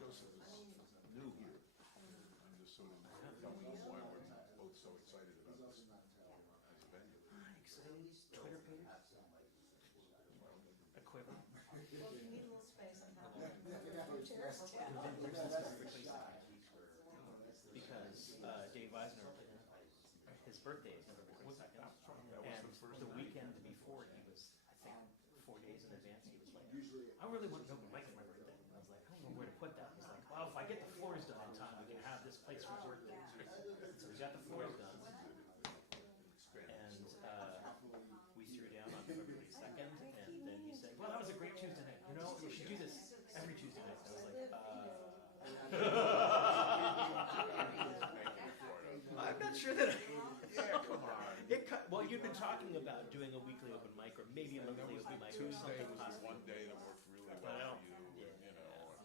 Joseph is new here. I'm just sort of telling you why we're both so excited about this as a venue. Twitter page? Equivalent? Well, you need a little space on top of it. Because Dave Eisner, his birthday is November 22nd, and the weekend before he was, I think, 4 days in advance, he was like, I really want to go to Mike for my birthday. And I was like, I don't know where to put that. He's like, well, if I get the floors done in time, we can have this place for my birthday. So we got the floors done. And we threw down on February 2nd, and then he said, well, that was a great Tuesday night. You know, we should do this every Tuesday night. I was like, I'm not sure that Yeah, come on. well, you've been talking about doing a weekly open mic, or maybe a monthly open mic, or Tuesday something was the possible. one day that worked really But I well don't- for you, yeah. you know.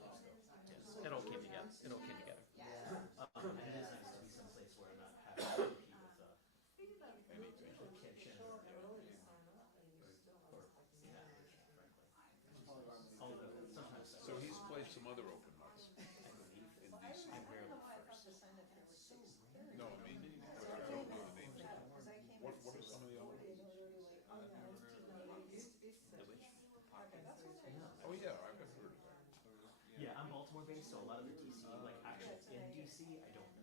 It all came together. It all came together. And it is nice to be someplace where I'm not having to compete with Anything. kitchen or frankly. Although sometimes So he's played some other open mics in DC. I'm rarely first. No, I mean, I don't know the names. What are some of the other ones? The which? Oh, yeah, I've heard of that. Yeah, I'm Baltimore based, so a lot of the DC, like actually in DC, I don't know.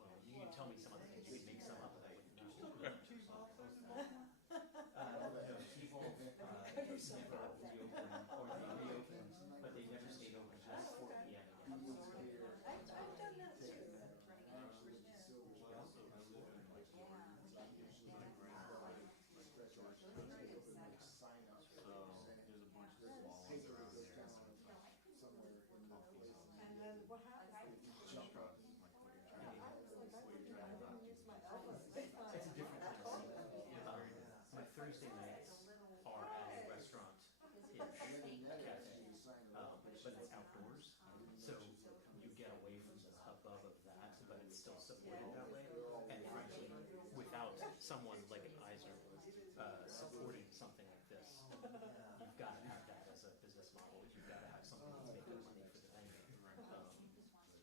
Well, you can tell me some other things. You can make some up that I wouldn't know. No, T-Wolf, never reopened, or they reopened, but they never stayed open past 4 p.m. I've done that too. And then what happened? It's a different kind of scene. My Thursday nights are at a restaurant in cafe, but it's outdoors, so you get away from the hubbub of that, but it's still supported that way. And frankly, without someone like an Eisner supporting something like this, you've got to have that as a business model. You've got to have something that's making money for the venue.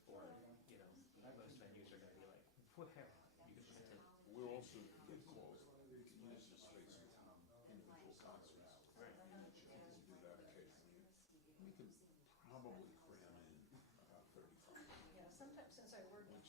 Or, you know, most venues are going to be like, where you can rent it. We're also get calls. We can use this space for individual concerts. Right. We'll do that occasionally. We could probably cram in about 35. Yeah, sometimes since I work in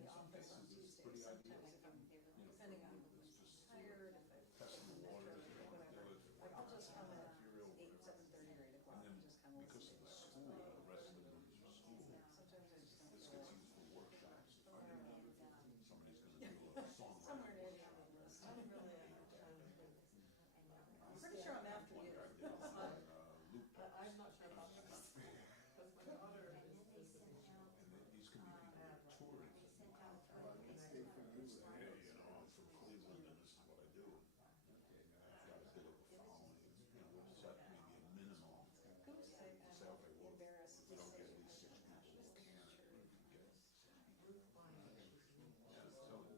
the office on Tuesdays, sometimes if I'm, depending on if I'm tired, if I've Test the water, whatever, like I'll just come at 8, 7:30 or 8 o'clock and and then just kind of because listen of to the it. school, the rest of the rooms are school. Sometimes I just This don't gets feel used for workshops. Somebody's going to do a songwriting. somewhere near the end of the list. I'm really, I'm pretty sure I'm after you. Loop. I'm not sure about this. And then these could be people who are touring. Hey, you know, I'm from Cleveland and this is what I do. I've got a bit of a following. You know, we'll set maybe a minimum. Say, okay, well, Embarrassed. we don't get at least 6 people who can. Yeah, so it's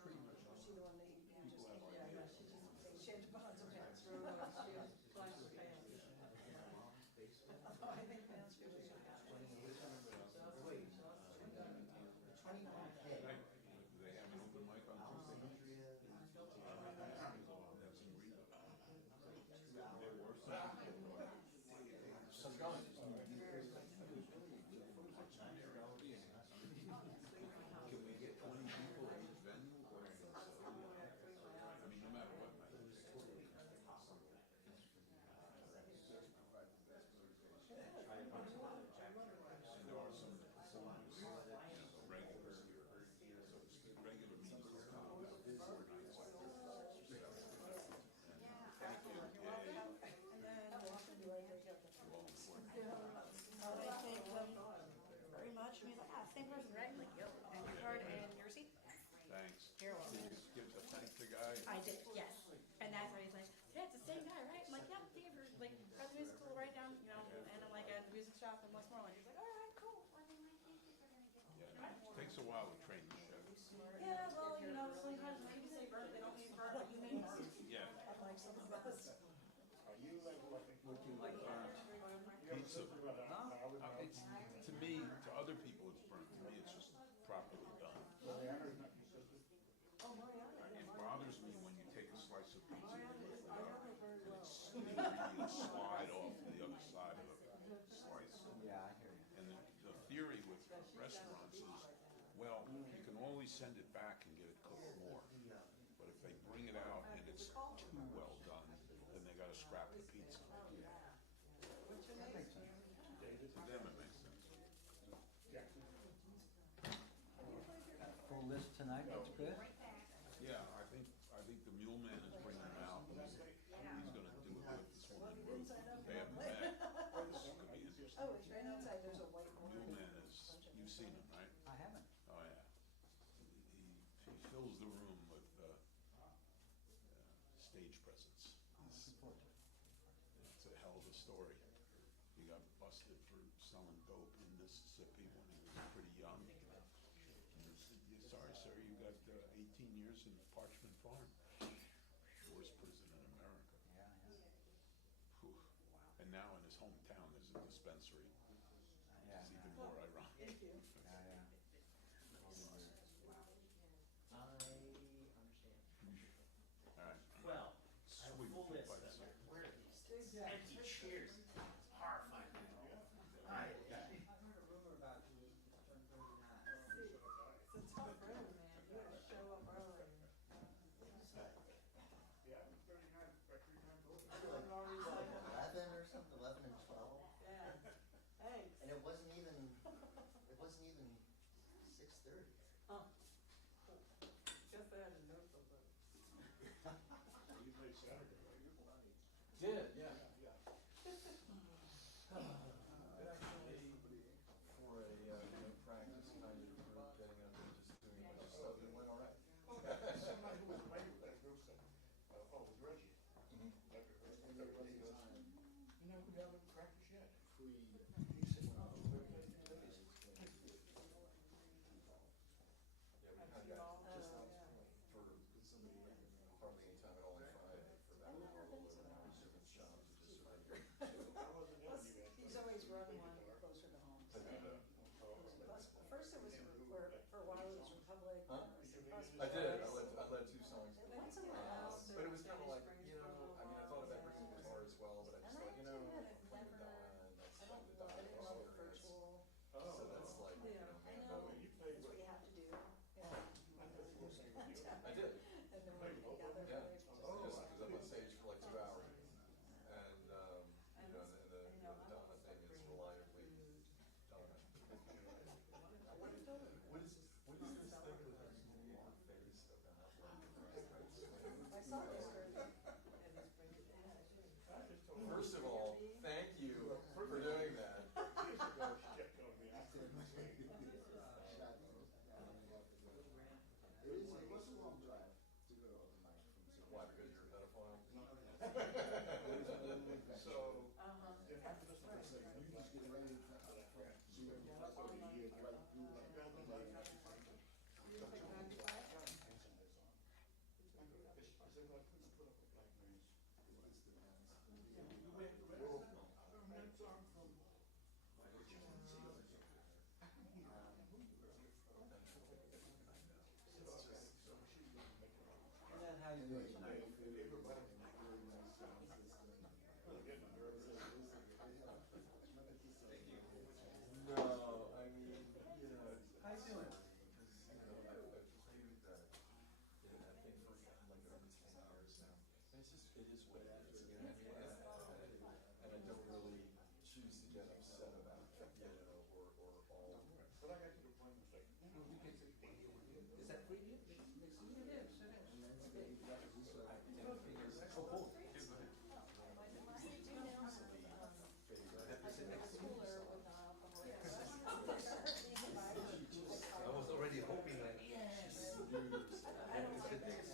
pretty much. She the one that you just, yeah, she had bonds of pants. I think pants should be. They have an open mic on Tuesday. That's in Reno. There were some people. How's it going? Can we get 20 people in each venue? Or I mean, no matter what night. And there are some performers, you know, regulars here. So regular means it's not about 4 nights. I thank them very much. And he's like, same person, right? I'm like, yo, and your card and your receipt? Thanks. You're welcome. Can you just give the thank the guy? I did, yes. And that's why he's like, yeah, it's the same guy, right? I'm like, yeah, David, like, at the musical right down, you know, and I'm like at the music shop in Westmoreland. He's like, all right, cool. Yeah. It takes a while to train the chef. Yeah, well, you know, sometimes when you say bird, they don't mean bird, like you mean bird. Yeah. Unlike some of us. Are you like What do you like burnt? Pizza. Huh? It's, to me, to other people it's burnt, to me it's just properly done. It bothers me when you take a slice of pizza and you lift it up, and the ingredients slide off the other side of the slice. Yeah, I hear you. And the theory with restaurants is, well, you can always send it back and get it cooked more. But if they bring it out and it's too well done, then they gotta scrap the pizza. That makes sense. To them it makes sense. Full list tonight, that's good. Yeah, I think the Muleman is bringing them out. He's gonna do it with this woman Ruth. They haven't met. This could be interesting. Oh, it's right outside, there's a whiteboard. Muleman is, you've seen him, right? I haven't. Oh, yeah. He fills the room with stage presence. Looking forward to it. It's a hell of a story. He got busted for selling dope in Mississippi when he was pretty young. And he said, "Yeah, sorry, sir, you got 18 years in Parchment Farm. Worst prison in America." Yeah, yeah. Whew. And now in his hometown there's a dispensary. Yeah, It's yeah. even more ironic. Thank you. Yeah, yeah. I understand. All right. Well, I have a Sweet full list bites. of where are these empty chairs? Horrifying. I, It's a tough room, man, you gotta show up early. 11 or something, 11 and 12, Yeah. Hey. and it wasn't even 6:30. Oh. Guess they had a note of it. Did, yeah. It actually, for a no practice kind of group, getting up and just doing a bunch of stuff, it went all right. Somebody who was playing with that group said, "Oh, it was Reggie." Everybody goes, "You know, we haven't practiced yet." He said, "Oh, we're going to do this." Yeah, we kind of got just for hardly any time at all on Friday for that one, our little different shops, just so they could. I wasn't there when you guys. He's always run one closer to home. I did, First it was, for a while it was Republic. Huh? Us- I did, I led 2 songs. It went somewhere else. But it was kind of like, you know, I mean, I thought about bringing guitar as well, but I just thought, you know, And I I'm actually playing had Madonna, and that's I like don't the love, I didn't love Donna virtual. Oh, so that's like, you Yeah, know, I man, know, but you played that's what you have to do. Yeah. I did. And then we get together, Yeah. right? Oh, Just was up on stage for like 2 hours, and you know, the Donna thing is reliably Donna. What is this thing with her face about I saw this for. First of all, thank you for doing that. It was a long drive to go to open mic from Seattle. Why? Because you're a pedophile? So, Uh-huh. You just get ready for And then how you doing tonight? No, I mean, you know, How you doing? because, you know, I've played with that, I think for like over 10 years now. And it's just, it is what it is, you know, and I don't really choose to get upset about, you know, or all. but I got to the point where it's like, Is that free? It is, it is. Oh, cool. I used to do now, I was a schooler with alcohol. I was already hoping like, yes. I don't like that.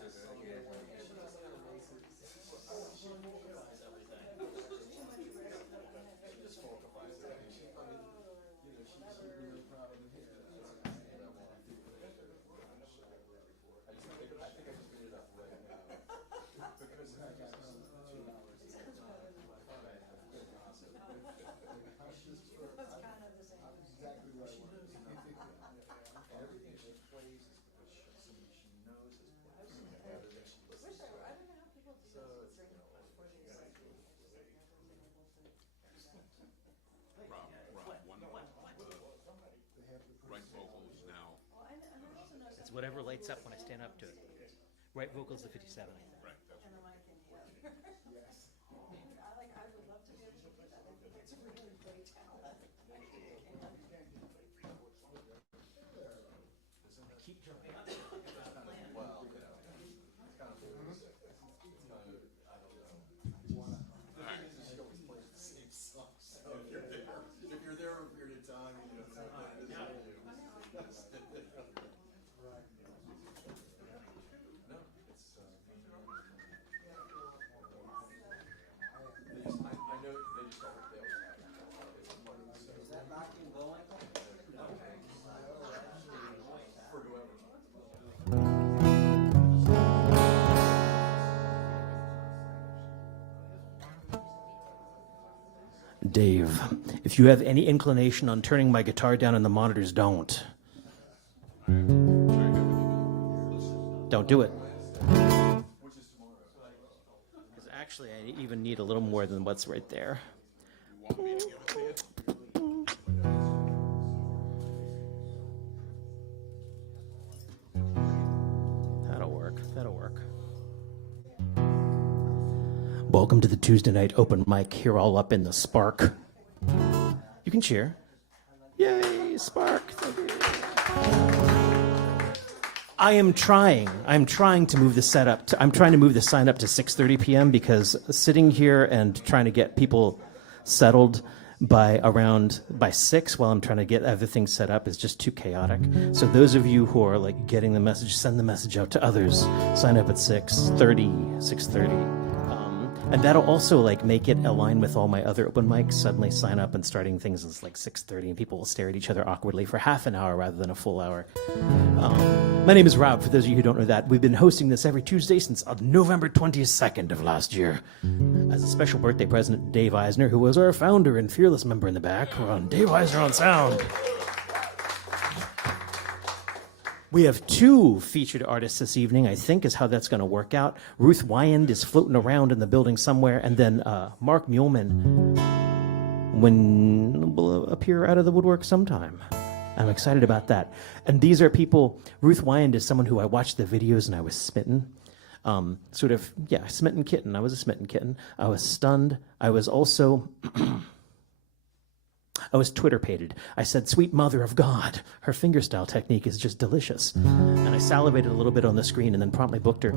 It's whatever lights up when I stand up to it. Right vocals, the 57. Right, that's And the mic in here. I would love to be able to do that. I think it's really great talent. I keep jumping up. Well, you know, it's kind of, I don't know. Just always play the same song. So if you're there for a period of time, you know, it's not like this is you. No, it's, I know they just don't, they always have it. It's a part of the set. Is that knocking going? For whoever. Dave, if you have any inclination on turning my guitar down and the monitors, don't. Don't do it. Because actually, I even need a little more than what's right there. you want me to give it to you? That'll work. That'll work. Welcome to the Tuesday night open mic here all up in the Spark. You can cheer. Yay, Spark. I'm trying to move the setup. I'm trying to move the sign up to 6:30 p.m. because sitting here and trying to get people settled by 6 while I'm trying to get other things set up is just too chaotic. So those of you who are like getting the message, send the message out to others. Sign up at 6:30. And that'll also like make it align with all my other open mics. Suddenly sign up and starting things is like 6:30 and people will stare at each other awkwardly for half an hour rather than a full hour. My name is Rob, for those of you who don't know that. We've been hosting this every Tuesday since November 22nd of last year. As a special birthday present to Dave Eisner, who was our founder and fearless member in the back. We're on Dave Eisner on sound. We have 2 featured artists this evening, I think is how that's going to work out. Ruth Wyand is floating around in the building somewhere, and then Mark Muleman will appear out of the woodwork sometime. I'm excited about that. And these are people, Ruth Wyand is someone who I watched the videos and I was smitten. Smitten kitten. I was a smitten kitten. I was stunned. I was also... I was Twitter-pated. I said, "Sweet mother of God, her fingerstyle technique is just delicious." And I salivated a little bit on the screen and then promptly booked her.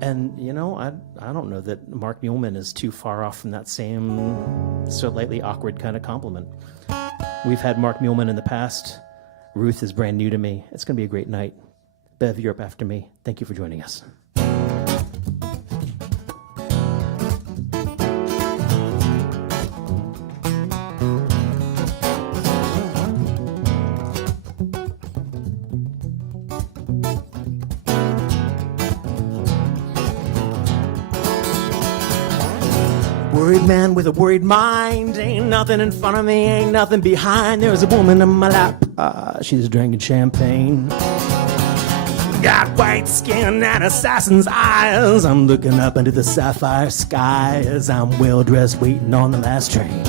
And, you know, I don't know that Mark Muleman is too far off from that same slightly awkward kind of compliment. We've had Mark Muleman in the past. Ruth is brand new to me. It's going to be a great night. Bev, you're up after me. Thank you for joining us. Worried man with a worried mind. Ain't nothing in front of me, ain't nothing behind. There's a woman in my lap. She's drinking champagne. Got white skin and assassin's eyes. I'm looking up into the sapphire skies. I'm well dressed, waiting on the last train.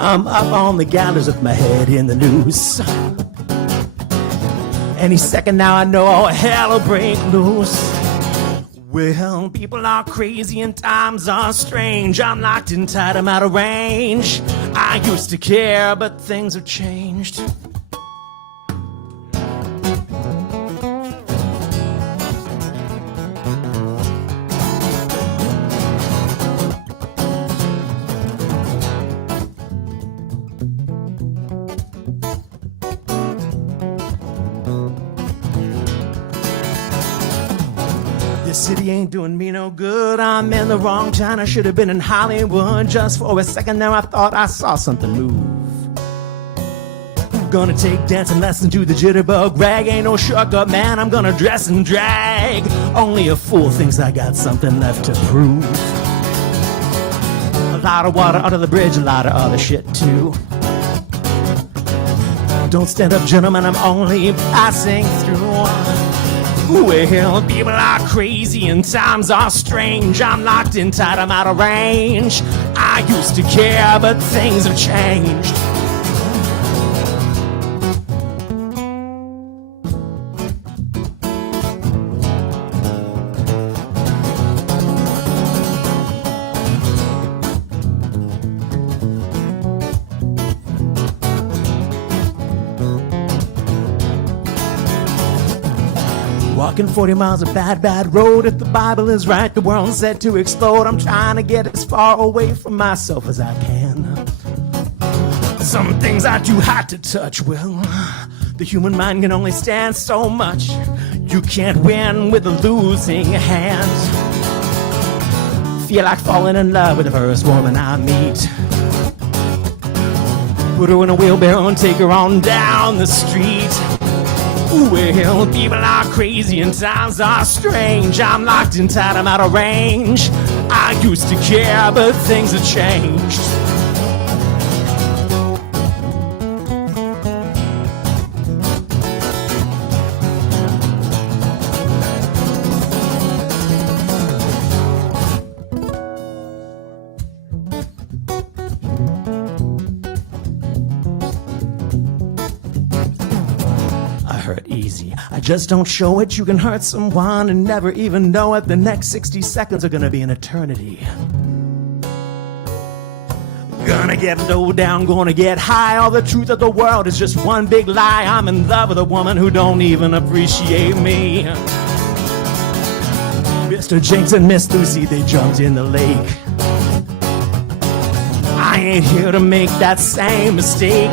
I'm up on the gallows with my head in the noose. Any second now I know all hell will break loose. Well, people are crazy and times are strange. I'm locked in tight, I'm out of range. I used to care, but things have changed. This city ain't doing me no good. I'm in the wrong town. I should have been in Hollywood. Just for a second there I thought I saw something move. Gonna take dancing lessons to the jitterbug rag. Ain't no shortcut, man. I'm gonna dress and drag. Only a fool thinks I got something left to prove. A lot of water under the bridge, a lot of other shit too. Don't stand up, gentlemen, I'm only passing through. Well, people are crazy and times are strange. I'm locked in tight, I'm out of range. I used to care, but things have changed. Walking 40 miles of bad, bad road. If the Bible is right, the world's set to explode. I'm trying to get as far away from myself as I can. Some things are too hot to touch. Well, the human mind can only stand so much. You can't win with a losing hand. Feel like falling in love with the first woman I meet. Put her in a wheelbarrow and take her on down the street. Well, people are crazy and times are strange. I'm locked in tight, I'm out of range. I used to care, but things have changed. I just don't show it. You can hurt someone and never even know it. The next 60 seconds are gonna be an eternity. Gonna get low down, gonna get high. All the truth of the world is just one big lie. I'm in love with a woman who don't even appreciate me. Mr. Jinx and Miss Lucy, they jumped in the lake. I ain't here to make that same mistake.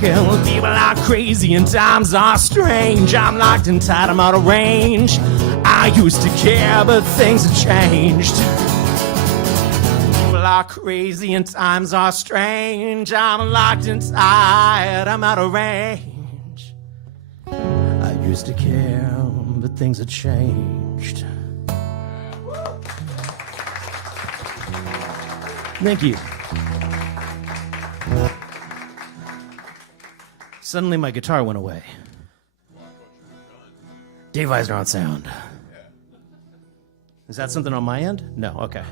Well, people are crazy and times are strange. I'm locked and tight, I'm out of range. I used to care, but things have changed. People are crazy and times are strange. I'm locked and tight, I'm out of range. I used to care, but things have changed. Thank you. Suddenly my guitar went away. Dave Eisner on sound. Is that something on my end? No, okay.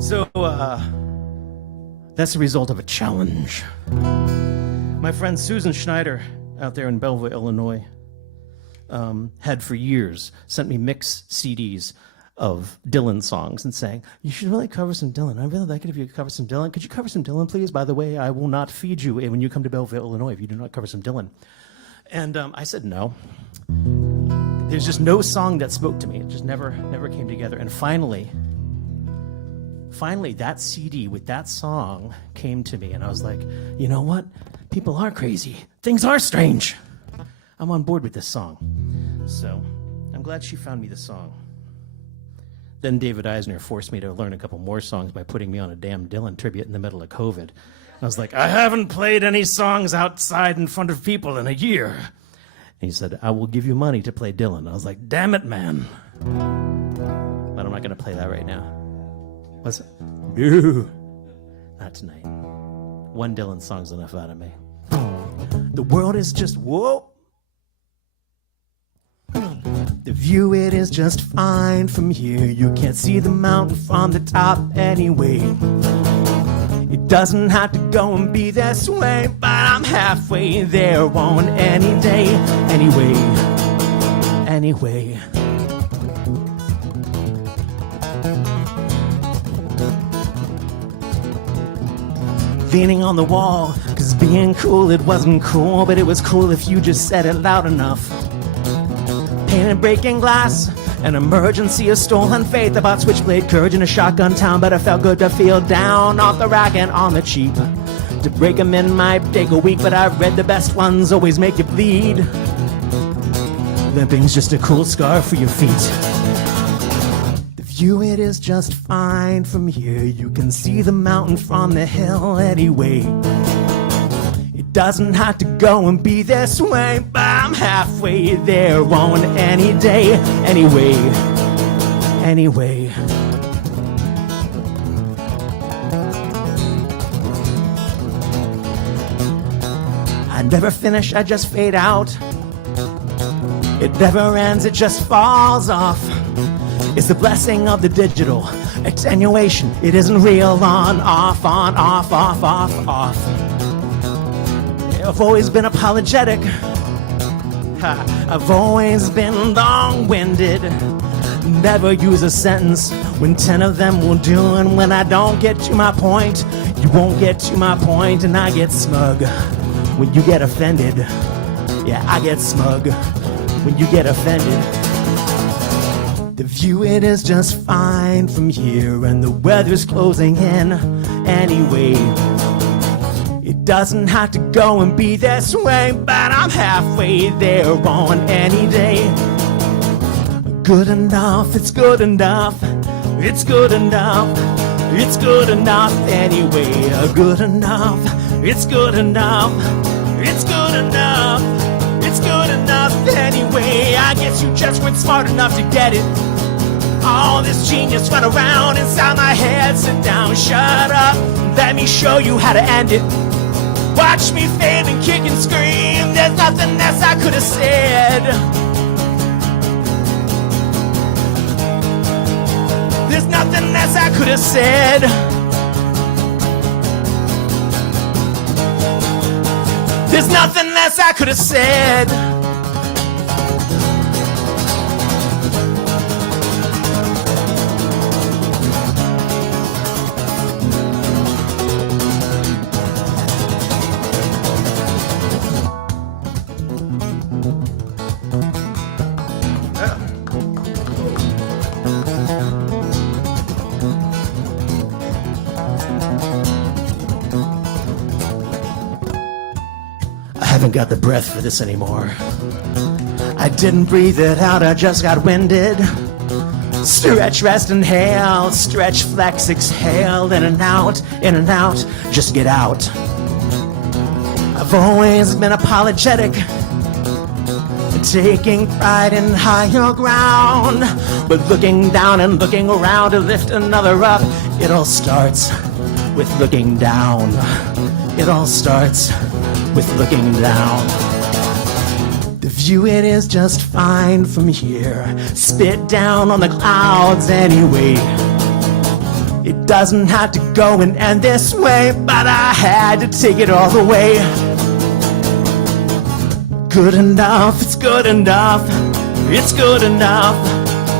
So, that's the result of a challenge. My friend Susan Schneider out there in Belleville, Illinois, had for years sent me mix CDs of Dylan songs and saying, you should really cover some Dylan. I'd really like it if you could cover some Dylan. Could you cover some Dylan, please? By the way, I will not feed you when you come to Belleville, Illinois, if you do not cover some Dylan. And I said no. There's just no song that spoke to me. It just never came together. And finally, that CD with that song came to me, and I was like, you know what? People are crazy. Things are strange. I'm on board with this song. So I'm glad she found me the song. Then David Eisner forced me to learn a couple more songs by putting me on a damn Dylan tribute in the middle of COVID. I was like, I haven't played any songs outside in front of people in a year. And he said, I will give you money to play Dylan. I was like, damn it, man. But I'm not going to play that right now. What's it? No. Not tonight. One Dylan song's enough out of me. The world is just, whoa. The view, it is just fine from here. You can't see the mountain from the top anyway. It doesn't have to go and be this way, but I'm halfway there on any day. Anyway. Leaning on the wall, 'cause being cool, it wasn't cool, but it was cool if you just said it loud enough. Pain and breaking glass, an emergency, a stolen faith, about switchblade courage in a shotgun town, but it felt good to feel down off the rack and on the cheap. To break them in might take a week, but I read the best ones always make you bleed. Limping's just a cool scar for your feet. The view, it is just fine from here. You can see the mountain from the hill anyway. It doesn't have to go and be this way, but I'm halfway there on any day. Anyway. I never finish, I just fade out. It never ends, it just falls off. It's the blessing of the digital attenuation. It isn't real, on, off, on, off, off, off, off. I've always been apologetic. I've always been long-winded. Never use a sentence when 10 of them will do. And when I don't get to my point, you won't get to my point. And I get smug when you get offended. Yeah, I get smug when you get offended. The view it is just fine from here, and the weather's closing in anyway. It doesn't have to go and be this way, but I'm halfway there on any day. Good enough, it's good enough, it's good enough, it's good enough anyway. Good enough, it's good enough, it's good enough, it's good enough anyway. I guess you just weren't smart enough to get it. All this genius run around inside my head. Sit down, shut up, let me show you how to end it. Watch me fail and kick and scream. There's nothing else I could have said. There's nothing else I could have said. There's nothing less I could have said. I haven't got the breath for this anymore. I didn't breathe it out, I just got winded. Stretch, rest, inhale. Stretch, flex, exhale. In and out, just get out. I've always been apologetic, taking pride in higher ground, but looking down and looking around to lift another up. It all starts with looking down. It all starts with looking down. The view it is just fine from here. Spit down on the clouds anyway. It doesn't have to go and end this way, but I had to take it all the way. Good enough, it's good enough, it's good enough,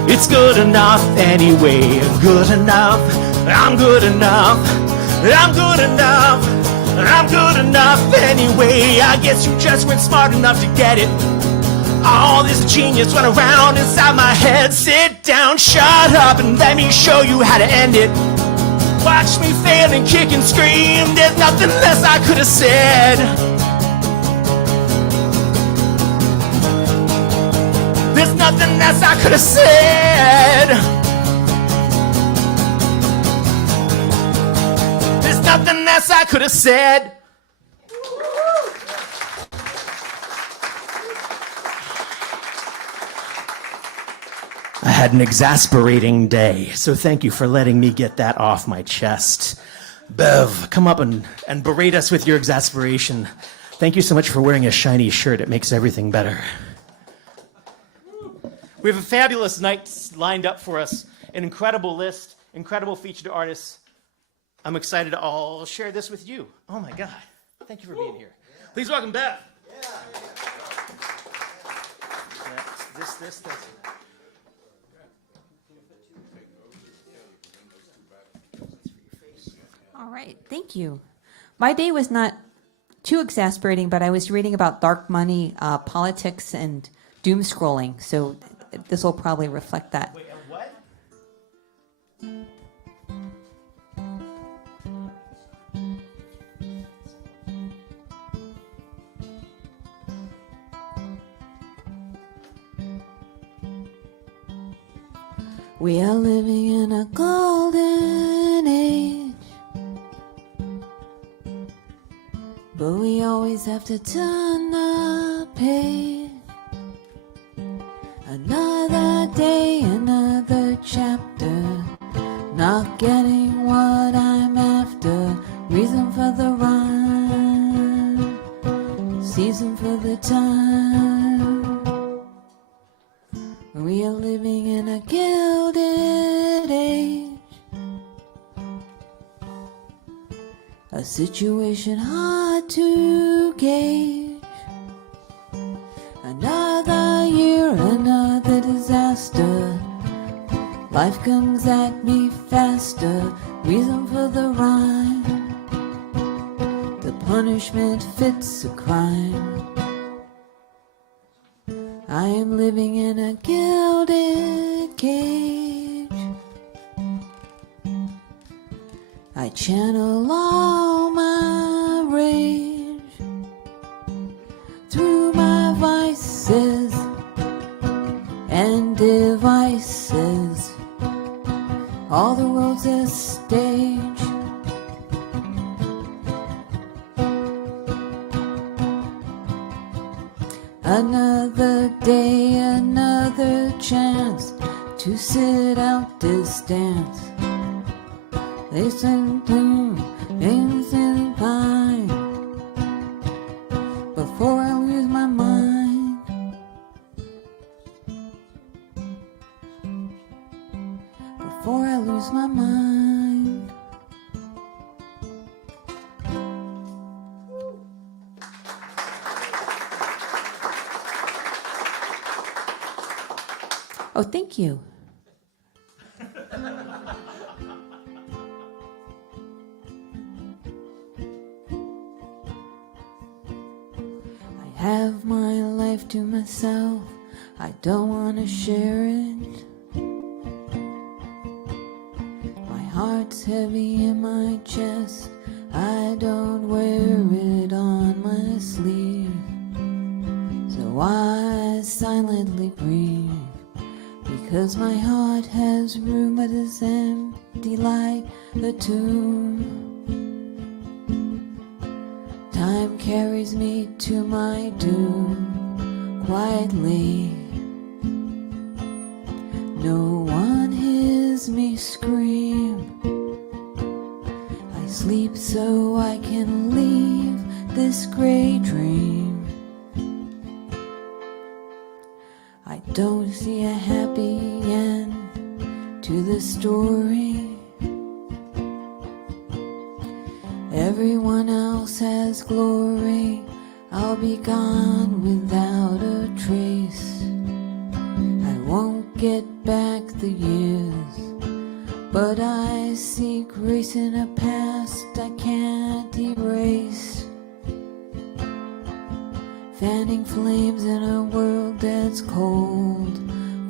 it's good enough anyway. Good enough, I'm good enough, I'm good enough, I'm good enough anyway. I guess you just weren't smart enough to get it. All this genius run around inside my head. Sit down, shut up, and let me show you how to end it. Watch me fail and kick and scream. There's nothing less I could have said. There's nothing less I could have said. There's nothing less I could have said. I had an exasperating day, so thank you for letting me get that off my chest. Bev, come up and berate us with your exasperation. Thank you so much for wearing a shiny shirt. It makes everything better. We have a fabulous night lined up for us, an incredible list, incredible featured artists. I'm excited to all share this with you. Oh my God, thank you for being here. Please welcome Bev. This. All right, thank you. My day was not too exasperating, but I was reading about dark money, politics, and doom scrolling, so this will probably reflect that. Wait, what? We are living in a golden age, but we always have to turn the page. Another day, another chapter, not getting what I'm after. Reason for the rhyme, season for the time. We are living in a gilded age, a situation hard to gauge. Another year, another disaster. Life comes at me faster. Reason for the rhyme, the punishment fits a crime. I am living in a gilded cage. I channel all my rage through my vices and devices. All the world's a stage. Another day, another chance to sit out this dance. Listen to innocent pine before I lose my mind. Before I lose my mind. Oh, thank you. I have my life to myself. I don't want to share it. My heart's heavy in my chest. I don't wear it on my sleeve. So I silently breathe. Because my heart has room but is empty like a tomb. Time carries me to my doom quietly. No one hears me scream. I sleep so I can leave this gray dream. I don't see a happy end to the story. Everyone else has glory. I'll be gone without a trace. I won't get back the years, but I see grace in a past I can't erase. Fanning flames in a world that's cold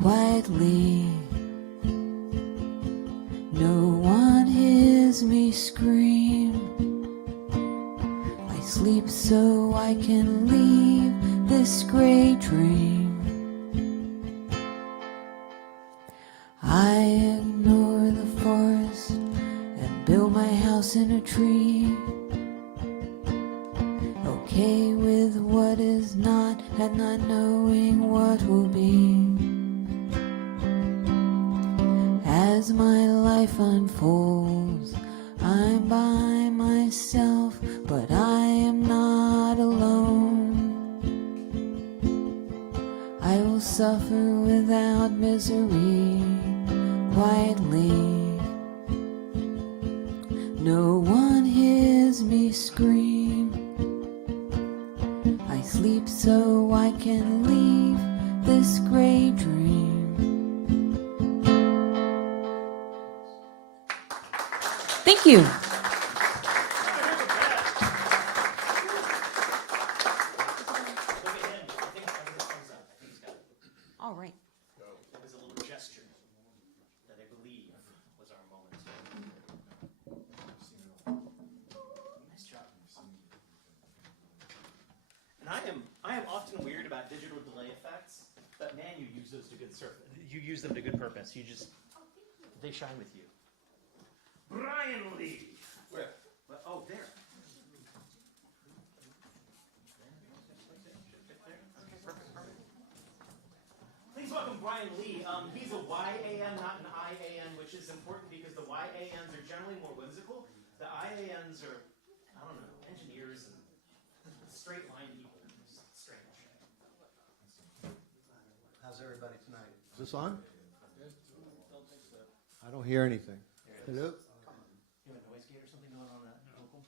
quietly. No one hears me scream. I sleep so I can leave this gray dream. I ignore the forest and build my house in a tree. Okay with what is not and not knowing what will be. As my life unfolds, I'm by myself, but I am not alone. I will suffer without misery, quietly. No one hears me scream. I sleep so I can leave this gray dream. Thank you. All right. That was a little gesture that I believe was our moment. Nice job. And I am often weird about digital delay effects, but man, you use those to good you use them to good purpose. They shine with you. Brian Lee. Where? Well, oh, there. Please welcome Brian Lee. He's a YAN, not an IAN, which is important because the YANs are generally more whimsical. The IANs are, I don't know, engineers and straight line people. It's strange. How's everybody tonight? Is this on? I don't hear anything. Hello? You have a noise gate or something going on that vocal?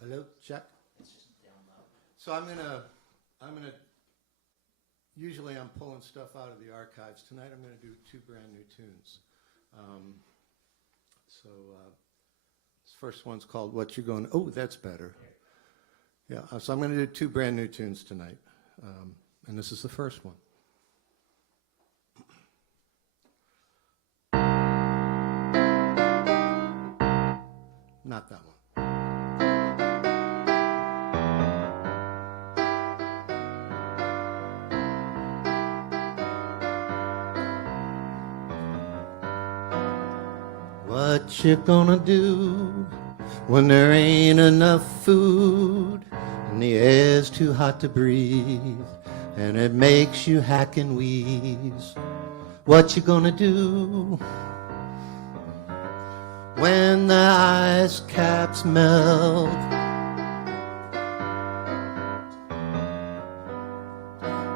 Hello? Check. It's just down low. So I'm gonna. Usually I'm pulling stuff out of the archives. Tonight I'm gonna do 2 brand new tunes. This first one's called "What You Gonna." Oh, that's better. Yeah. So I'm gonna do 2 brand new tunes tonight, and this is the first one. Not that one. What you gonna do when there ain't enough food and the air's too hot to breathe and it makes you hack and wheeze? What you gonna do when the ice caps melt?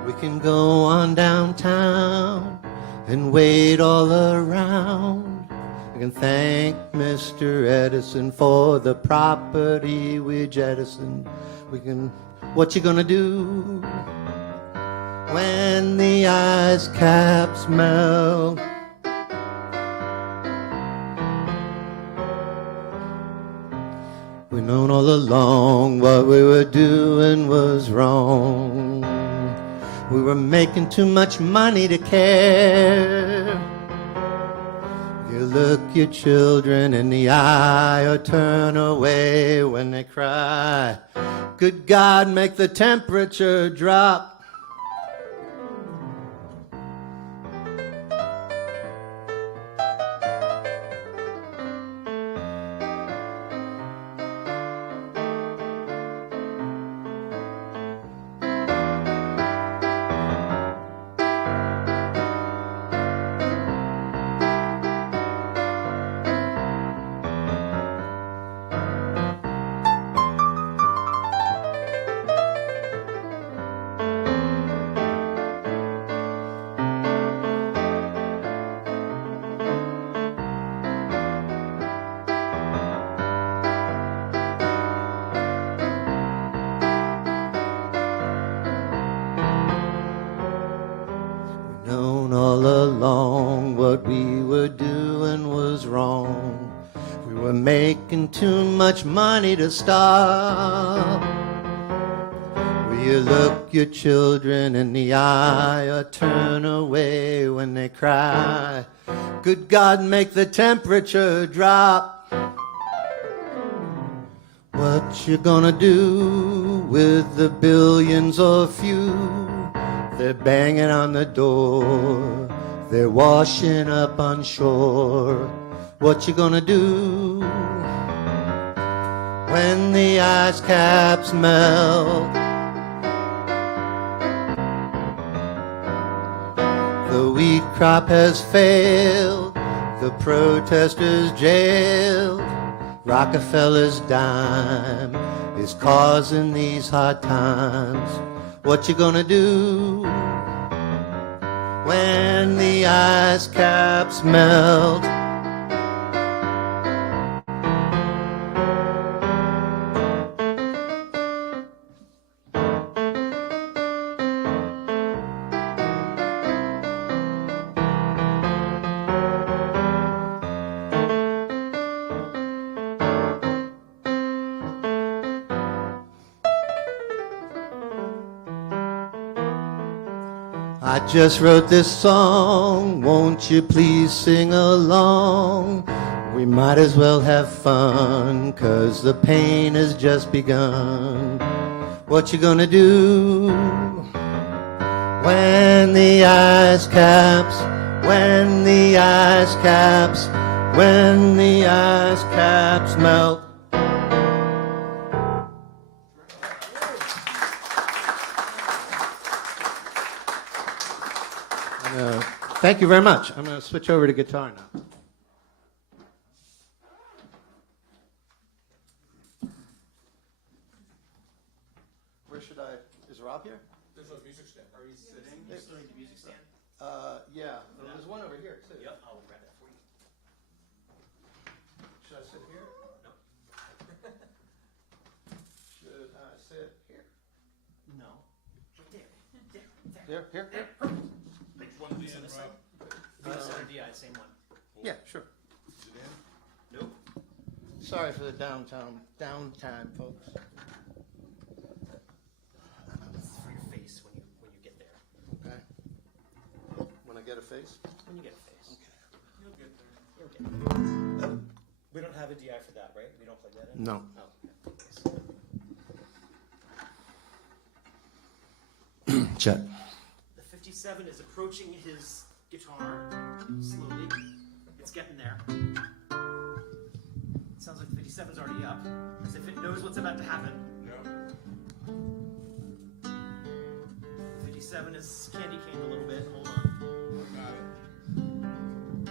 We can go on downtown and wait all around. We can thank Mr. Edison for the property we jettisoned. We can, what you gonna do when the ice caps melt? We've known all along what we were doing was wrong. We were making too much money to care. You look your children in the eye or turn away when they cry. Good God, make the temperature drop. Known all along what we were doing was wrong. We were making too much money to stop. Will you look your children in the eye or turn away when they cry? Good God, make the temperature drop. What you gonna do with the billions or few? They're banging on the door, they're washing up on shore. What you gonna do when the ice caps melt? The wheat crop has failed, the protesters jailed. Rockefeller's dime is causing these hard times. What you gonna do when the ice caps melt? I just wrote this song, won't you please sing along? We might as well have fun, 'cause the pain has just begun. What you gonna do when the ice caps, when the ice caps, when the ice caps melt? Thank you very much. I'm going to switch over to guitar now. Where should I? Is Rob here? There's a music stand. Are you sitting? You still need the music stand? Yeah. There's one over here too. Yep, I'll grab that for you. Should I sit here? No. Should I sit here? No. There. Here? Here? Which one do you This Rob? center DI, same one. Yeah, sure. Is it in? Nope. Sorry for the downtime, folks. This is for your face when you get there. Okay. When I get a face? When you get a face. You'll get there. You'll get there. We don't have a DI for that, right? We don't plug that in? No. Oh, Check. the 57 is approaching his guitar slowly. It's getting there. It sounds like the 57's already up, as if it knows what's about to happen. Yeah. 57 is candy caned a little bit. Hold on. Got it. I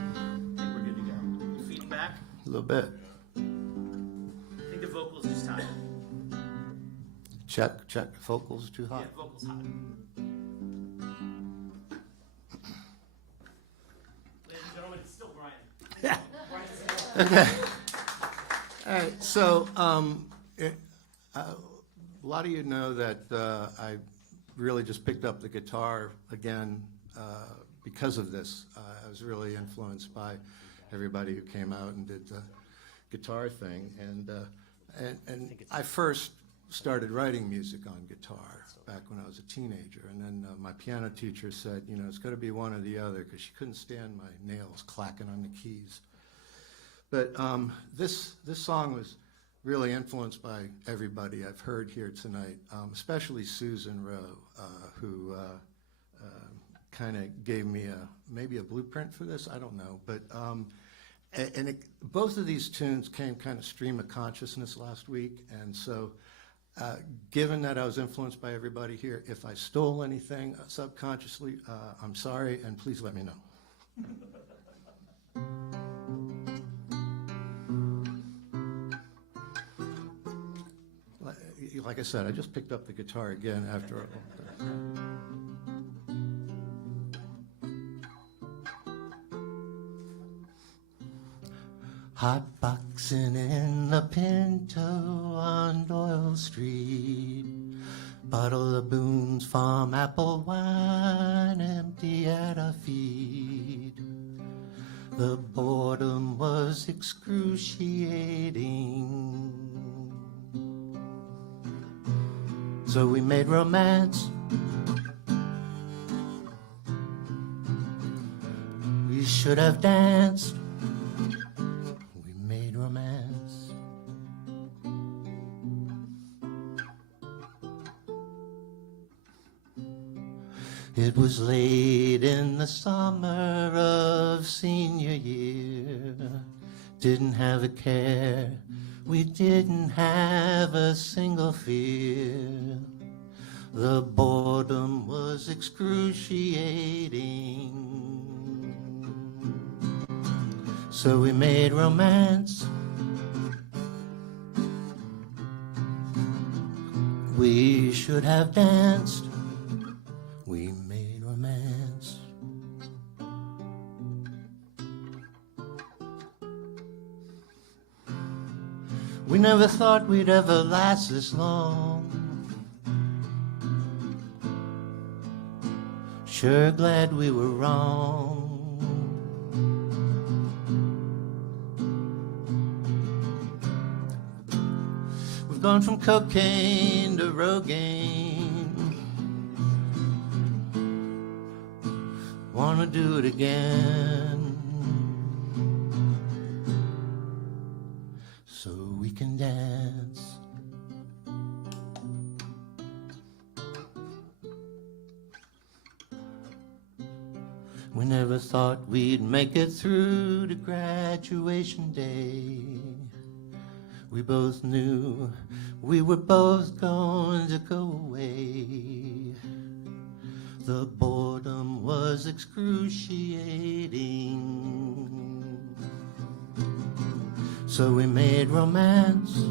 think we're good to go. Feeding back. A little bit. I think the vocal's just hot. Check. Vocals too hot. Yeah, vocal's hot. Ladies and gentlemen, it's still Brian. Yeah. Brian's Okay. All right. So, a lot of you know that I really just picked up the guitar again because of this. I was really influenced by everybody who came out and did the guitar thing, and I first started writing music on guitar back when I was a teenager, and then my piano teacher said, you know, it's got to be one or the other, because she couldn't stand my nails clacking on the keys. But this song was really influenced by everybody I've heard here tonight, especially Susan Rowe, who kind of gave me maybe a blueprint for this, I don't know. But both of these tunes came kind of stream of consciousness last week, and so given that I was influenced by everybody here, if I stole anything subconsciously, I'm sorry, and please let me know. Like I said, I just picked up the guitar again after a hot boxing in the Pinto on Doyle Street. Bottle of Boone's Farm apple wine empty at our feet. The boredom was excruciating. So we made romance. We should have danced. We made romance. It was late in the summer of senior year. Didn't have a care. We didn't have a single fear. The boredom was excruciating. So we made romance. We should have danced. We made romance. We never thought we'd ever last this long. Sure glad we were wrong. We've gone from cocaine to Rogaine. Wanna do it again. So we can dance. We never thought we'd make it through to graduation day. We both knew we were both going to go away. The boredom was excruciating. So we made romance.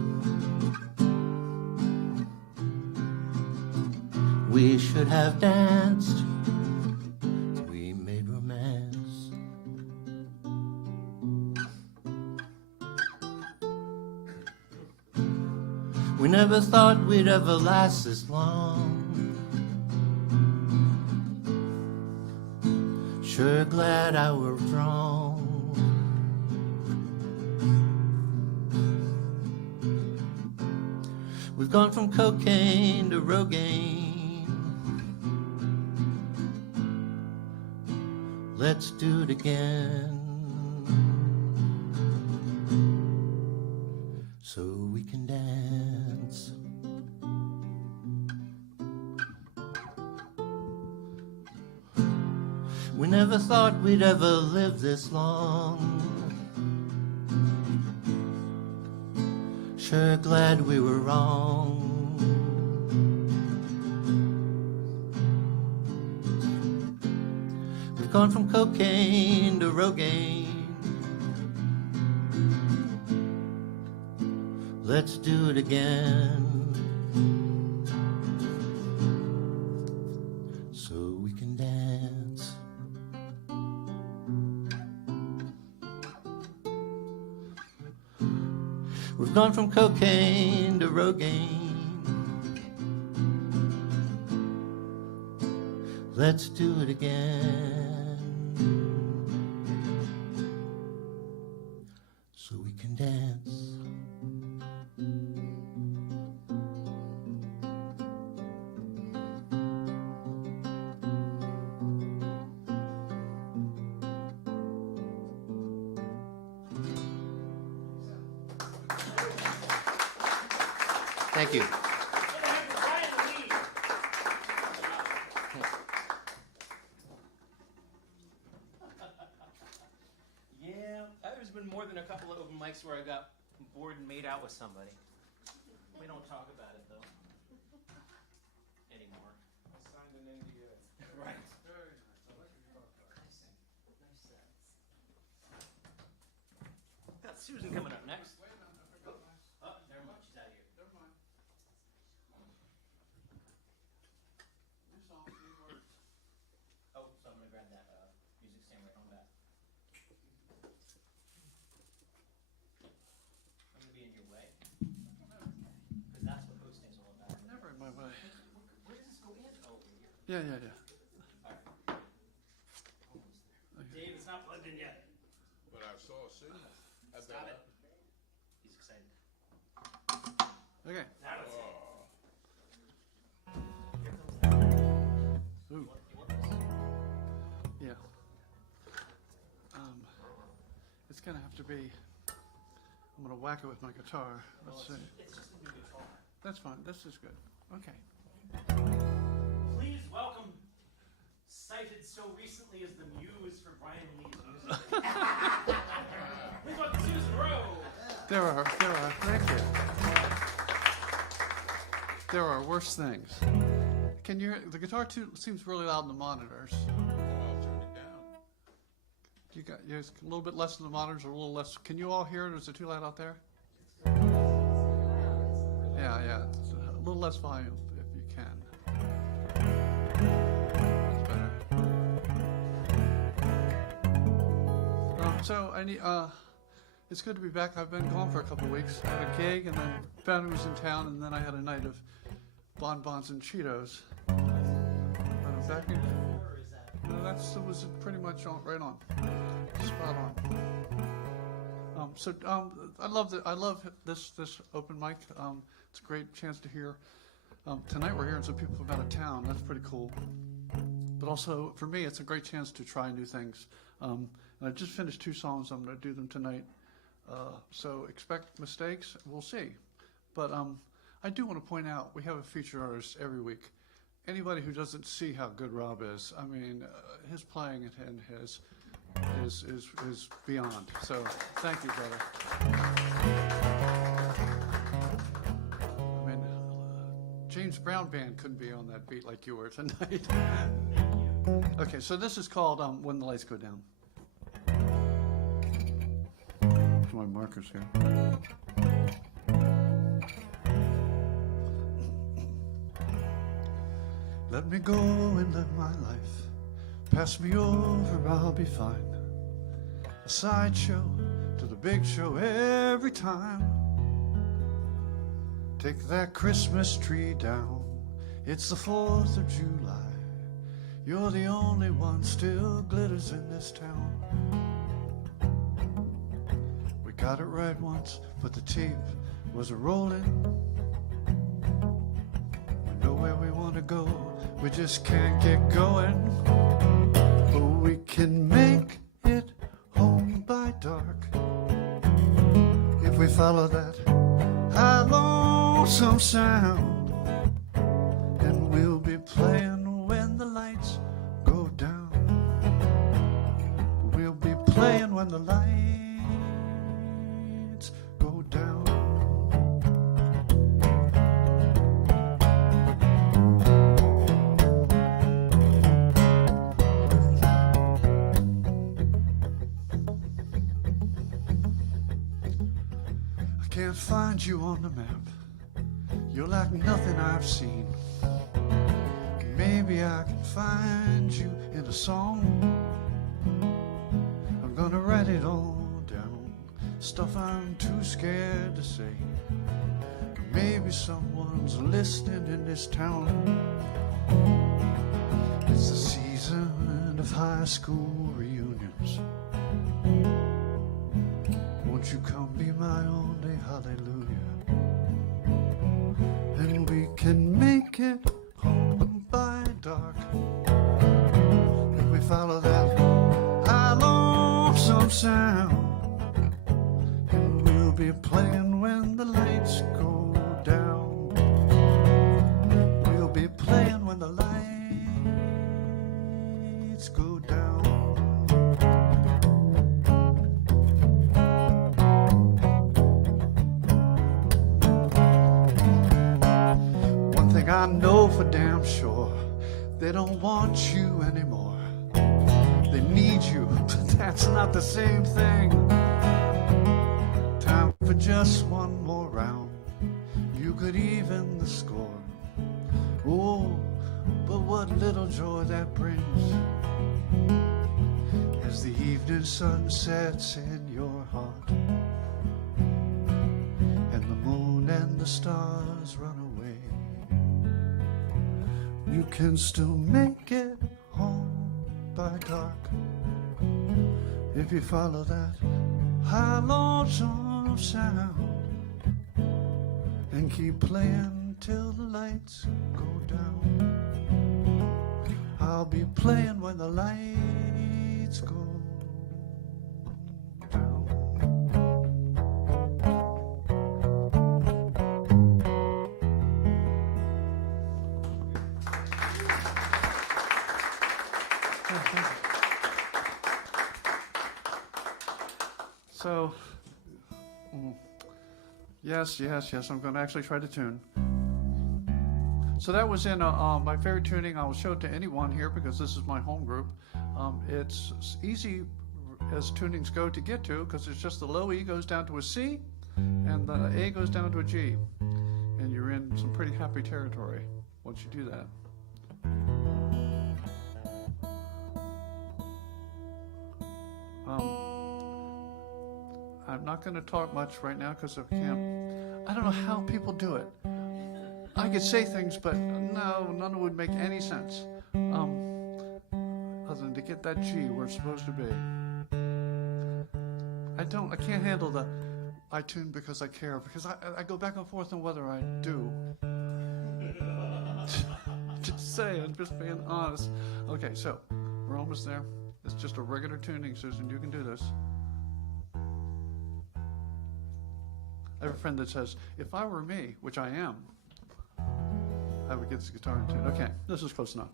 We should have danced. We made romance. We never thought we'd ever last this long. Sure glad I was wrong. We've gone from cocaine to Rogaine. Let's do it again. so we can dance. We never thought we'd ever live this long. Sure glad we were wrong. We've gone from cocaine to Rogaine. Let's do it again, so we can dance. We've gone from cocaine to Rogaine. Let's do it again, so we can dance. Thank you. Yeah, there's been more than a couple of open mics where I got bored and made out with somebody. We don't talk about it though anymore. I signed an NDA. Right. Very nice. I like your podcast. Nice set. Got Susan coming up next. Wait a minute, I forgot my. Oh, never mind. She's out of here. Never mind. New song, new words. Oh, so I'm gonna grab that music stand right on back. I'm gonna be in your way. Because that's what hosting's all about. Never in my way. Where does this go in? Oh, over here. Yeah, yeah, yeah. Dave, it's not plugged in yet. But I saw a signal. Stop it. He's excited. Okay. Now let's see. Ooh. Yeah. It's gonna have to be. I'm gonna whack it with my guitar. Let's see. It's just a new guitar. That's fine. This is good. Okay. Please welcome, cited so recently as the muse for Brian Lee's music. Please welcome Susan Rowe. There are. Thank you. There are worse things. Can you? The guitar too seems really loud in the monitors. Oh, I'll turn it down. You got. There's a little bit less in the monitors, or a little less. Can you all hear it? Or is it too loud out there? Yeah. It's a little less volume if you can. That's better. So I need. It's good to be back. I've been gone for a couple of weeks. I had a gig, and then found he was in town, and then I had a night of bonbons and Cheetos. And I'm back in. No, that was pretty much right on, spot on. I love this open mic. It's a great chance to hear. Tonight we're hearing some people from out of town. That's pretty cool. But also for me, it's a great chance to try new things. And I just finished 2 songs. I'm going to do them tonight. So expect mistakes. We'll see. But I do want to point out we have a featured artist every week. Anybody who doesn't see how good Rob is, I mean, his playing and his is beyond. So thank you, brother. I mean, James Brown Band couldn't be on that beat like you were tonight. Okay, so this is called When the Lights Go Down. My markers here. Let me go and live my life. Pass me over, I'll be fine. A sideshow to the big show every time. Take that Christmas tree down. It's the 4th of July. You're the only one still glitters in this town. Got it right once, but the tape was a-rolling. We know where we want to go, we just can't get going. But we can make it home by dark if we follow that high lonesome sound, and we'll be playing when the lights go down. We'll be playing when the lights go down. I can't find you on the map. You're like nothing I've seen. Maybe I can find you in a song. I'm gonna write it all down, stuff I'm too scared to say. Maybe someone's listening in this town. It's the season of high school reunions. Won't you come be my only hallelujah? And we can make it home by dark if we follow that high lonesome sound. And we'll be playing when the lights go down. We'll be playing when the lights go down. I know for damn sure they don't want you anymore. They need you, but that's not the same thing. Time for just one more round. You could even the score. Oh, but what little joy that brings as the evening sun sets in your heart and the moon and the stars run away. You can still make it home by dark if you follow that high lonesome sound and keep playing till the lights go down. I'll be playing when the lights go down. So, yes, I'm going to actually try to tune. So that was in my favorite tuning. I will show it to anyone here because this is my home group. It's easy as tunings go to get to because it's just the low E goes down to a C and the A goes down to a G. And you're in some pretty happy territory once you do that. I'm not going to talk much right now because I don't know how people do it. I could say things, but no, none of it would make any sense. Other than to get that G where it's supposed to be. I can't handle the I tune because I care, because I go back and forth on whether I do. Just saying, just being honest. Okay, so we're almost there. It's just a regular tuning, Susan. You can do this. I have a friend that says, if I were me, which I am, I would get this guitar in tune. Okay, this is close enough.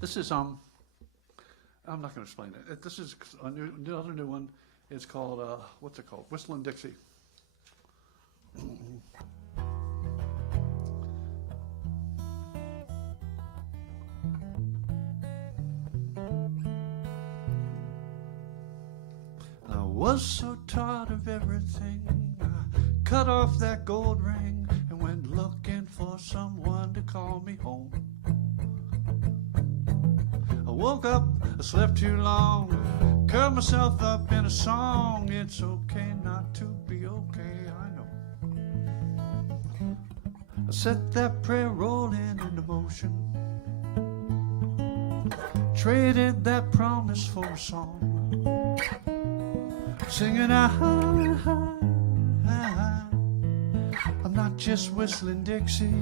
This is, I'm not going to explain it. This is another new one. It's called, what's it called? Whistlin' Dixie. I was so tired of everything. I cut off that gold ring and went looking for someone to call me home. I woke up, I slept too long, curled myself up in a song. It's okay not to be okay, I know. I set that prayer rolling into motion, traded that promise for a song, singing I'm not just whistling Dixie,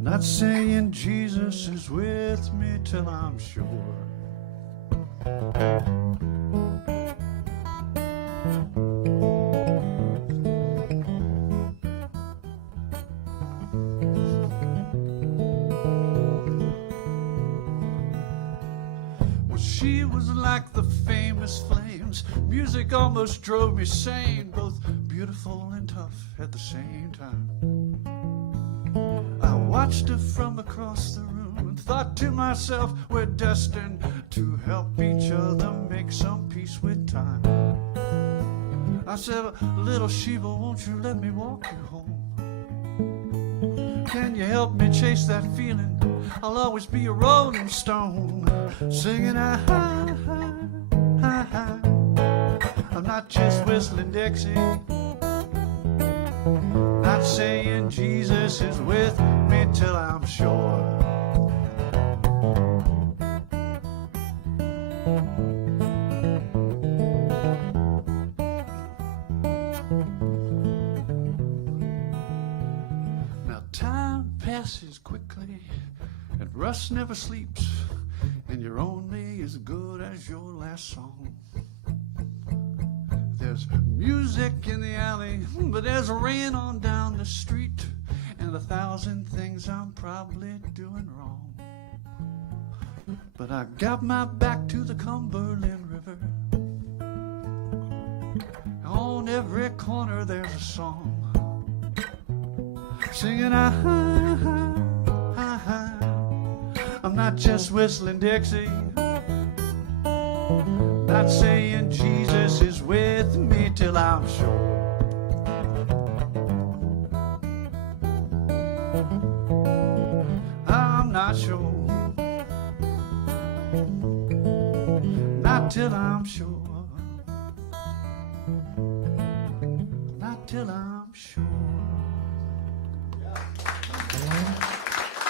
not saying Jesus is with me till I'm sure. Christmas flames. Music almost drove me sane, both beautiful and tough at the same time. I watched her from across the room and thought to myself, we're destined to help each other make some peace with time. I said, little Sheba, won't you let me walk you home? Can you help me chase that feeling? I'll always be a rolling stone, singing ah, ah, ah, ah. I'm not just whistling Dixie, not saying Jesus is with me till I'm sure. Now time passes quickly and Russ never sleeps, and you're only as good as your last song. There's music in the alley, but there's rain on down the street, and 1,000 things I'm probably doing wrong. But I got my back to the Cumberland River. On every corner there's a song, singing ah, ah, ah, ah. I'm not just whistling Dixie, not saying Jesus is with me till I'm sure. I'm not sure, not till I'm sure, not till I'm sure.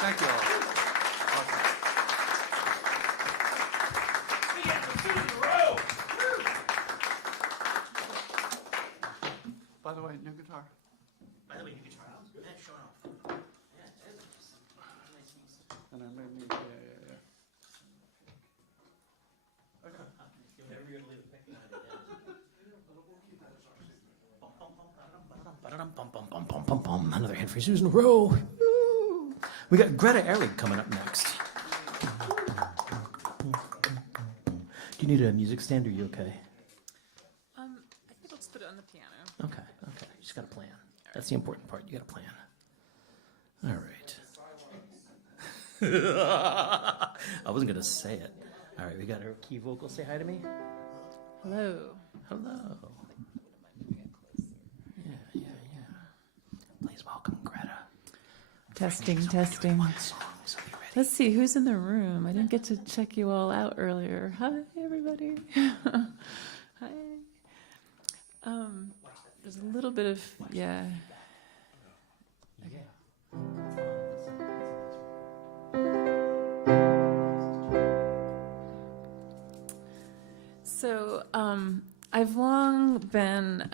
Thank you all. By the way, new guitar. By the way, new guitar. Yeah, show it off. Yeah, nice. And I made me, yeah. Okay. You're never going to leave the picking on it. Another hit for Susan Rowe. We got Greta Erig coming up next. Do you need a music stand or are you okay? I think I'll just put it on the piano. Okay. You just got a plan. That's the important part. You got a plan. All right. I wasn't going to say it. All right, we got our key vocal. Say hi to me. Hello. Hello. Yeah. Please welcome Greta. Testing. One song, so be ready. Let's see, who's in the room? I didn't get to check you all out earlier. Hi, everybody. Hi. There's a little bit of, yeah. So I've long been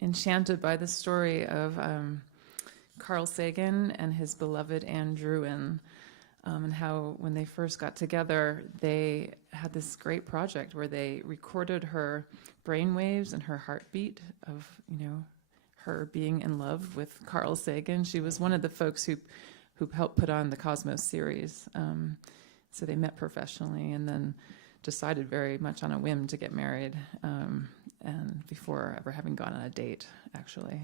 enchanted by the story of Carl Sagan and his beloved Anne Druin, and how when they first got together, they had this great project where they recorded her brainwaves and her heartbeat of, her being in love with Carl Sagan. She was one of the folks who helped put on the Cosmos series. So they met professionally and then decided very much on a whim to get married, and before ever having gone on a date, actually.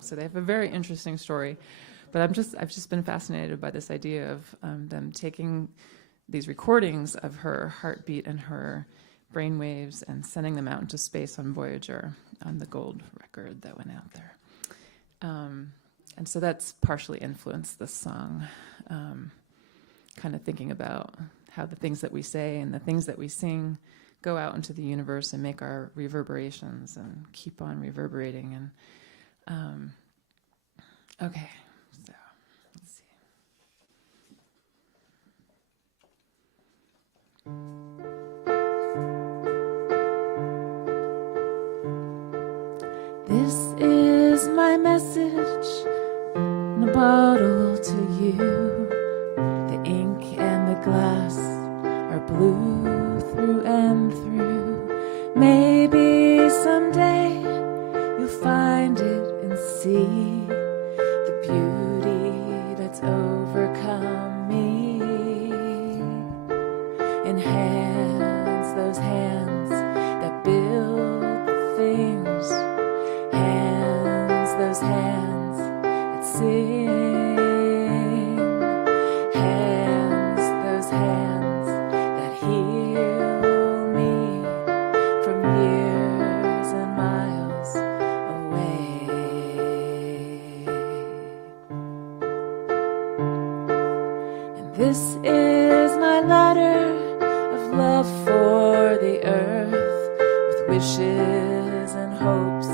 So they have a very interesting story. But I've just been fascinated by this idea of them taking these recordings of her heartbeat and her brainwaves and sending them out into space on Voyager, on the gold record that went out there. And so that's partially influenced this song, kind of thinking about how the things that we say and the things that we sing go out into the universe and make our reverberations and keep on reverberating. And okay, so let's see. This is my message in a bottle to you. The ink and the glass are blue through and through. Maybe someday you'll find it and see the beauty that's overcome me. In hands, those hands this is my letter of love for the earth, with wishes and hopes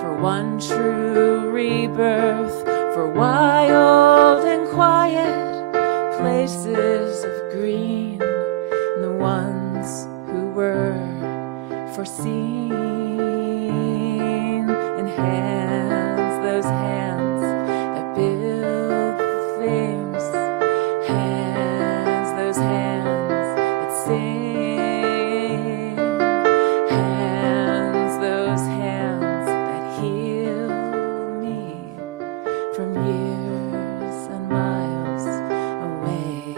for one true rebirth, for wild and quiet places of green, and the ones who were foreseen, in hands, those hands that build things, hands, those hands that sing, hands, those hands that heal me from years and miles away.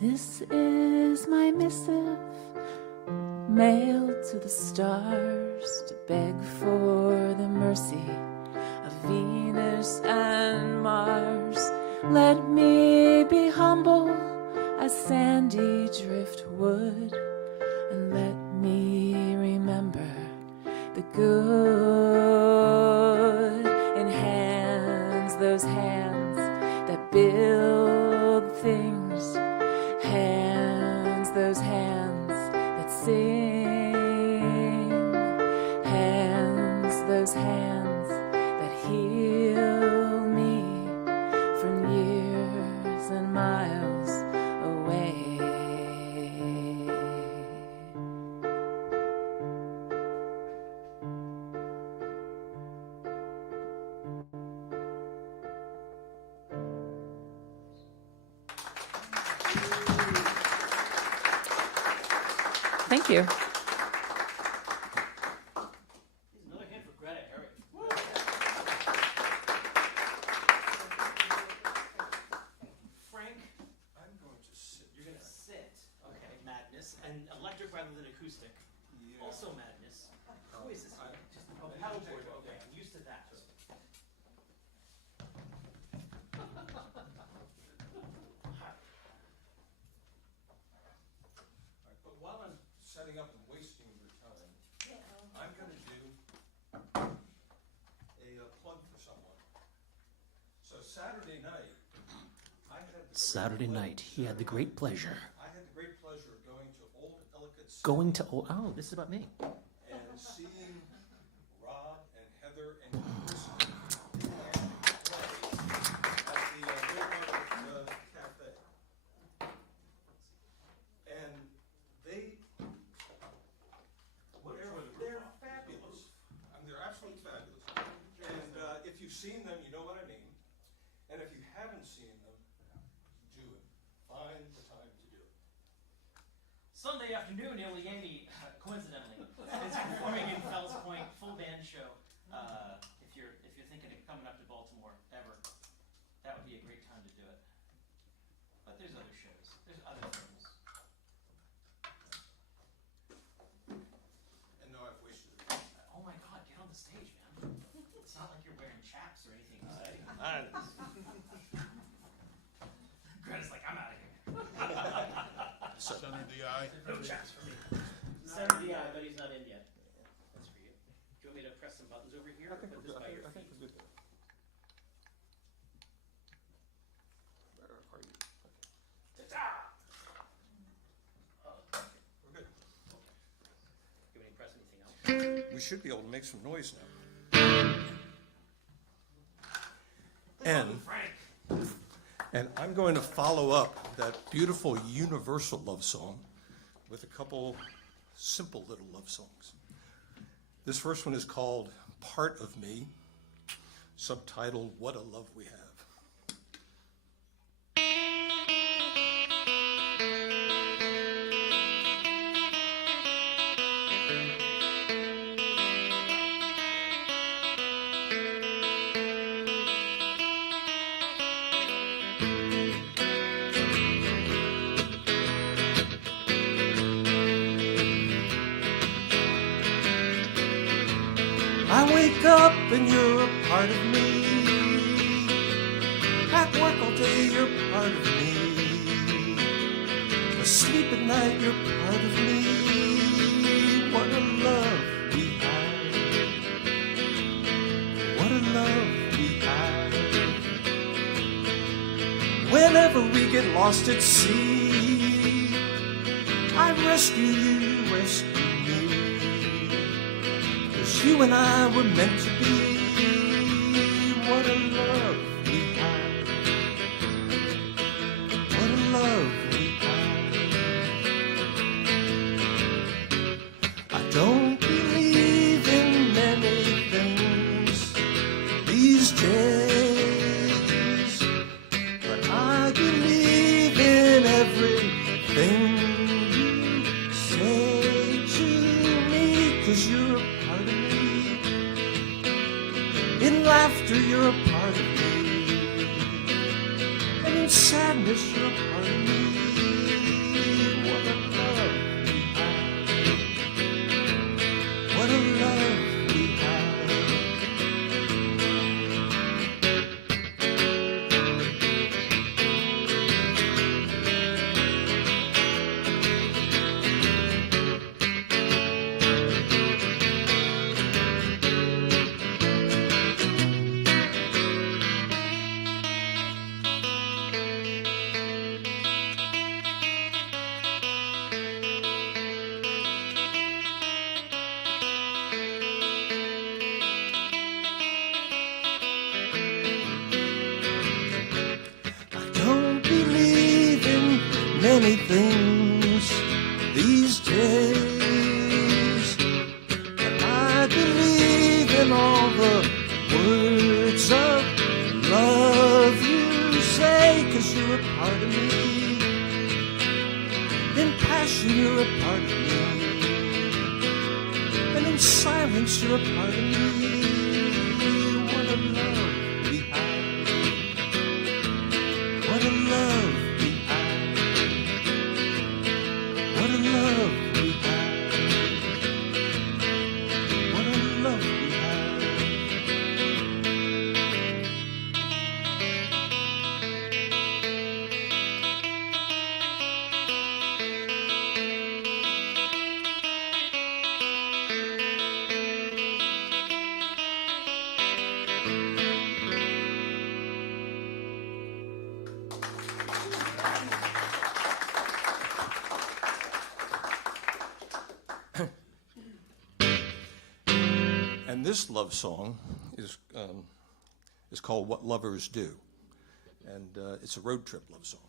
This is my missive, mailed to the stars, to beg for the mercy of Venus and Mars. Let me be humble as sandy driftwood, and let me remember the good in hands, those hands that build things, hands, those hands that sing, hands, those hands that heal me from years and miles away. Thank you. Another hand for Greta, Eric. Frank, I'm going to sit. you're gonna sit. Okay, madness. And electric rather than acoustic. Yeah. Also madness. Who is this? Just a paddleboard. Okay, I'm used to that. But while I'm setting up and wasting your time, I'm going to do a plug for someone. So Saturday night, I had the Saturday night, he had the great pleasure. I had the great pleasure of going to Old Ellicott City Going to, oh, this is about me. and seeing Rob and Heather and Chris play at the Piedmont Cafe. And they're fabulous. I mean, they're absolutely fabulous. And if you've seen them, you know what I mean. And if you haven't seen them, do it. Find the time to do it. Sunday afternoon, Iliani, coincidentally, is performing in Fells Point, full band show. If you're thinking of coming up to Baltimore ever, that would be a great time to do it. But there's other shows. There's other things. And no, I've wasted it. Oh my God, get on the stage, man. It's not like you're wearing chaps or anything exciting. Greta's like, I'm out of here. Center DI. No chaps for me. Center DI, but he's not in yet. That's for you. Do you want me to press some buttons over here? Or put this by your feet? Ta-ta! Oh, We're good. do you want me to press anything else? We should be able to make some noise now. And I'm going to follow up that beautiful universal love song with a couple simple little love songs. This first one is called Part of Me, subtitled What a Love We Have. I wake up and you're a part of me. At work all day, you're part of me. Asleep at night, you're part of me. What a love we have. What a love we have. Whenever we get lost at sea, I rescue you, rescue me. 'Cause you and I were meant to be. What a love we have. What a love we have. I don't believe in many things these days, but I believe in everything you say to me. 'Cause you're a part of me. In laughter, you're a part of me. And in sadness, you're a part of me. What a love we have. What a love we have. Many things these days, but I believe in all the words of love you say. 'Cause you're a part of me. In passion, you're a part of me. And in silence, you're a part of me. What a love we have. What a love we have. What a love we have. What a love we have. And this love song is called What Lovers Do. And it's a road trip love song.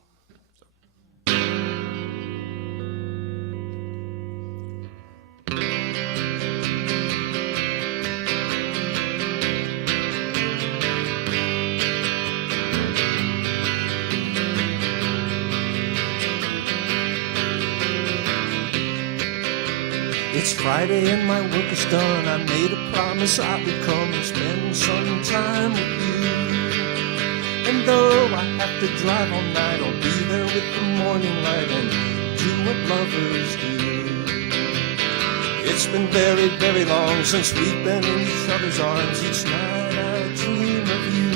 It's Friday and my work is done. I made a promise I would come and spend some time with you. And though I have to drive all night, I'll be there with the morning light and do what lovers do. It's been very, very long since we've been in each other's arms. Each night I dream of you.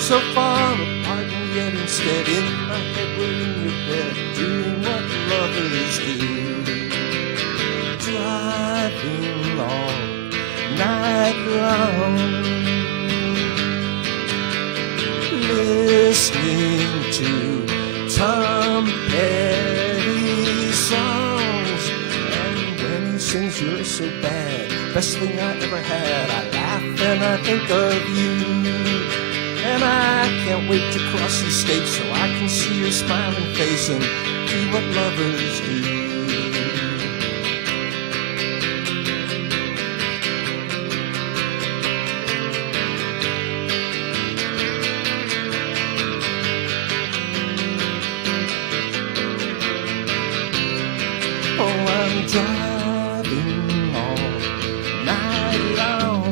So far apart and yet instead in my head we're in your bed doing what lovers do. Driving all night long, listening to Tom Petty songs. And when he sings You're So Bad, best thing I ever had, I laugh and I think of you. And I can't wait to cross the state so I can see your smiling face and do what lovers do. Driving all night long,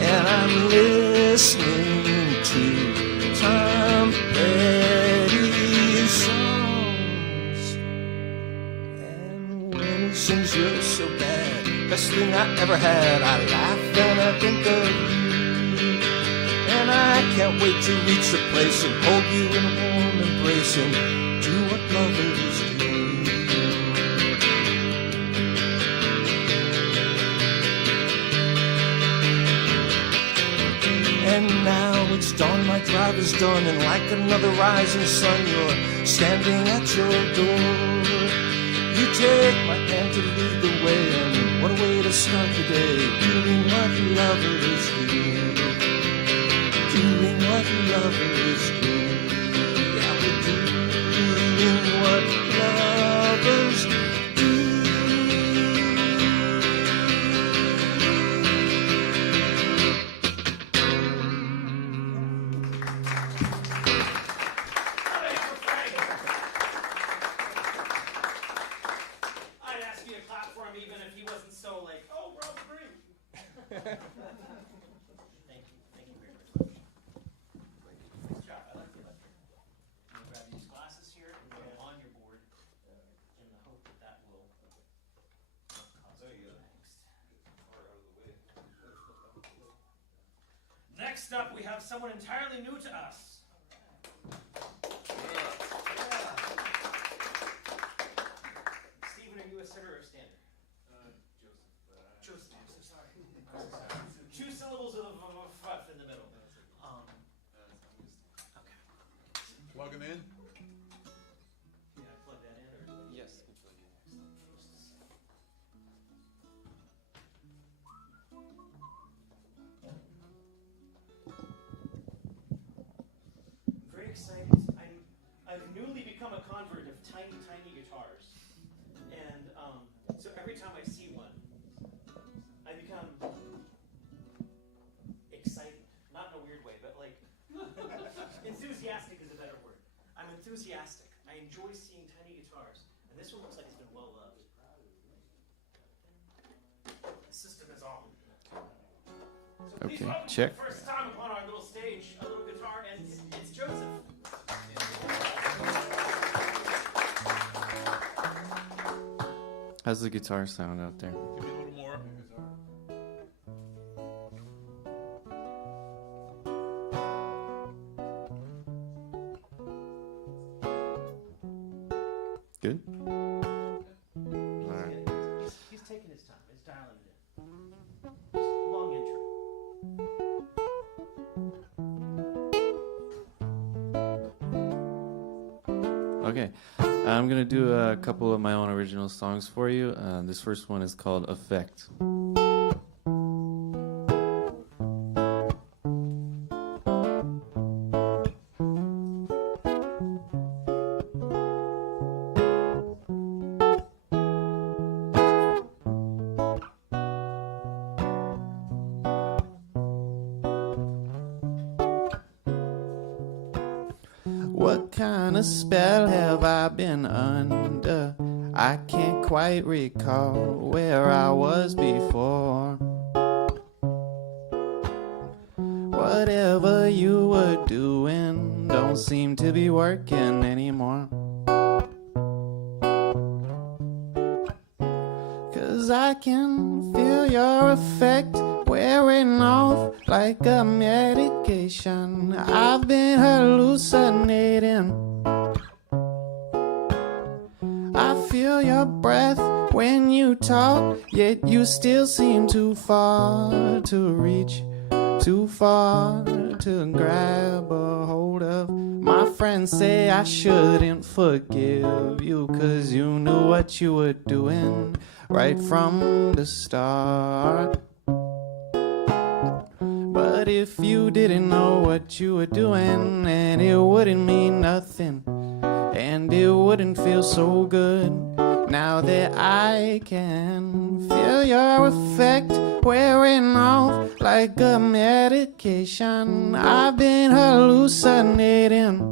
and I'm listening to Tom Petty songs. And when he sings You're So Bad, best thing I ever had. I laugh and I think of you, and I can't wait to reach the place and hold you in a warm embrace and do what lovers do. And now it's dawn, my drive is done, and like another rising sun, you're standing at your door. You take my hand to lead the way, and what a way to start the day, doing what lovers do. Doing what lovers do. Yeah, we're doing what lovers do. I'd ask you to clap for him even if he wasn't so like, oh, Rob Green. Thank you very much. Nice job. I like the electric. I'm gonna grab these glasses here and put them on your board in the hope that that will cause angst. Next up, we have someone entirely new to us. Stephen, are you a sitter or a stander? Joseph. I'm so sorry. Two syllables of f in the middle. Okay. Plug him in. Yeah, plug that in or Yes. I'm very excited. I've newly become a convert of tiny guitars, and so every time I see one, I become excited. Not in a weird way, but like enthusiastic is a better word. I'm enthusiastic. I enjoy seeing tiny guitars, and this one looks like it's been well loved. The system is on. So please Okay, welcome check. for the first time upon our little stage, a little guitar, and it's Joseph. How's the guitar sound out there? Give me a little more. Good? Alright. He's taking his time. He's dialing it in. Just long intro. Okay, I'm gonna do a couple of my own original songs for you. This first one is called Effect. What kind of spell have I been under? I can't quite recall where I was before. Whatever you were doing don't seem to be working anymore. 'Cause I can feel your effect wearing off like a medication. I've been hallucinating. I feel your breath when you talk, yet you still seem too far to reach, too far to grab a hold of. My friends say I shouldn't forgive you, 'cause you knew what you were doing right from the start. But if you didn't know what you were doing, then it wouldn't mean nothing, and it wouldn't feel so good. Now that I can feel your effect wearing off like a medication, I've been hallucinating.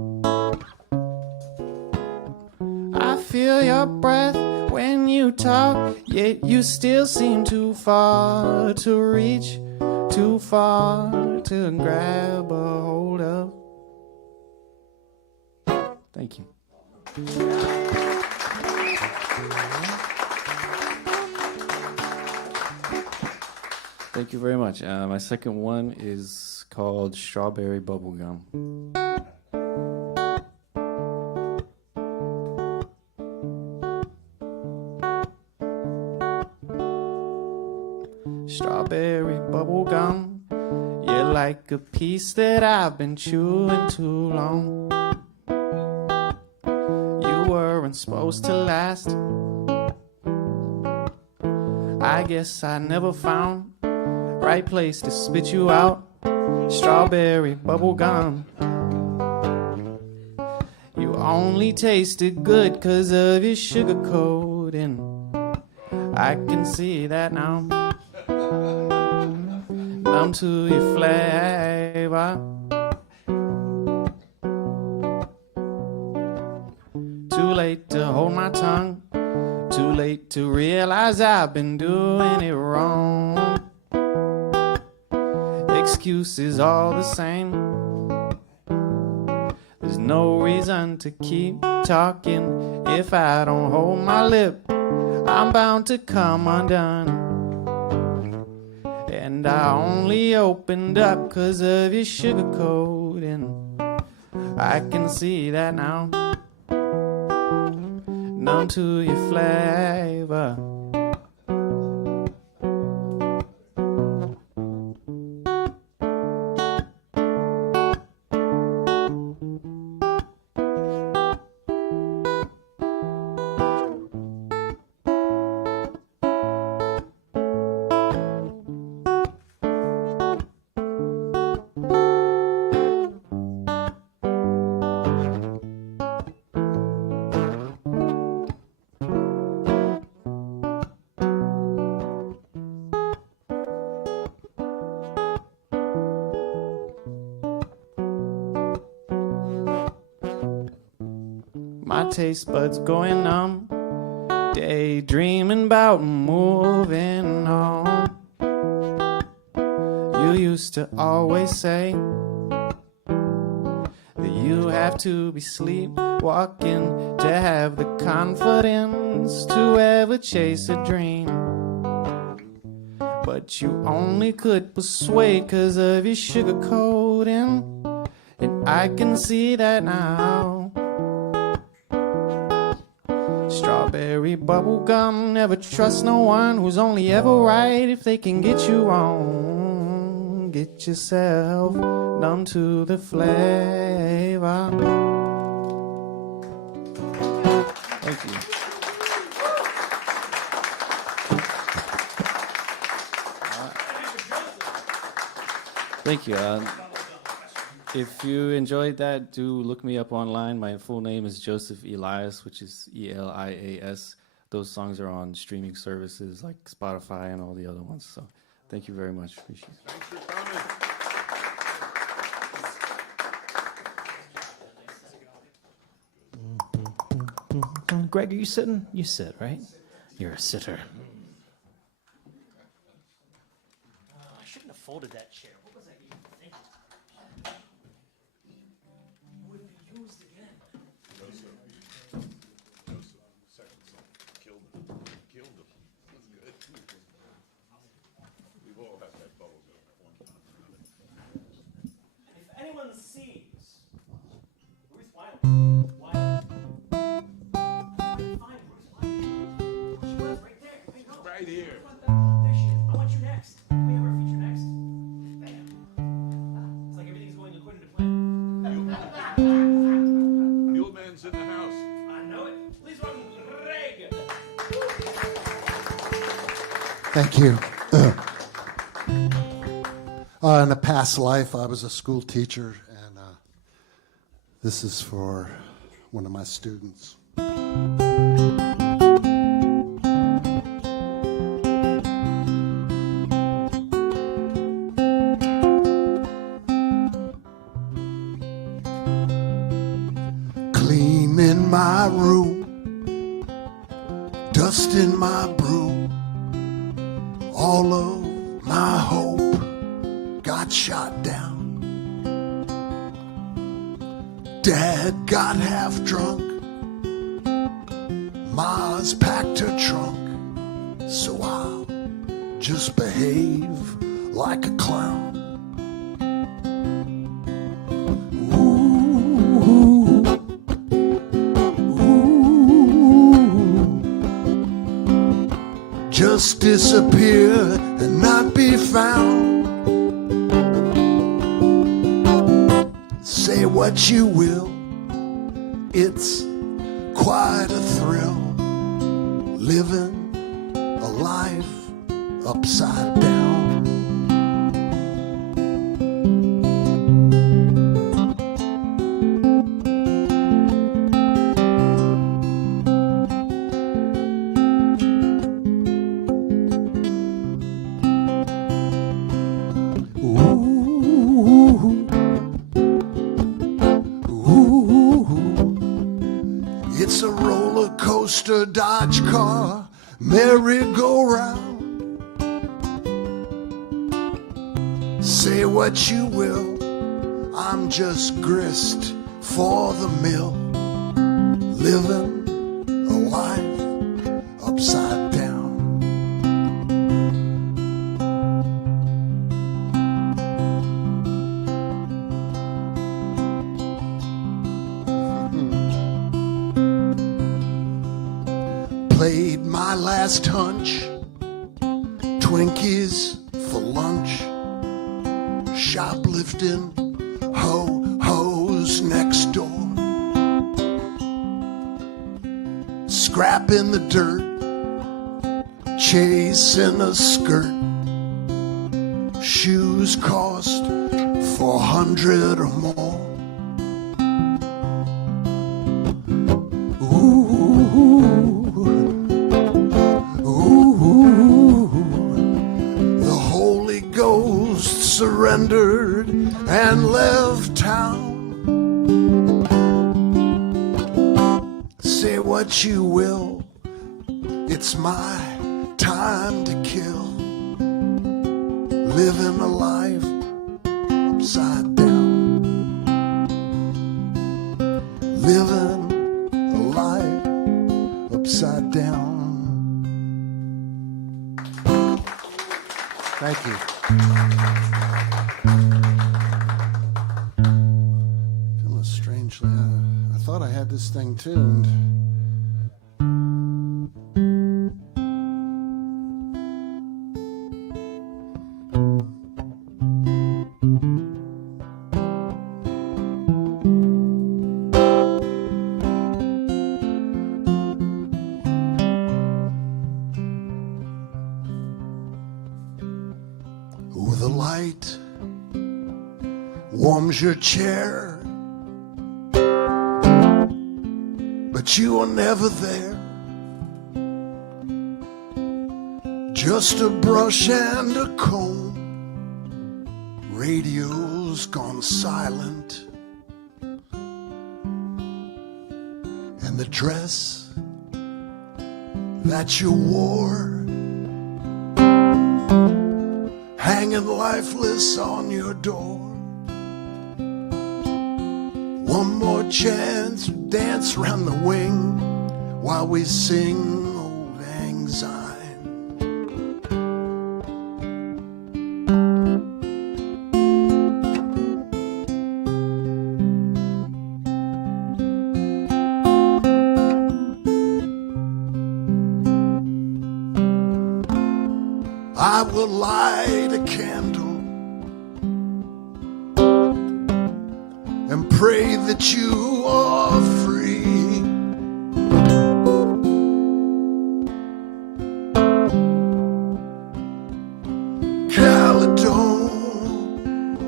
I feel your breath when you talk, yet you still seem too far to reach, too far to grab a hold of. Thank you. Thank you very much. My second one is called Strawberry Bubblegum. Strawberry bubblegum, you're like a piece that I've been chewing too long. You weren't supposed to last. I guess I never found right place to spit you out. Strawberry bubblegum, you only tasted good 'cause of your sugar coating. I can see that now. Numb to your flavor. Too late to hold my tongue. Too late to realize I've been doing it wrong. Excuses all the same. There's no reason to keep talking. If I don't hold my lip, I'm bound to come undone. And I only opened up 'cause of your sugar coating. I can see that now. Numb to your flavor. My taste buds going numb, daydreaming about moving on. You used to always say that you have to be sleepwalking to have the confidence to ever chase a dream. But you only could persuade 'cause of your sugar coating, and I can see that now. Strawberry bubblegum, never trust no one who's only ever right if they can get you wrong. Get yourself numb to the flavor. Thank you. Thank you. If you enjoyed that, do look me up online. My full name is Joseph Elias, which is Elias. Those songs are on streaming services like Spotify and all the other ones. So thank you very much. Appreciate it. Thanks for coming. Greg, are you sitting? You sit, right? You're a sitter. I shouldn't have folded that chair. What was I even thinking? Would be used again. Joseph, second son, killed him. That's good. We've all had that bubble gum at one time or another. If anyone sees Ruth Wyand, find Ruth Wyand. She was right there. I know. Right here. There she is. I want you next. Can we have our feature next? Bam. It's like everything's going according to plan. Muleman's in the house. I know it. Please welcome Greg. Thank you. In a past life, I was a school teacher, and this is for one of my students. Cleaning my room, dusting my broom, all of my hope got shot down. Dad got half drunk, Ma's packed her trunk, so I'll just behave like a clown. Just disappear and not be found. Say what you will, it's quite a thrill, living a life upside down. It's a roller coaster, Dodge car, merry-go-round. Say what you will, I'm just grist for the mill, living a life upside down. Played my last hunch, Twinkies for lunch, shoplifting ho-hos next door, scrapping the dirt, chasing a skirt, shoes cost 400 or more. Surrendered and left town. Say what you will, it's my time to kill, living a life upside down, living a life upside down. Thank you. Feeling strangely, I thought I had this thing tuned. Oh, the light warms your chair, but you are never there. Just a brush and a comb, radio's gone silent, and the dress that you wore hanging lifeless on your door. One more chance to dance round the wing while we sing Old Lang Syne. I will light a candle and pray that you are free.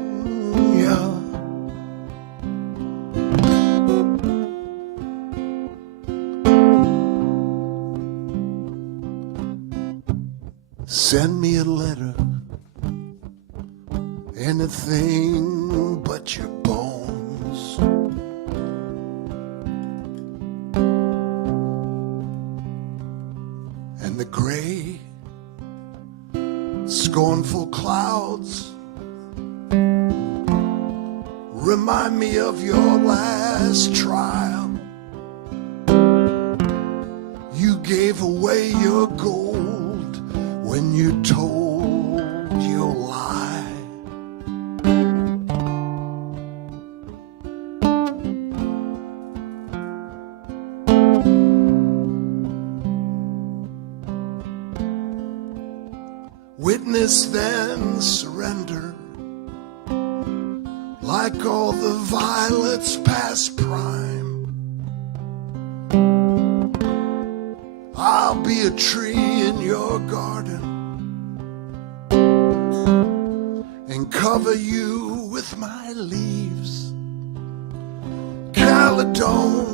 Caledonia, send me a letter, anything but your bones. And the gray, scornful clouds remind me of your last trial. You gave away your gold when you told you'll lie. Witness then surrender, like all the violets past prime. I'll be a tree in your garden and cover you with my leaves. Caledonia,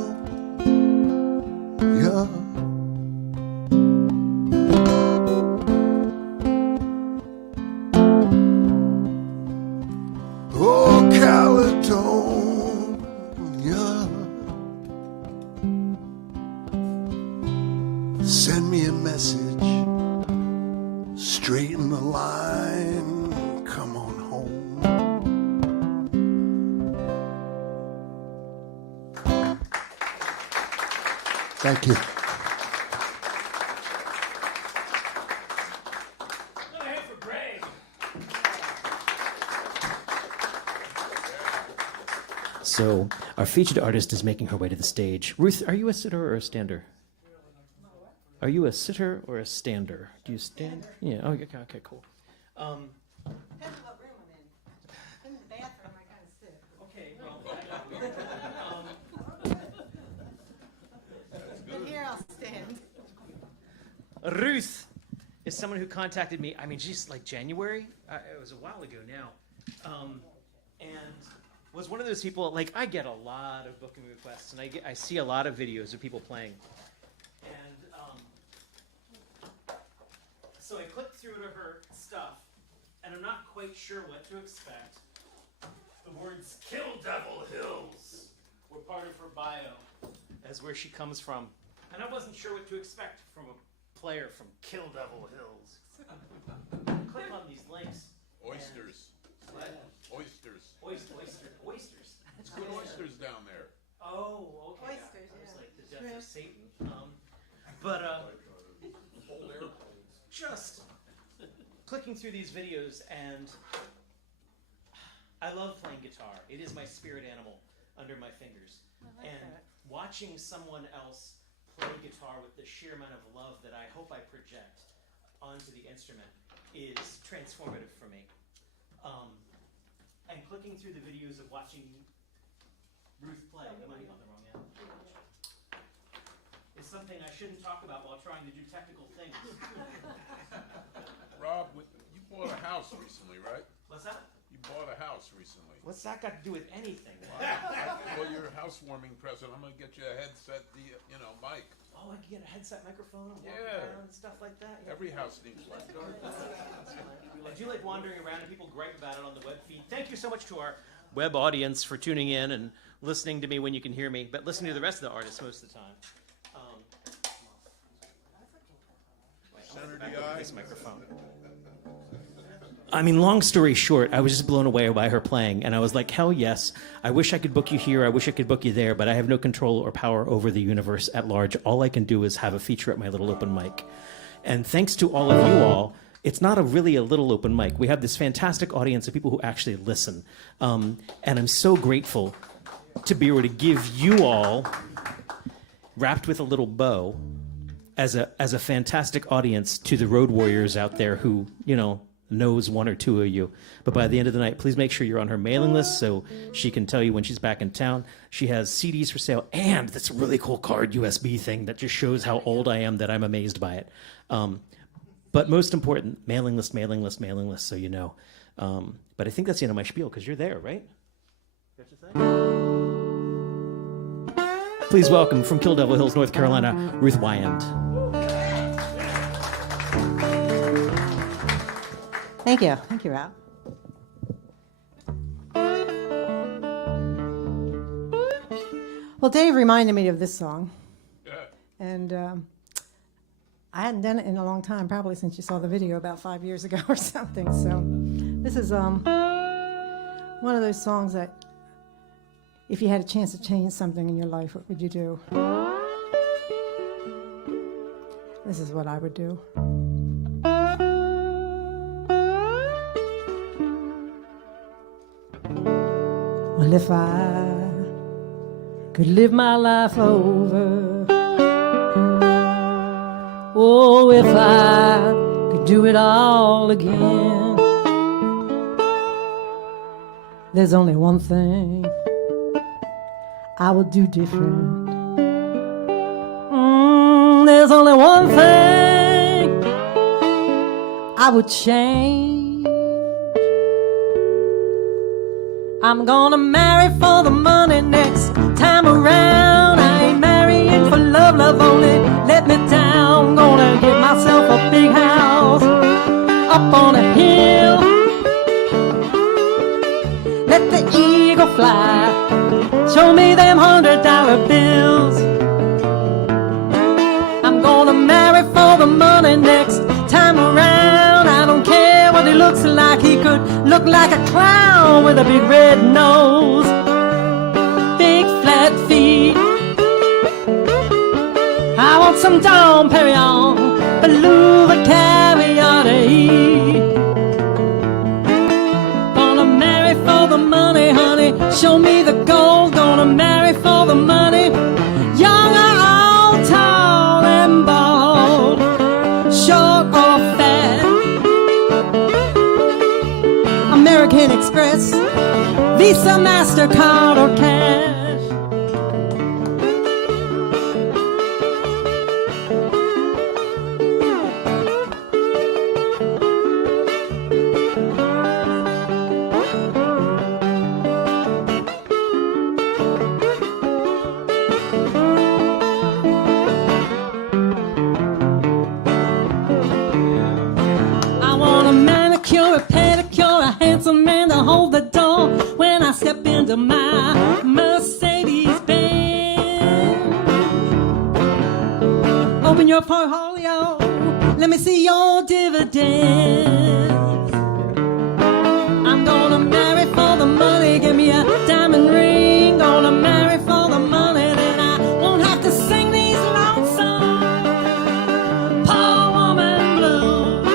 oh Caledonia, send me a message, straighten the line, come on home. Thank you. So our featured artist is making her way to the stage. Ruth, are you a sitter or a stander? Are you a sitter or a stander? Do you stand? Yeah. Oh, okay, cool. Depends what room I'm in. In the bathroom, I kind of sit. Okay, well, But here I'll stand. Ruth is someone who contacted me. I mean, she's like January. It was a while ago now, and was one of those people. Like, I get a lot of booking requests, and I see a lot of videos of people playing, and so I clicked through to her stuff, and I'm not quite sure what to expect. The words "Kill Devil Hills" were part of her bio, as where she comes from, and I wasn't sure what to expect from a player from Kill Devil Hills. Click on these links. Oysters. What? Oysters. Oysters. It's good oysters down there. Oh, okay. Oysters, I was yeah. like the death of Satan. But just clicking through these videos, and I love playing guitar. It is my spirit animal under my fingers. And watching someone else play guitar with the sheer amount of love that I hope I project onto the instrument is transformative for me. And clicking through the videos of watching Ruth play, am I on the wrong end? Is something I shouldn't talk about while trying to do technical things. Rob, you bought a house recently, right? What's that? You bought a house recently. What's that got to do with anything? Well, you're a housewarming present. I'm going to get you a headset, mic. Oh, I can get a headset microphone and walk Yeah. around and stuff like that? Yeah. Every house needs one. I do like wandering around and people gripe about it on the web feed. Thank you so much to our web audience for tuning in and listening to me when you can hear me, but listening to the rest of the artists most of the time. Center Back DI. over this microphone. I mean, long story short, I was just blown away by her playing, and I was like, hell yes, I wish I could book you here, I wish I could book you there, but I have no control or power over the universe at large. All I can do is have a feature at my little open mic. And thanks to all of you all, it's not really a little open mic. We have this fantastic audience of people who actually listen. And I'm so grateful to be able to give you all, wrapped with a little bow, as a fantastic audience to the road warriors out there who, knows one or two of you. But by the end of the night, please make sure you're on her mailing list so she can tell you when she's back in town. She has CDs for sale and this really cool card USB thing that just shows how old I am, that I'm amazed by it. But most important, mailing list, so you know. But I think that's the end of my spiel because you're there, right? Please welcome from Kill Devil Hills, North Carolina, Ruth Wyand. Thank you. Thank you, Rob. Well, Dave reminded me of this song. Yeah. And I hadn't done it in a long time, probably since you saw the video about 5 years ago or something. So this is one of those songs that if you had a chance to change something in your life, what would you do? This is what I would do. Well, if I could live my life over, oh, if I could do it all again, there's only one thing I would do different. There's only one thing I would change. I'm gonna marry for the money next time around. I ain't marrying for love, love only let me down. Gonna get myself a big house up on a hill. Let the eagle fly, show me them $100 bills. I'm gonna marry for the money next time around. I don't care what he looks like. He could look like a clown with a big red nose, big flat feet. I want some Dom Perignon, beluga caviar to eat. Gonna marry for the money, honey, show me the gold. Gonna marry for the money, young or old, tall and bald, short or fat. American Express, Visa, MasterCard or cash. I want a manicure, a pedicure, a handsome man to hold the door when I step into my Mercedes-Benz. Open your portfolio, let me see your dividends. I'm gonna marry for the money, give me a diamond ring. Gonna marry for the money, then I won't have to sing these lonesome poor woman blues.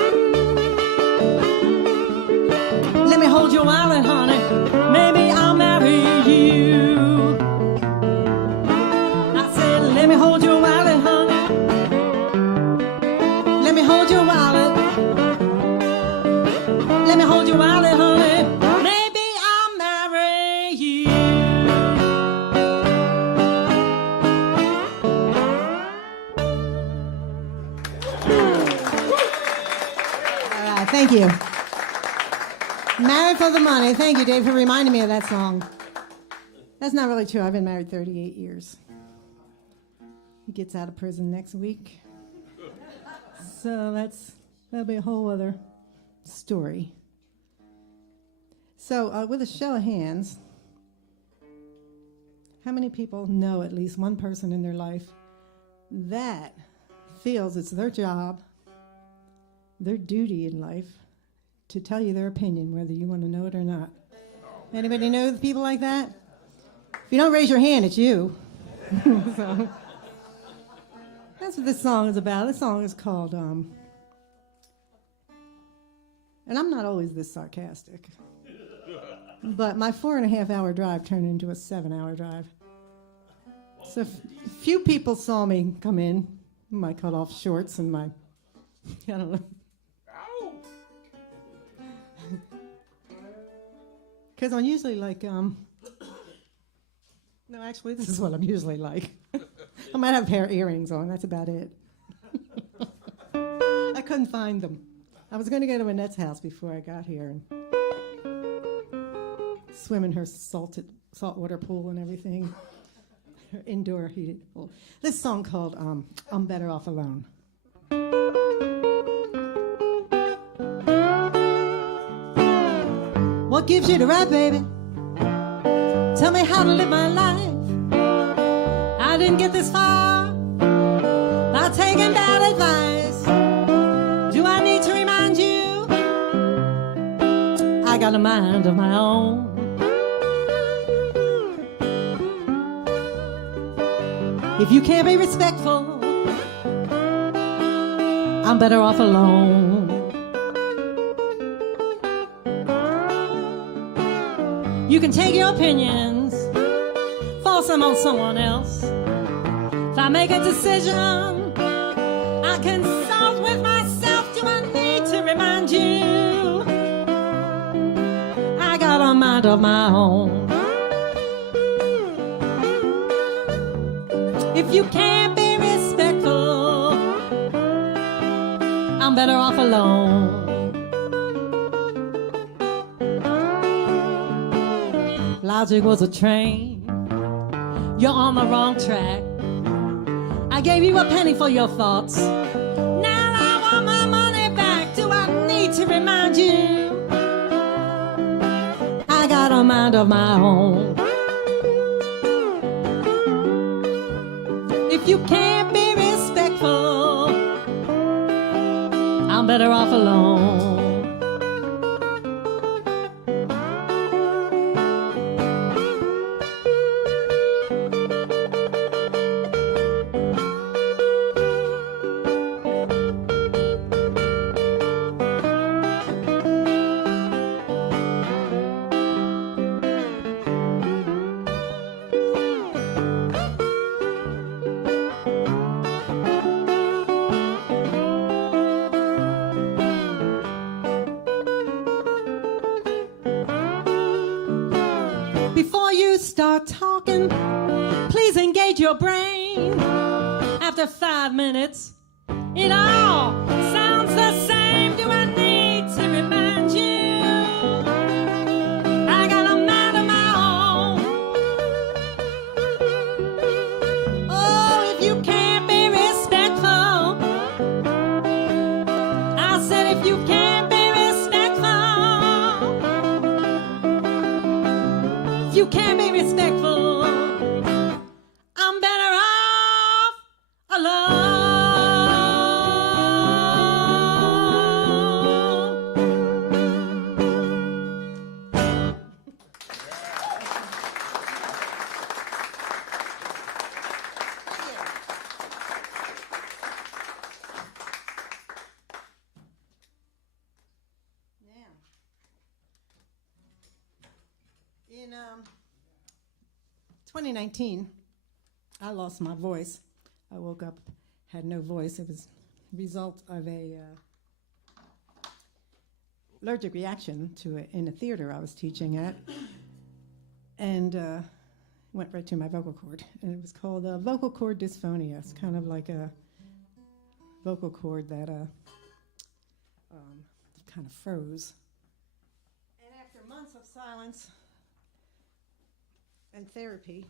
Let me hold your wallet, honey, maybe I'll marry you. I said, let me hold your wallet, honey, let me hold your wallet, let me hold your wallet, honey, maybe I'll marry you. All right, thank you. Married for the money. Thank you, Dave, for reminding me of that song. That's not really true. I've been married 38 years. He gets out of prison next week. So that'll be a whole other story. So with a show of hands, how many people know at least one person in their life that feels it's their job, their duty in life, to tell you their opinion, whether you want to know it or not? Anybody know people like that? If you don't raise your hand, it's you. So, that's what this song is about. This song is called, and I'm not always this sarcastic, but my 4.5-hour drive turned into a 7-hour drive. So few people saw me come in, my cut-off shorts and my, I don't know. Because I'm usually like, no, actually, this is what I'm usually like. I might have a pair of earrings on, that's about it. I couldn't find them. I was going to go to Annette's house before I got here and swim in her saltwater pool and everything, her indoor heated pool. This song called I'm Better Off Alone. What gives you the right, baby? Tell me how to live my life. I didn't get this far by taking bad advice. Do I need to remind you? I got a mind of my own. If you can't be respectful, I'm better off alone. You can take your opinions, force them on someone else. If I make a decision, I consult with myself. Do I need to remind you? I got a mind of my own. If you can't be respectful, I'm better off alone. Logic was a train, you're on the wrong track. I gave you a penny for your thoughts, now I want my money back. Do I need to remind you? I got a mind of my own. If you can't be respectful, I'm better off alone. Before you start talking, please engage your brain. After 5 minutes, it all sounds the same. Do I need to remind you? I got a mind of my own. Oh, if you can't be respectful, I said if you can't be respectful, if you can't be respectful, I'm better off alone. In 2019, I lost my voice. I woke up, had no voice. It was the result of a allergic reaction to it in a theater I was teaching at, and went right to my vocal cord. And it was called vocal cord dysphonia. It's kind of like a vocal cord that kind of froze. And after months of silence and therapy,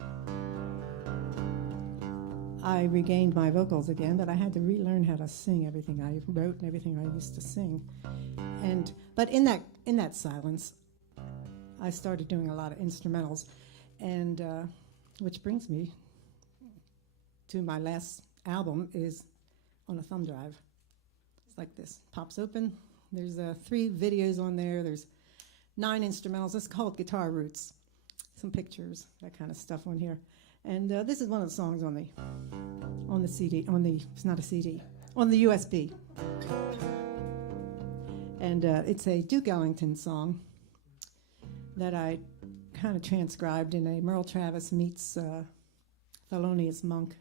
I regained my vocals again, but I had to relearn how to sing everything I wrote and everything I used to sing. But in that silence, I started doing a lot of instrumentals, and which brings me to my last album is on a thumb drive. It's like this, pops open. There's 3 videos on there. There's 9 instrumentals. It's called Guitar Roots. Some pictures, that kind of stuff on here. And this is one of the songs on the CD, it's not a CD, on the USB. And it's a Duke Ellington song that I kind of transcribed in a Merle Travis meets Thelonious Monk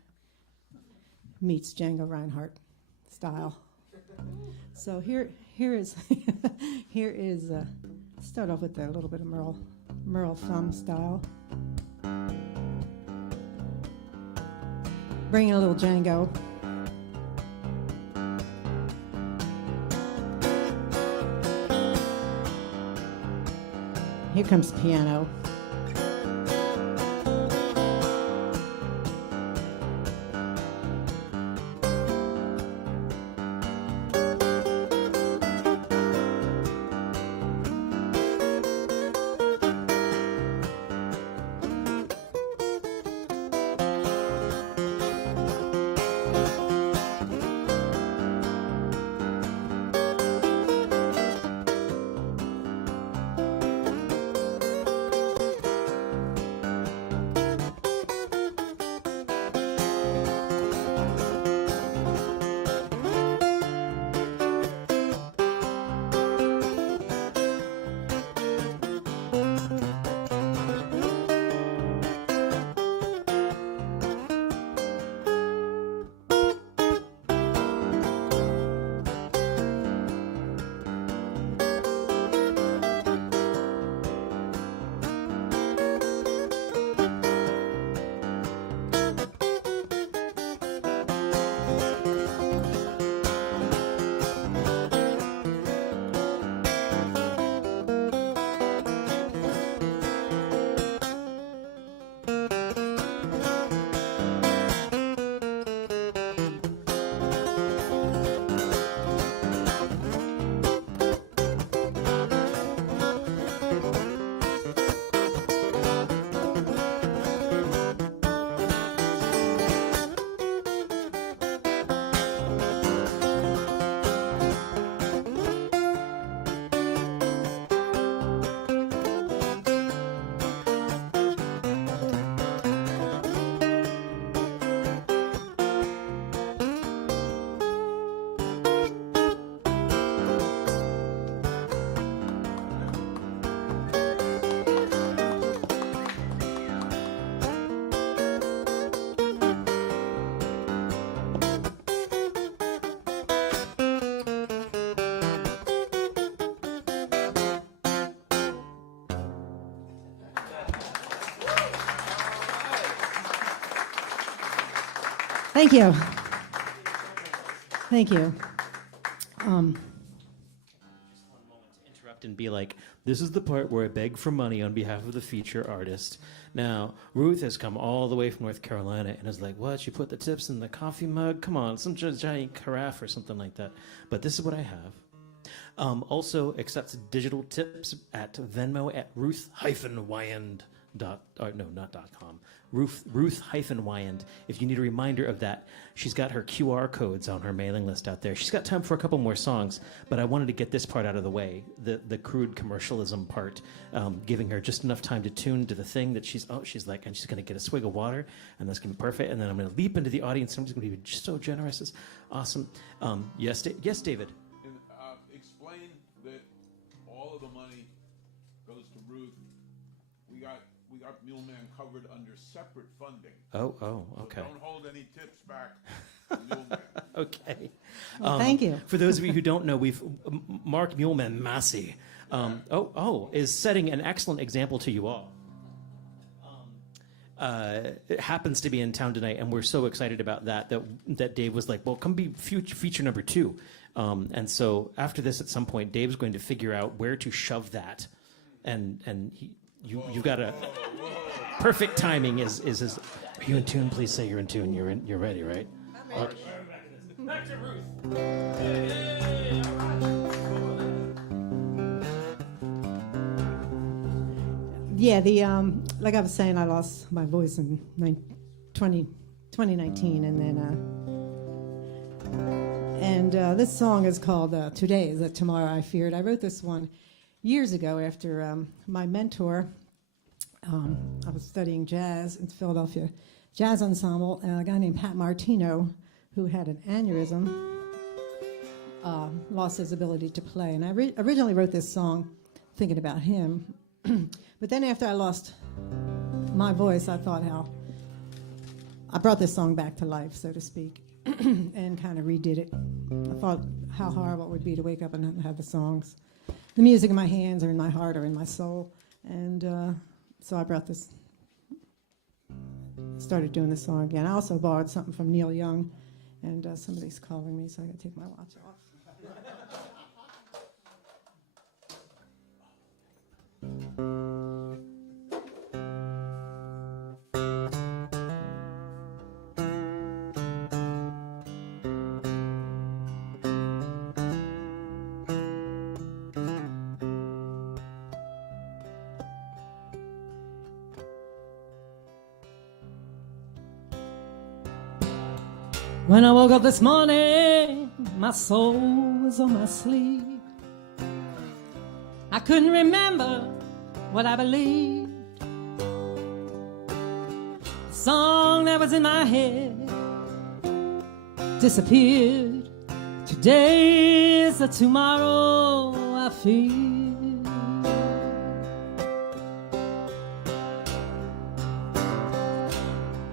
meets Django Reinhardt style. So here is start off with a little bit of Merle thumb style. Bring in a little Django. Here comes piano. Thank you. Thank you. Interrupt and be like, this is the part where I beg for money on behalf of the feature artist. Now, Ruth has come all the way from North Carolina and is like, what, you put the tips in the coffee mug? Come on, some giant carafe or something like that. But this is what I have. Also accepts digital tips at Venmo at Ruth-Wyand. .com. Ruth-Wyand. If you need a reminder of that, she's got her QR codes on her mailing list out there. She's got time for a couple more songs, but I wanted to get this part out of the way, the crude commercialism part, giving her just enough time to tune to the thing that she's like, and she's going to get a swig of water, and that's going to be perfect, and then I'm going to leap into the audience, and I'm just going to be just so generous. It's awesome. Yes, David? And, explain that all of the money goes to Ruth. We got Muleman covered under separate funding. Oh, okay. So don't hold any tips back to Muleman. Okay. Well, thank you. For those of you who don't know, Mark Muleman Massey is setting an excellent example to you all. It happens to be in town tonight, and we're so excited about that Dave was like, well, come be feature number 2. And so after this, at some point, Dave's going to figure out where to shove that, and you've got a perfect timing. Is are you in tune? Please say you're in tune. You're ready, right? I'm ready. Okay. Back to Ruth. Yeah, like I was saying, I lost my voice in 2019, and then this song is called "Today Is the Tomorrow I Feared." I wrote this one years ago after my mentor. I was studying jazz in Philadelphia Jazz Ensemble, and a guy named Pat Martino, who had an aneurysm, lost his ability to play. And I originally wrote this song thinking about him. But then after I lost my voice, I thought how I brought this song back to life, so to speak, and kind of redid it. I thought how horrible it would be to wake up and not have the music in my hands or in my heart or in my soul. And so I started doing this song again. I also borrowed something from Neil Young, and somebody's calling me, so I got to take my watch off. When I woke up this morning, my soul was on my sleeve. I couldn't remember what I believed. The song that was in my head disappeared. Today is the tomorrow I fear.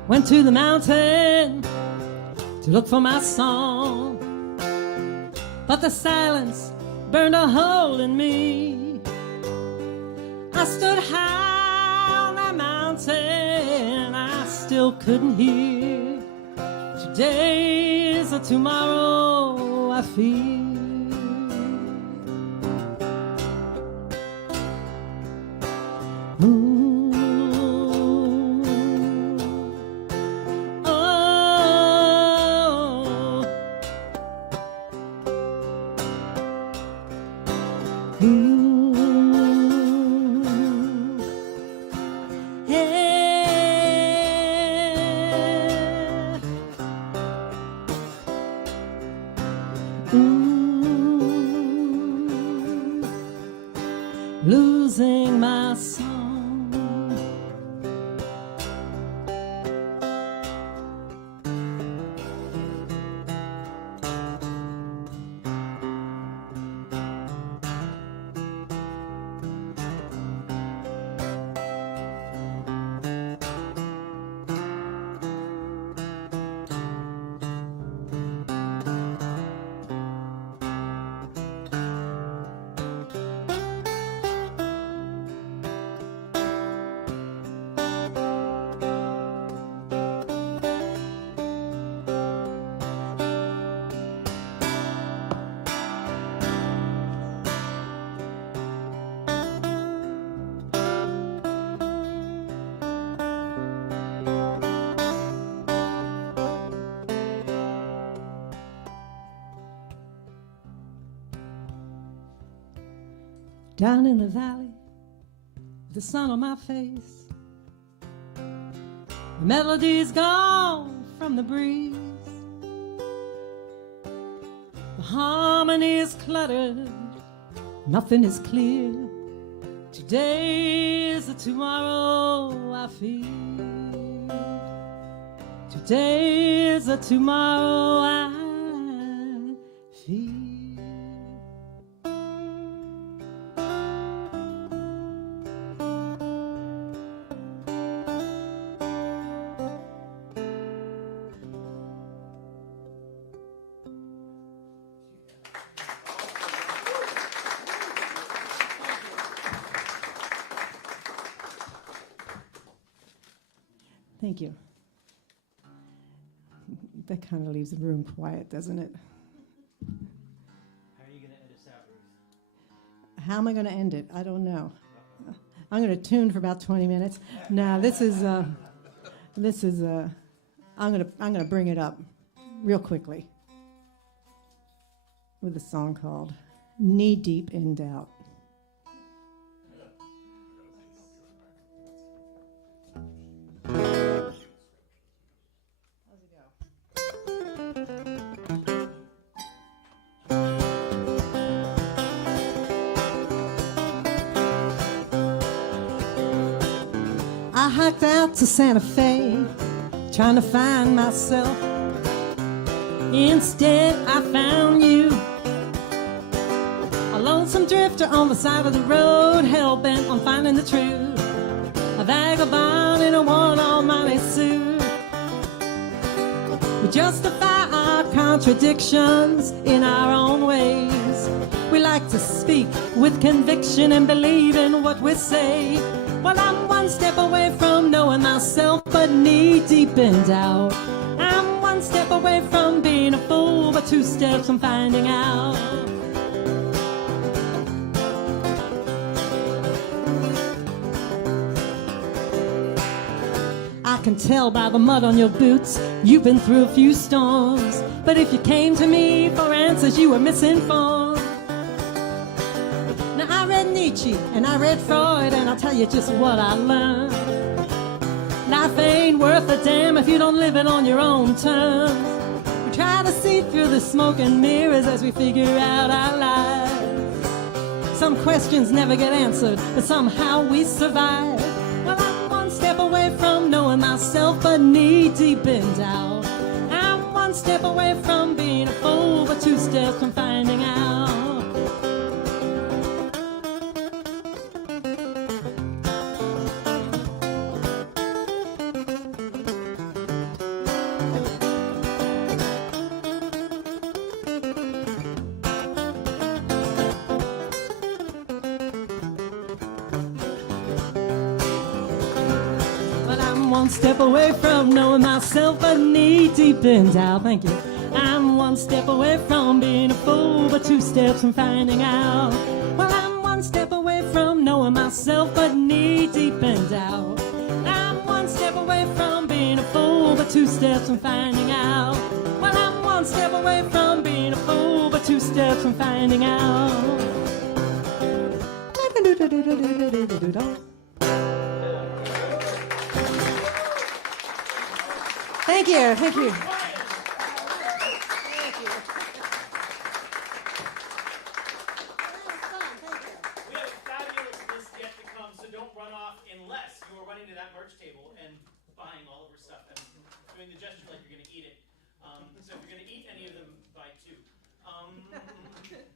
Went to the mountain to look for my song, but the silence burned a hole in me. I stood high on that mountain, I still couldn't hear. Today is the tomorrow I fear. Losing my song. down in the valley, with the sun on my face. The melody's gone from the breeze. The harmony is cluttered, nothing is clear. Today is the tomorrow I feel. Today is the tomorrow I feel. Thank you. That kind of leaves the room quiet, doesn't it? How are you going to end us out, Ruth? How am I going to end it? I don't know. I'm going to tune for about 20 minutes. Now, I'm going to bring it up real quickly with a song called Knee Deep in Doubt. I hiked out to Santa Fe, trying to find myself. Instead, I found you, a lonesome drifter on the side of the road, hell-bent on finding the truth, a vagabond in a worn almighty suit. We justify our contradictions in our own ways. We like to speak with conviction and believe in what we say. Well, I'm one step away from knowing myself, but knee deep in doubt. I'm one step away from being a fool, but 2 steps from finding out. I can tell by the mud on your boots, you've been through a few storms. But if you came to me for answers, you were misinformed. Now I read Nietzsche and I read Freud, and I'll tell you just what I learned. Life ain't worth a damn if you don't live it on your own terms. We try to see through the smoke and mirrors as we figure out our lives. Some questions never get answered, but somehow we survive. Well, I'm one step away from knowing myself, but knee deep in doubt. I'm one step away from being a fool, but 2 steps from finding out. One step away from knowing myself, but knee deep in doubt. Thank you. I'm one step away from being a fool, but 2 steps from finding out. Well, I'm one step away from knowing myself, but knee deep in doubt. I'm one step away from being a fool, but 2 steps from finding out. Well, I'm one step away from being a fool, but 2 steps from finding out. Thank you. Thank you. We have a fabulous list yet to come, so don't run off unless you are running to that merch table and buying all of her stuff and doing the gesture like you're going to eat it. So if you're going to eat any of them, buy 2.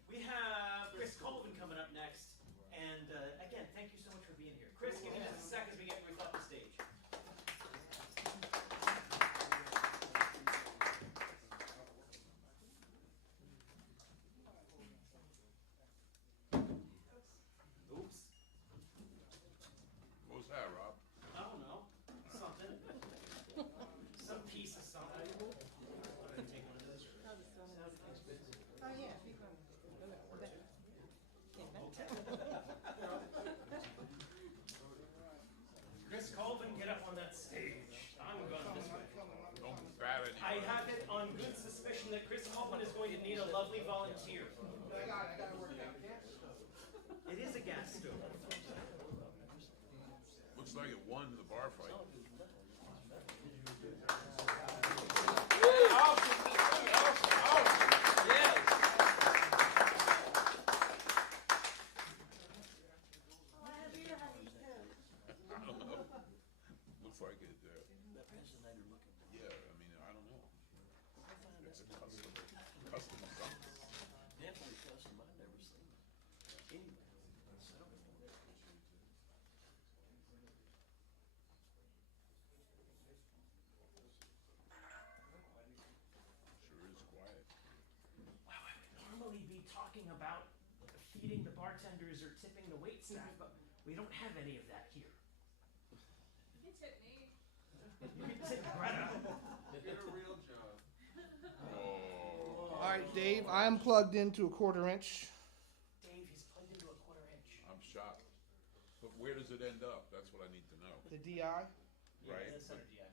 We have Chris Colvin coming up next. And again, thank you so much for being here. Chris, give me just a second as we get Ruth off the stage. Chris Colvin, get up on that stage. I'm going this way. I have it on good suspicion that Chris Colvin is going to need a lovely volunteer. It is a gas stove. Looks like it won the bar fight. I don't know. Looks like it. Yeah, I mean, I don't know. It's a custom song. Definitely custom. I've never seen anybody sell it. Sure is quiet. Wow, I would normally be talking about feeding the bartenders or tipping the wait staff, but we don't have any of that here. You tip me. You can tip Greta. Get a real job. Oh. All right, Dave, I'm plugged into a 1/4 inch. Dave, he's plugged into a 1/4 inch. I'm shocked. But where does it end up? That's what I need to know. The DI. Right? That's center DI.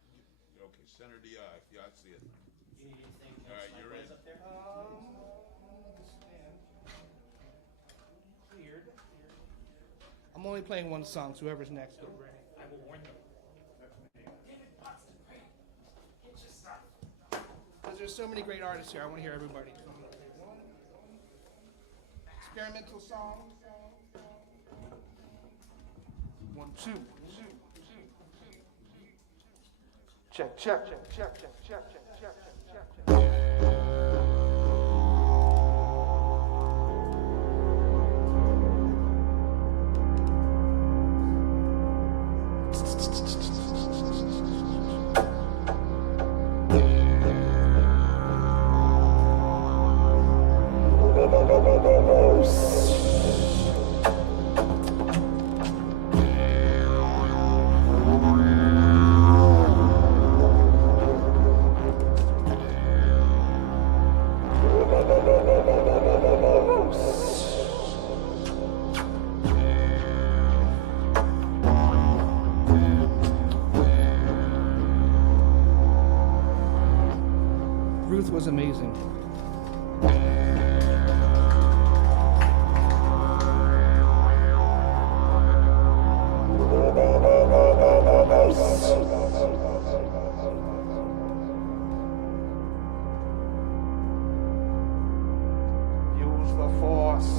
Okay, center DI. Yeah, I see it. You need anything All right, else you're likewise in. up there? Cleared. I'm only playing one song, so whoever's next, go ready. I will warn them. David Boston, great. Get your stuff. Because there's so many great artists here, I want to hear everybody. Experimental song. 1, 2. Check, check, check, check, check, check, check, check, check, check. Ruth was amazing. Use the force.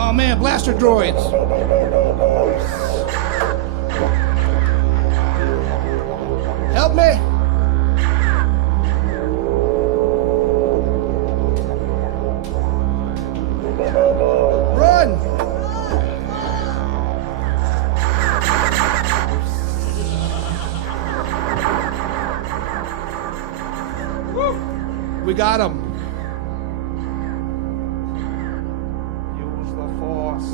Oh man, blaster droids. Help me. Run. We got him. Use the force.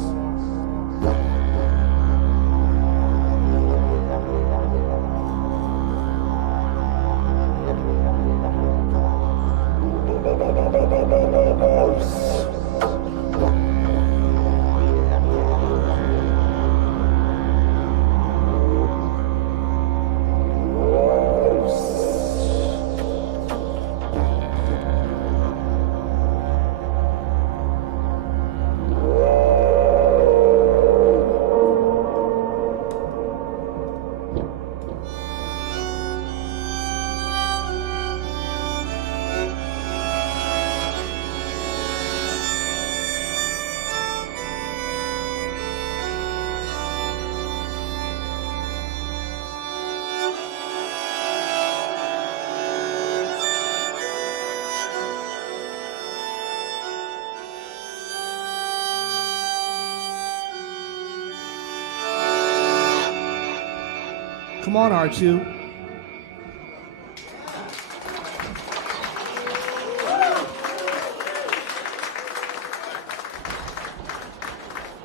Come on, R2.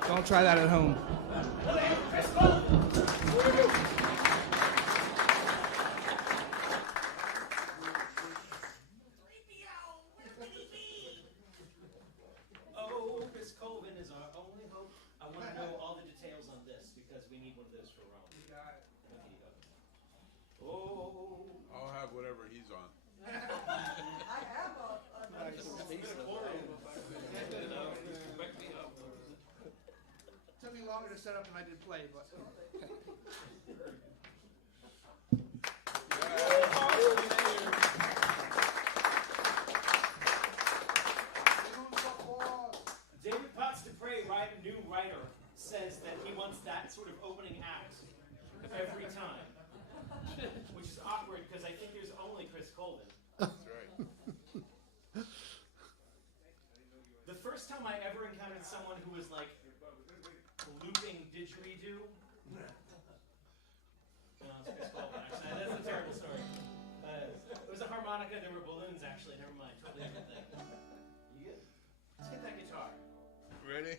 Don't try that at home. Oh, Chris Colvin is our only hope. I want to know all the details on this because we need one of those for Rome. Oh. I'll have whatever he's on. I have a Took me longer to set up than I did play, but. David Potts Dupre, new writer, says that he wants that sort of opening act every time, which is awkward because I think there's only Chris Colvin. That's right. The first time I ever encountered someone who was like looping didgeridoo. No, it's Chris Colvin, actually. That's a terrible story. It was a harmonica, there were balloons, actually. Never mind, totally different thing. You good? Let's get that guitar. Ready?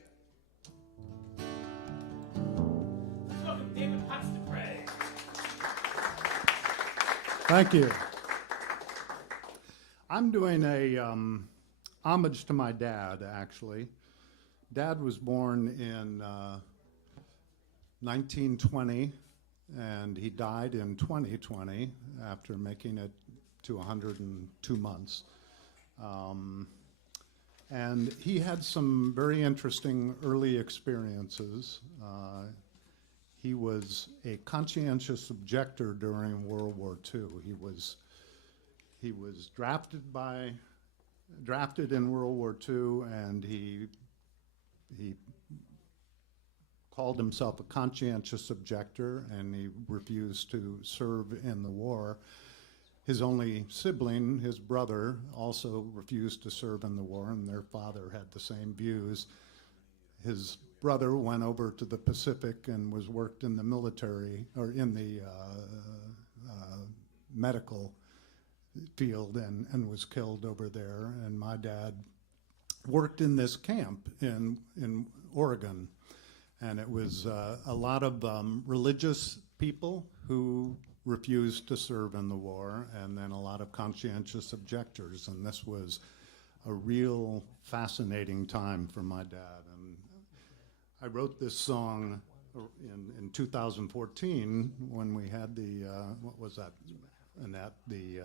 Let's welcome David Potts Dupre. Thank you. I'm doing a homage to my dad, actually. Dad was born in 1920, and he died in 2020 after making it to 102 months. And he had some very interesting early experiences. He was a conscientious objector during World War II. He was drafted in World War II, and he called himself a conscientious objector, and he refused to serve in the war. His only sibling, his brother, also refused to serve in the war, and their father had the same views. His brother went over to the Pacific and worked in the military, or in the medical field, and was killed over there. And my dad worked in this camp in Oregon, and it was a lot of religious people who refused to serve in the war, and then a lot of conscientious objectors, and this was a real fascinating time for my dad. And I wrote this song in 2014 when we had the what was that, Annette? The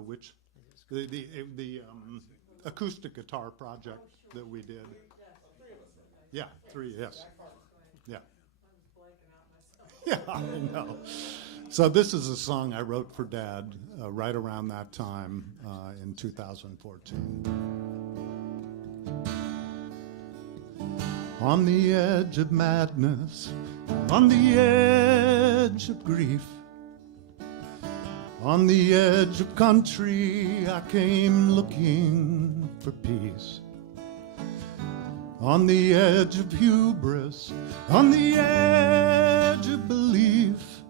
which the acoustic guitar project that we did. Yeah, three, yes. Yeah. Yeah, I know. So this is a song I wrote for Dad right around that time in 2014. On the edge of madness, on the edge of grief, on the edge of country, I came looking for peace. On the edge of hubris, on the edge of belief,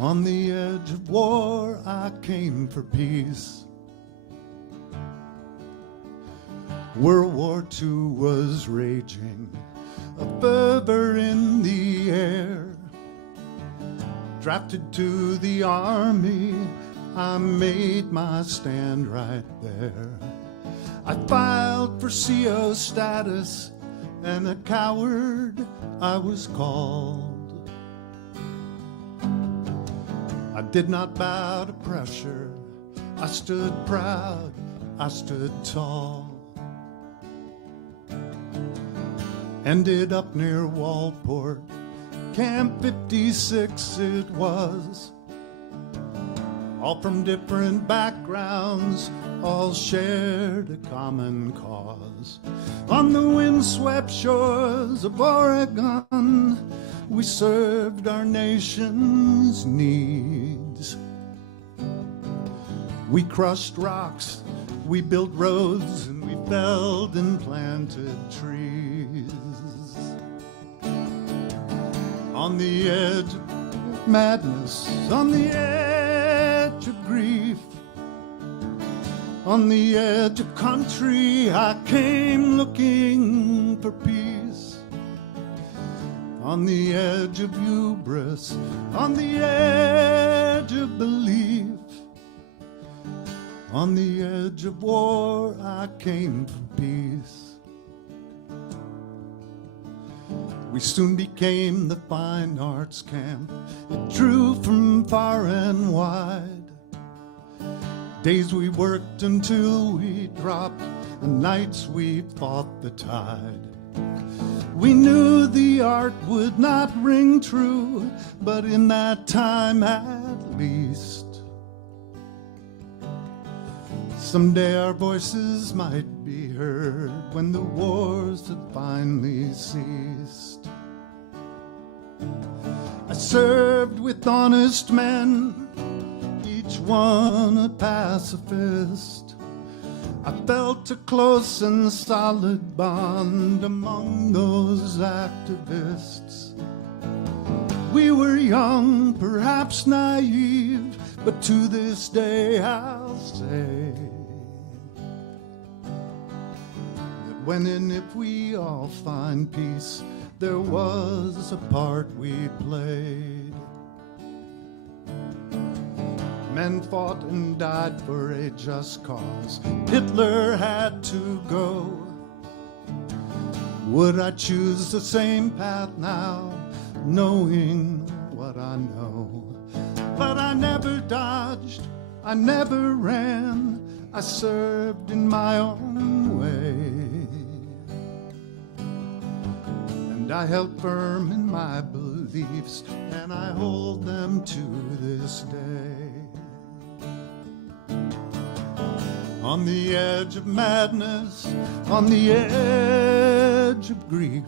on the edge of war, I came for peace. World War II was raging, a fervor in the air. Drafted to the army, I made my stand right there. I filed for CO status, and a coward I was called. I did not bow to pressure, I stood proud, I stood tall. Ended up near Walport, Camp 56 it was. All from different backgrounds, all shared a common cause. On the windswept shores of Oregon, we served our nation's needs. We crushed rocks, we built roads, and we felled and planted trees. On the edge of madness, on the edge of grief, on the edge of country, I came looking for peace. On the edge of hubris, on the edge of belief, on the edge of war, I came for peace. We soon became the fine arts camp. It drew from far and wide. Days we worked until we dropped, and nights we fought the tide. We knew the art would not ring true, but in that time at least, someday our voices might be heard when the wars had finally ceased. I served with honest men, each one a pacifist. I felt a close and solid bond among those activists. We were young, perhaps naive, but to this day I'll say that when and if we all find peace, there was a part we played. Men fought and died for a just cause. Hitler had to go. Would I choose the same path now, knowing what I know? But I never dodged, I never ran, I served in my own way. And I held firm in my beliefs, and I hold them to this day. On the edge of madness, on the edge of grief,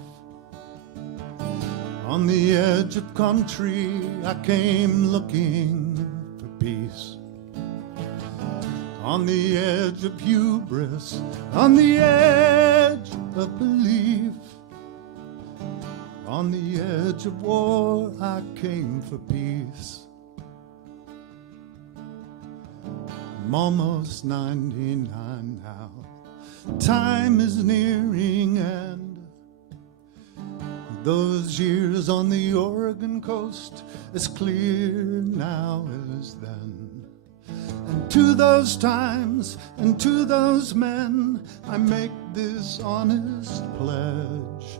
on the edge of country, I came looking for peace. On the edge of hubris, on the edge of belief, on the edge of war, I came for peace. I'm almost 99 now. Time is nearing end. Those years on the Oregon coast, as clear now as then. And to those times and to those men, I make this honest pledge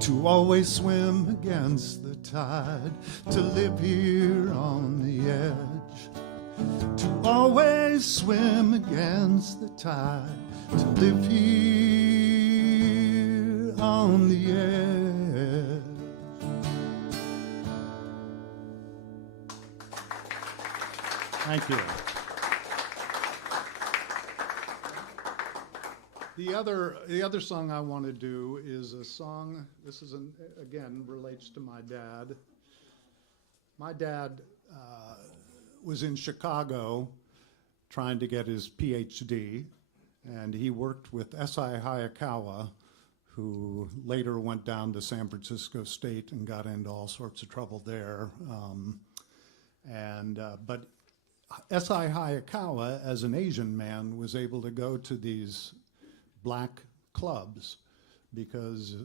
to always swim against the tide, to live here on the edge, to always swim against the tide, to live here on the edge. Thank you. The other song I want to do is a song, this is, again, relates to my dad. My dad was in Chicago trying to get his PhD, and he worked with S.I. Hayakawa, who later went down to San Francisco State and got into all sorts of trouble there. But S.I. Hayakawa, as an Asian man, was able to go to these black clubs because,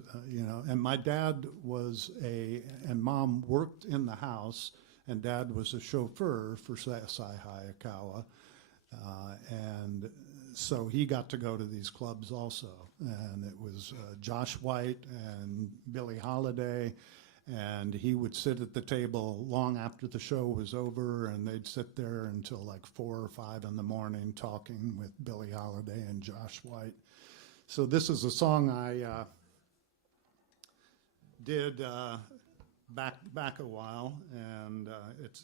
and my dad was and mom worked in the house, and dad was a chauffeur for S.I. Hayakawa. And so he got to go to these clubs also. And it was Josh White and Billie Holiday, and he would sit at the table long after the show was over, and they'd sit there until like 4 or 5 in the morning talking with Billie Holiday and Josh White. So this is a song I did back a while, and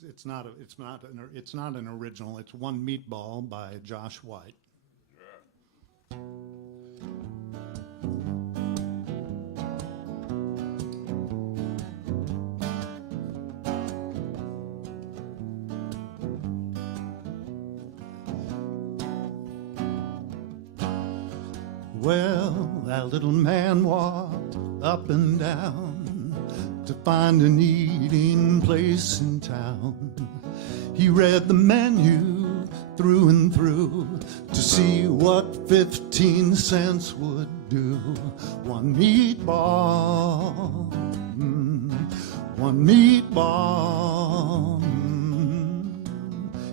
it's not an original. It's One Meatball by Josh White. Yeah. Well, that little man walked up and down to find an eating place in town. He read the menu through and through to see what 15 cents would do. One meatball, one meatball.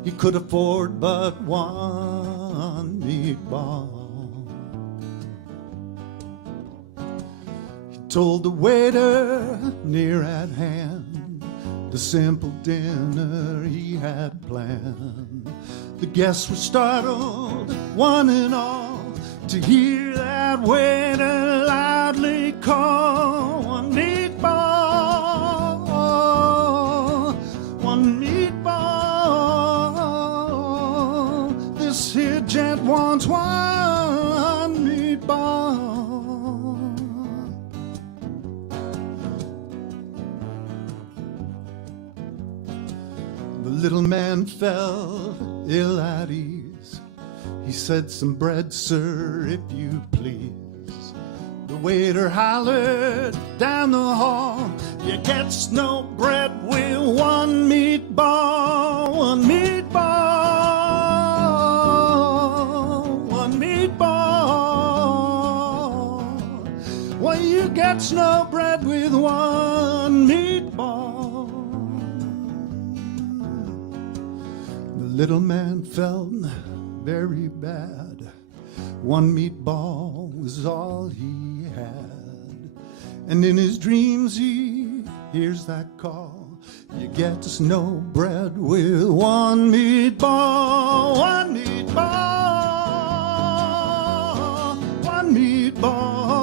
He could afford but one meatball. He told the waiter near at hand the simple dinner he had planned. The guests were startled, one and all, to hear that waiter loudly call, one meatball, one meatball. This here gent wants one meatball. The little man felt ill at ease. He said, "Some bread, sir, if you please." The waiter hollered down the hall, "You gets no bread with one meatball, one meatball, one meatball." Well, you gets no bread with one meatball. The little man felt very bad. One meatball was all he had. And in his dreams he hears that call, "You get no bread with one meatball, one meatball, one meatball."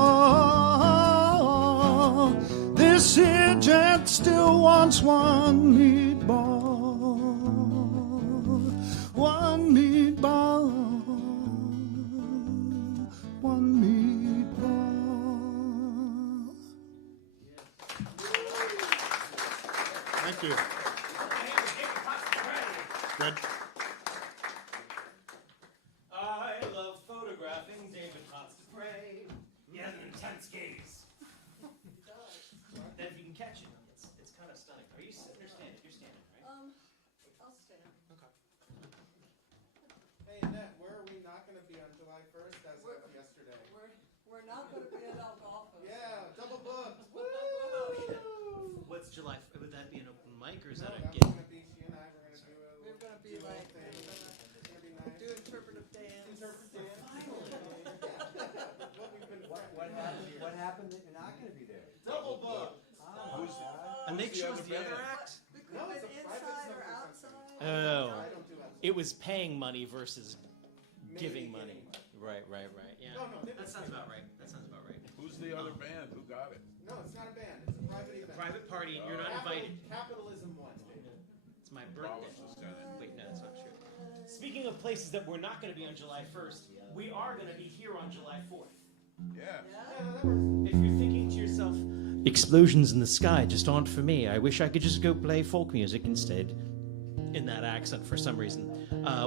This here gent still wants one meatball. One meatball, one meatball. Thank you. Good. I love photographing David Potts to pray. He has an intense gaze. Then if you can catch it, it's kind of stunning. Are you sitting or standing? You're standing, right? I'll stand. Okay. Hey, Annette, where are we not going to be on July 1st as of yesterday? We're not going to be at Algolfo. Yeah, double booked. Woo! What's July? Would that be an open mic or is that a that's gig? going to be, she and I, we're going to do a We're going to be duo like, thing. It's going to be nice. do interpretive dance. Interpret dance. What we've been What happened that you're not going to be there? Double booked. And they chose the other act? We could have been inside or outside. Oh. I don't do outside. It was paying money versus giving money. Right. Yeah. No, That sounds about right. Who's the other band? Who got it? No, it's not a band. It's a private event. Private party, and you're not invited. Capitalism won, David. It's my birthday. Wait, no, that's not true. Speaking of places that we're not going to be on July 1st, we are going to be here on July 4th. Yeah. If you're thinking to yourself, explosions in the sky just aren't for me. I wish I could just go play folk music instead. In that accent for some reason.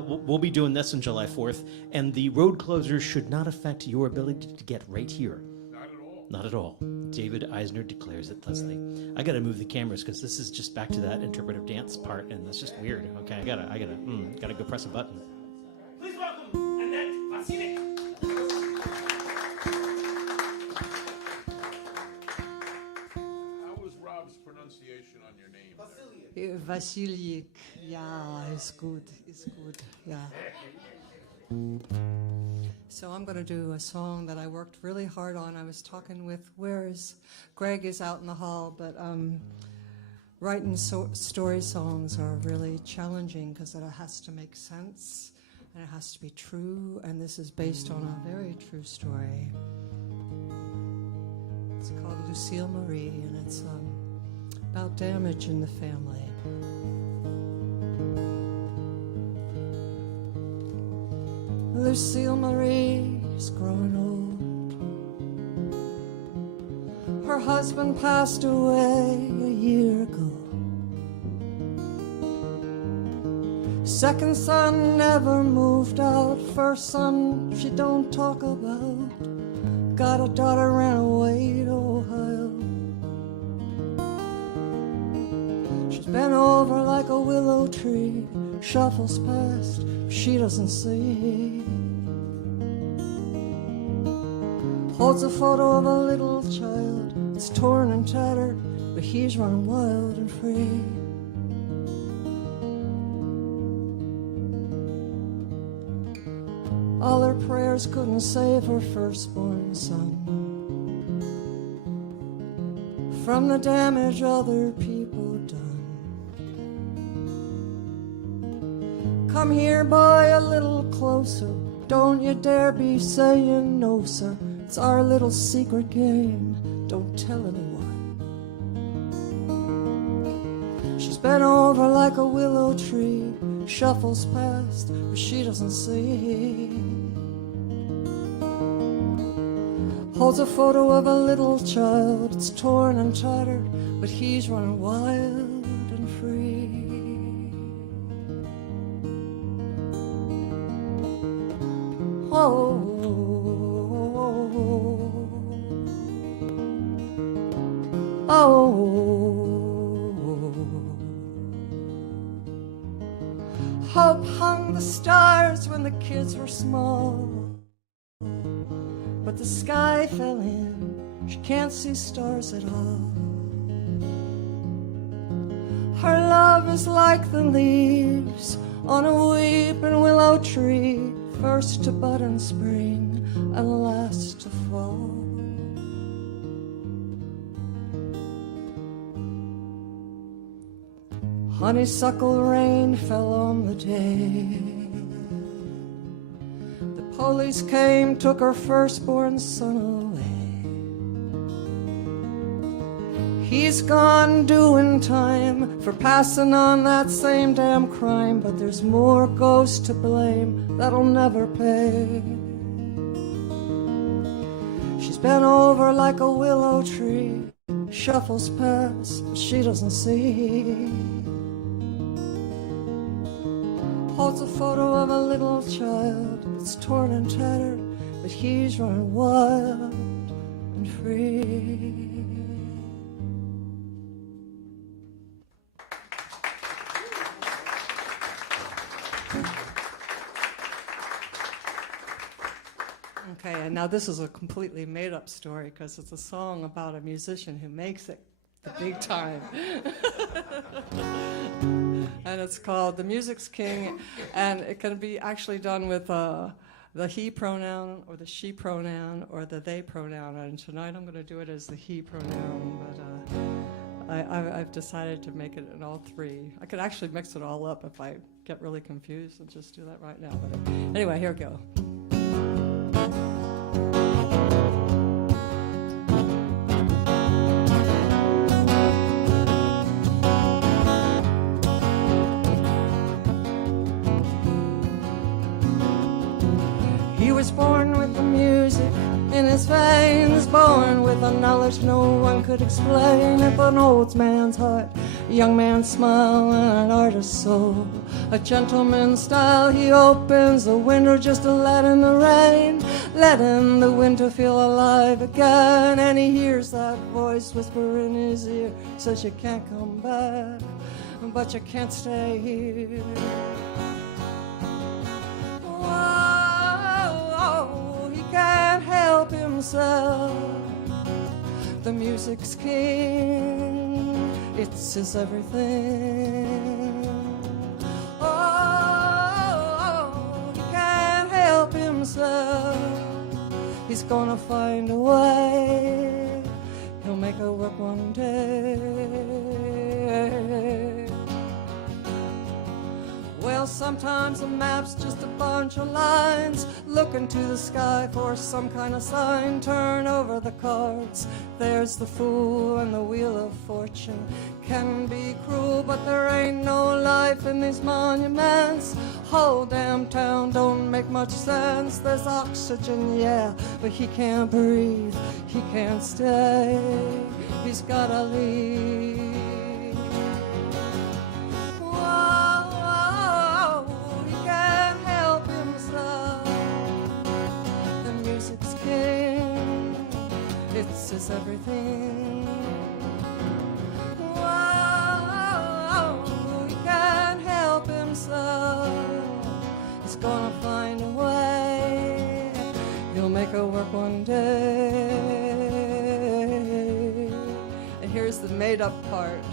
We'll be doing this on July 4th, and the road closures should not affect your ability to get right here. Not at all. Not at all. David Eisner declares it thusly. I gotta move the cameras because this is just back to that interpretive dance part, and that's just weird. Okay, I gotta go press a button. Please welcome Annette Vasilek. How was Rob's pronunciation on your name? Vasiljik. Yeah, it's good. Yeah. So I'm going to do a song that I worked really hard on. I was talking with, Greg is out in the hall, but writing story songs are really challenging because it has to make sense and it has to be true, and this is based on a very true story. It's called Lucille Marie, and it's about damage in the family. Lucille Marie is growing old. Her husband passed away a year ago. Second son never moved out. First son she don't talk about. got a daughter, ran away to Ohio. She's bent over like a willow tree, shuffles past, but she doesn't see. Holds a photo of a little child, it's torn and tattered, but he's running wild and free. All her prayers couldn't save her firstborn son from the damage other people done. Come here, boy, a little closer. Don't you dare be saying no, sir. It's our little secret game. Don't tell anyone. She's bent over like a willow tree, shuffles past, but she doesn't see. Holds a photo of a little child, it's torn and tattered, but he's running wild and free. Oh, hope hung the stars when the kids were small, but the sky fell in, she can't see stars at all. Her love is like the leaves on a weeping willow tree, first to bud in spring and last to fall. Honeysuckle rain fell on the day. The police came, took her firstborn son away. He's gone doing time for passing on that same damn crime, but there's more ghosts to blame that'll never pay. She's bent over like a willow tree, shuffles past, but she doesn't see. Holds a photo of a little child, it's torn and tattered, but he's running wild and free. Okay, and now this is a completely made-up story because it's a song about a musician who makes it the big time. And it's called The Music's King, and it can be actually done with the he pronoun or the she pronoun or the they pronoun, and tonight I'm going to do it as the he pronoun, but I've decided to make it in all three. I could actually mix it all up if I get really confused and just do that right now, but anyway, here we go. He was born with the music in his veins, born with a knowledge no one could explain. If an old man's heart, a young man's smile, and an artist's soul, a gentleman's style, he opens the window just to let in the rain, let in the wind to feel alive again. And he hears that voice whisper in his ear, says you can't come back, but you can't stay here. Can't help himself. The music's king, it's his everything. Oh, he can't help himself. He's gonna find a way. He'll make it work one day. Well, sometimes a map's just a bunch of lines, looking to the sky for some kind of sign. Turn over the cards, there's the fool and the wheel of fortune. Can be cruel, but there ain't no life in these monuments. Whole damn town don't make much sense. There's oxygen, yeah, but he can't breathe, he can't stay, he's gotta leave. The music's king, is everything. Whoa, he can't help himself. He's gonna find a way. He'll make it work one day. And here's the made-up part.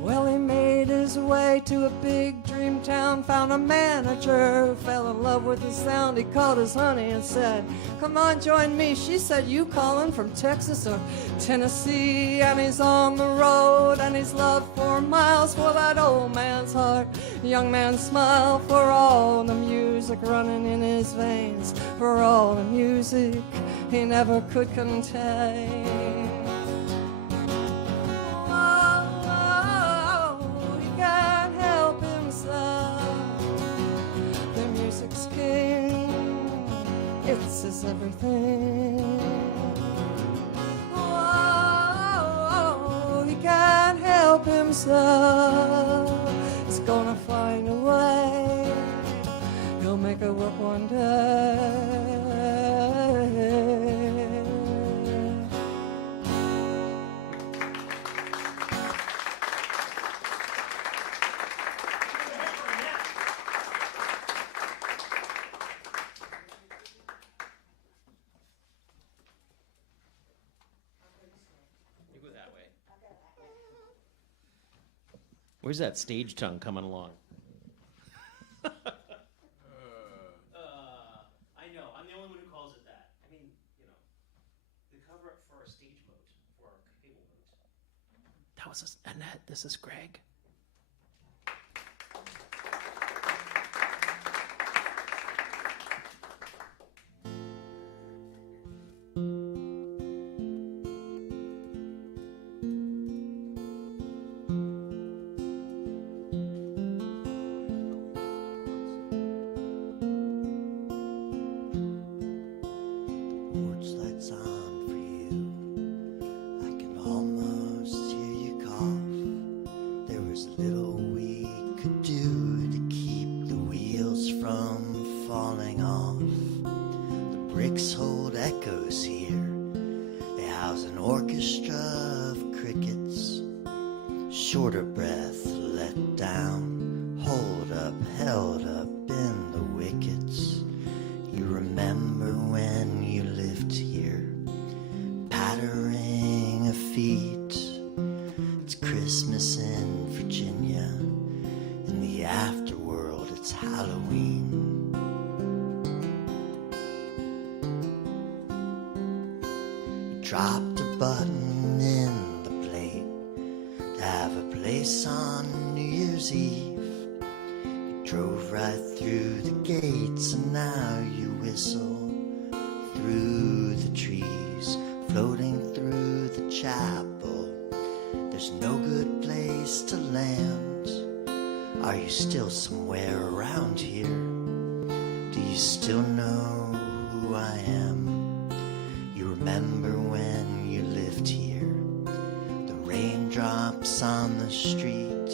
Well, he made his way to a big dream town, found a manager who fell in love with the sound. He called his honey and said, come on, join me. She said, you calling from Texas or Tennessee? And he's on the road and he's loved for miles for that old man's heart, young man's smile, for all the music running in his veins, for all the music he never could contain. It's his everything. Oh, he can't help himself. He's gonna find a way. He'll make it work one day. Where's that stage tongue coming along? I know. I'm the only one who calls it that. I mean, you know, the cover up for our stage moat, for our cable moat. That was Annette. This is Greg. Shorter breath, let down, hold up, held up in the wickets. You remember when you lived here, pattering of feet. It's Christmas in Virginia, in the afterworld it's Halloween. You dropped a button in the plate to have a place on New Year's Eve. You drove right through the gates and now you whistle through the trees, floating through the chapel. There's no good place to land. Are you still somewhere around here? Do you still know who I am? You remember when you lived here, the raindrops on the street.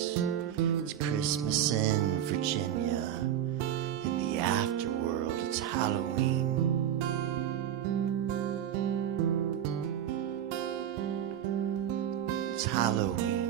It's Christmas in Virginia, in the afterworld it's Halloween. It's Halloween.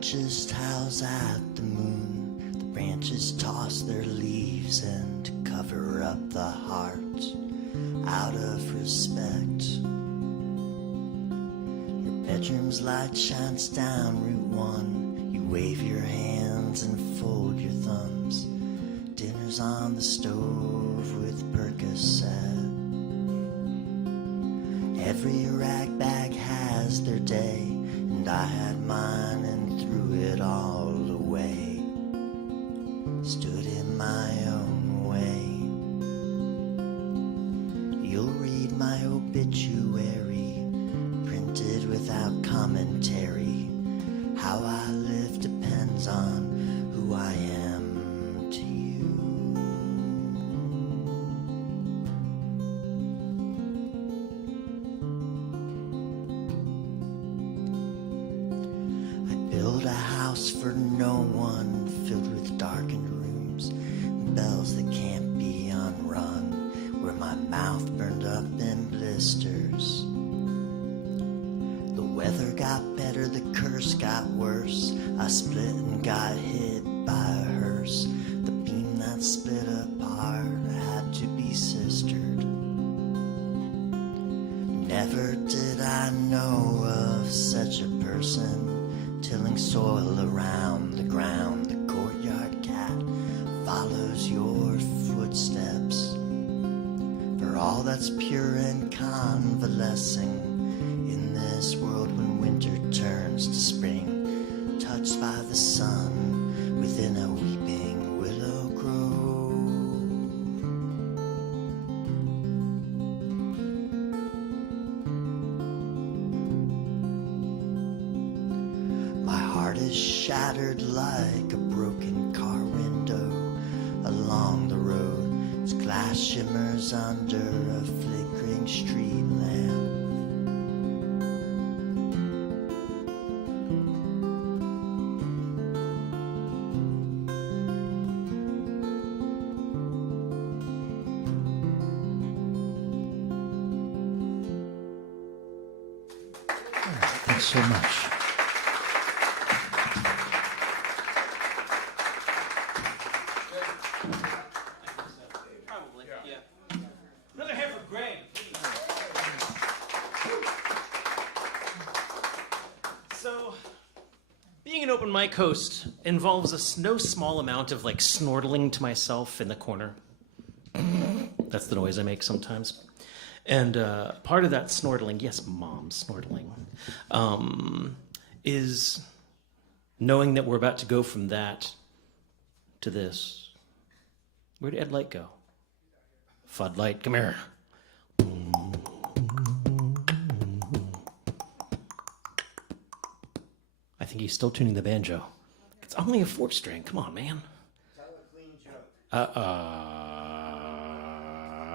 Just howls at the moon. The branches toss their leaves and cover up the heart out of respect. Your bedroom's light shines down Route 1. You wave your hands and fold your thumbs. Dinner's on the stove with Percocet. Every rag bag has their day, and I had mine and threw it all away. Stood in my own way. Build a house for no one, filled with darkened rooms, bells that can't be unrung, where my mouth burned up in blisters. The weather got better, the curse got worse. I split and got hit by a hearse. The beam that split apart had to be sistered. Never did I know of such a person, tilling soil around the ground. The courtyard cat follows your footsteps. For all that's pure and convalescing in this world when winter turns to spring, touched by the sun within a weeping willow grove. My heart is shattered like a broken car window along the road. Its glass shimmers under a flickering street lamp. Thanks so much. Probably, yeah. Another hand for Greg. So, being an open mic host involves no small amount of like snortling to myself in the corner. That's the noise I make sometimes. And part of that snortling, yes, mom, snortling, is knowing that we're about to go from that to this. Where did Ed Light go? Fudd Light, come here. I think he's still tuning the banjo. It's only a 4-string. Come on, man. Tell a clean joke.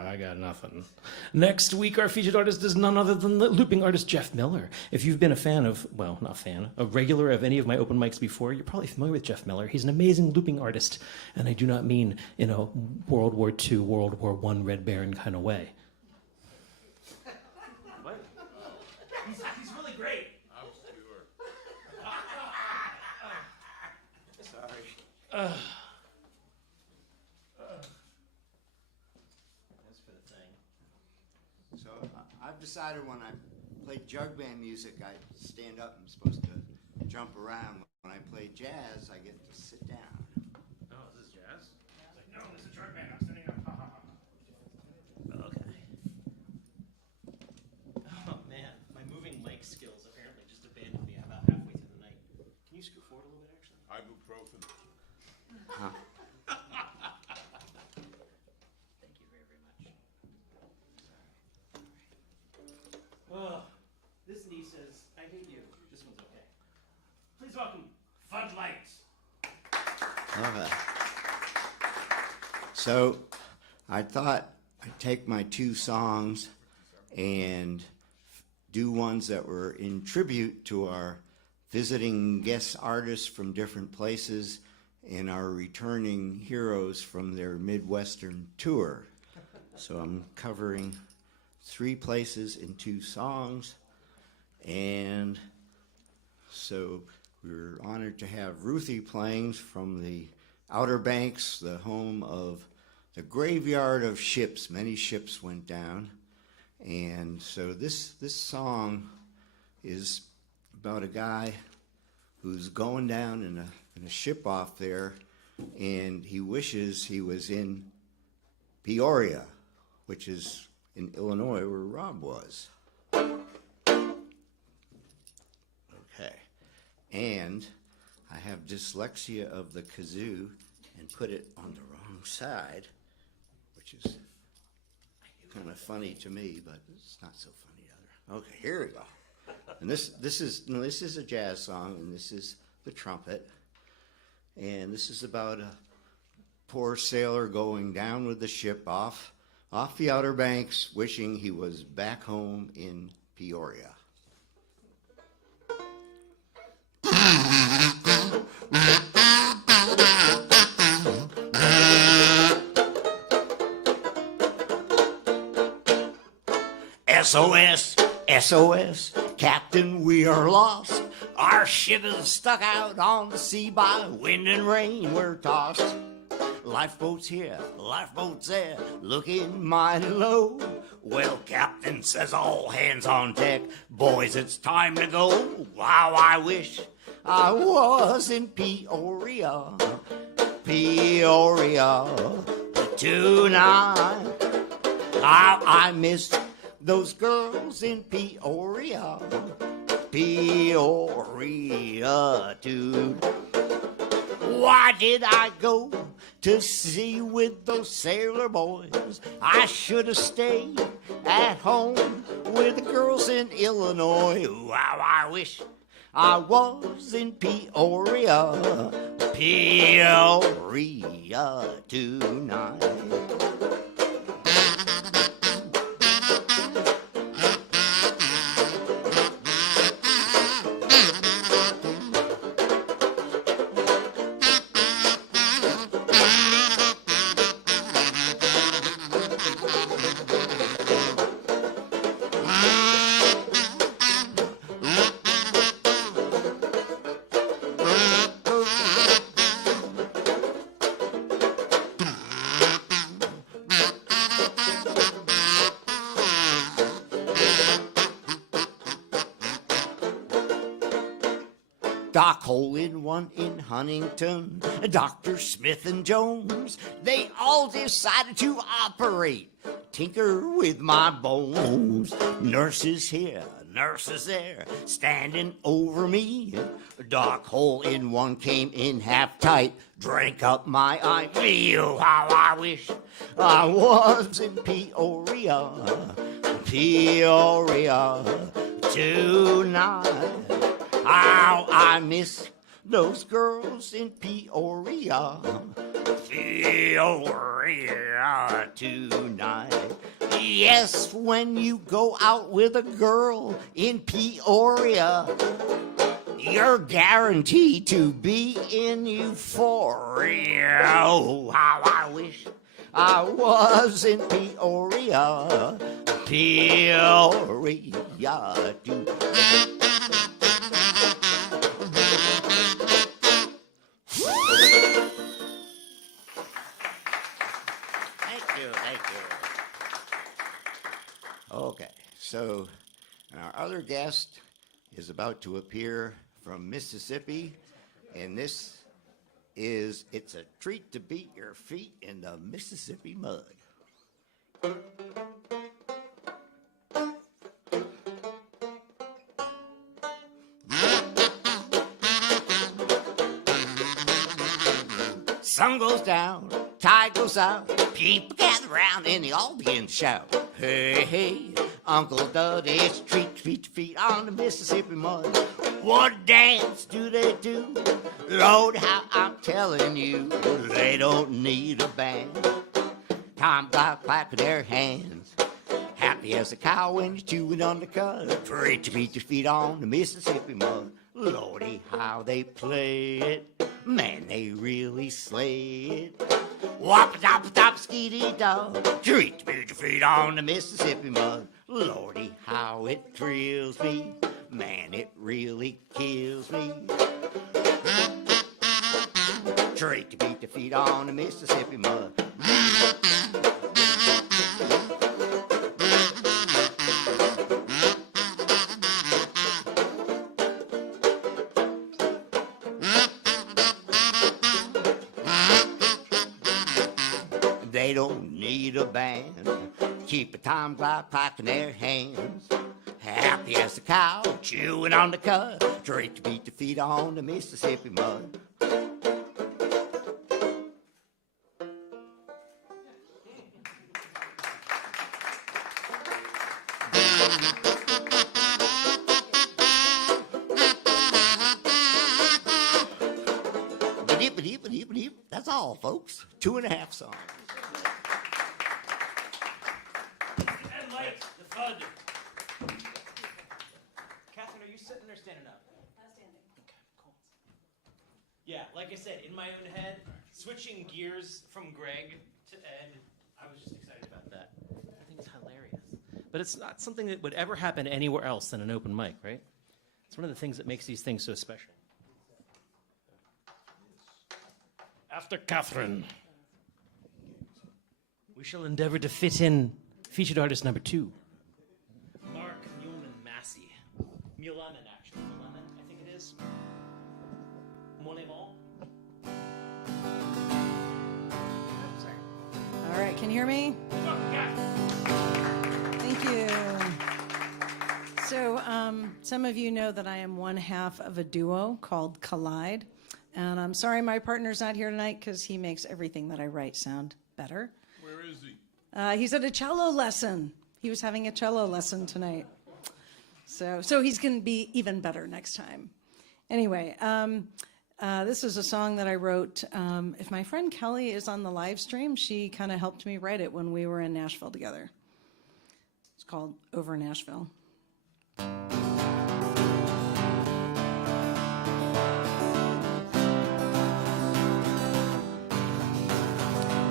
I got nothing. Next week, our featured artist is none other than the looping artist Jeff Miller. If you've been a fan of, well, not fan, a regular of any of my open mics before, you're probably familiar with Jeff Miller. He's an amazing looping artist, and I do not mean in a World War II, World War I Red Baron kind of way. What? He's really great. I'm sure. Sorry. That's for the thing. So I've decided when I play jug band music, I stand up. I'm supposed to jump around. When I play jazz, I get to sit down. Oh, is this jazz? Like, no, this is jug band. I'm sitting up. Ha ha ha. Okay. Oh man, my moving mic skills apparently just abandoned me about halfway through the night. Can you scoot forward a little bit, actually? Ibuprofen. Huh. Thank you very, very much. Oh, this knee says, I hate you. This one's okay. Please welcome Fudd Light. Okay. So I thought I'd take my 2 songs and do ones that were in tribute to our visiting guest artists from different places and our returning heroes from their Midwestern tour. So I'm covering 3 places in 2 songs, and so we're honored to have Ruthie playing from the Outer Banks, the home of the graveyard of ships. Many ships went down, and so this song is about a guy who's going down in a ship off there, and he wishes he was in Peoria, which is in Illinois where Rob was. Okay. And I have dyslexia of the kazoo and put it on the wrong side, which is kind of funny to me, but it's not so funny to other. Okay, here we go. And this is a jazz song, and this is the trumpet. And this is about a poor sailor going down with the ship off the Outer Banks, wishing he was back home in Peoria. SOS, SOS, Captain, we are lost. Our ship is stuck out on the sea by wind and rain. We're tossed. Lifeboats here, lifeboats there, looking mighty low. Well, Captain says all hands on deck. Boys, it's time to go. Wow, I wish I was in Peoria, Peoria tonight. How I missed those girls in Peoria, Peoria too. Why did I go to sea with those sailor boys? I should have stayed at home with the girls in Illinois. Wow, I wish I was in Peoria, Peoria tonight. Doc Hole-in-One in Huntington, Dr. Smith and Jones, they all decided to operate, tinker with my bones. Nurses here, nurses there, standing over me. Doc Hole-in-One came in half tight, drank up my IV. How I wish I was in Peoria, Peoria tonight. How I miss those girls in Peoria, Peoria tonight. Yes, when you go out with a girl in Peoria, you're guaranteed to be in euphoria. Oh, how I wish I was in Peoria, Peoria tonight. Okay, so our other guest is about to appear from Mississippi, and this is It's a Treat to Beat Your Feet in the Mississippi Mud. Sun goes down, tide goes out, people gather round and they all begin to shout. Hey, hey, Uncle Dud, it's treat to beat your feet on the Mississippi mud. What dance do they do? Lord, how I'm telling you, they don't need a band. Tom Glock clapping their hands, happy as a cow when you're chewing on the cud. Treat to beat your feet on the Mississippi mud. Lordy, how they play it. Man, they really slay it. Wop-a-dop-a-dop, skee-dee-dop. Treat to beat your feet on the Mississippi mud. Lordy, how it thrills me. Man, it really kills me. Treat to beat your feet on the Mississippi mud. They don't need a band. Keep a time clock clock in their hands. Happy as a cow, chewing on the cud. Treat to beat your feet on the Mississippi mud. That's all, folks. 2.5 songs. And lights, the FUD. Catherine, are you sitting or standing up? I'm standing. Okay, cool. Yeah, like I said, in my own head, switching gears from Greg to Ed, I was just excited about that. I think it's hilarious. but it's not something that would ever happen anywhere else than an open mic, right? It's one of the things that makes these things so special. After Catherine, we shall endeavor to fit in featured artist number 2, Mark Massey. Muleman, actually. Muleman, I think it is. Muleman. All right, can you hear me? Thank you. So some of you know that I am one half of a duo called Collide. And I'm sorry my partner's not here tonight because he makes everything that I write sound better. Where is he? He's at a cello lesson. He was having a cello lesson tonight. So he's going to be even better next time. Anyway, this is a song that I wrote. If my friend Kelly is on the live stream, she kind of helped me write it when we were in Nashville together. It's called Over Nashville.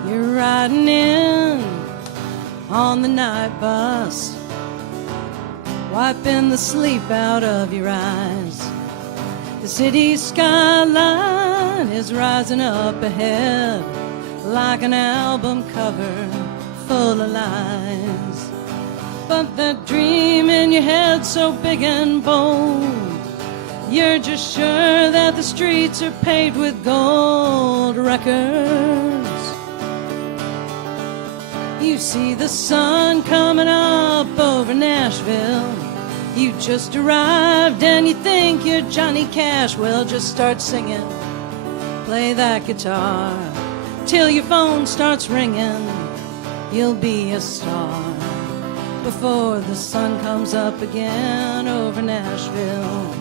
You're riding in on the night bus, wiping the sleep out of your eyes. The city skyline is rising up ahead like an album cover full of lies. But that dream in your head so big and bold, you're just sure that the streets are paved with gold records. You see the sun coming up over Nashville. You just arrived and you think you're Johnny Cash. Well, just start singing, play that guitar till your phone starts ringing. You'll be a star before the sun comes up again over Nashville.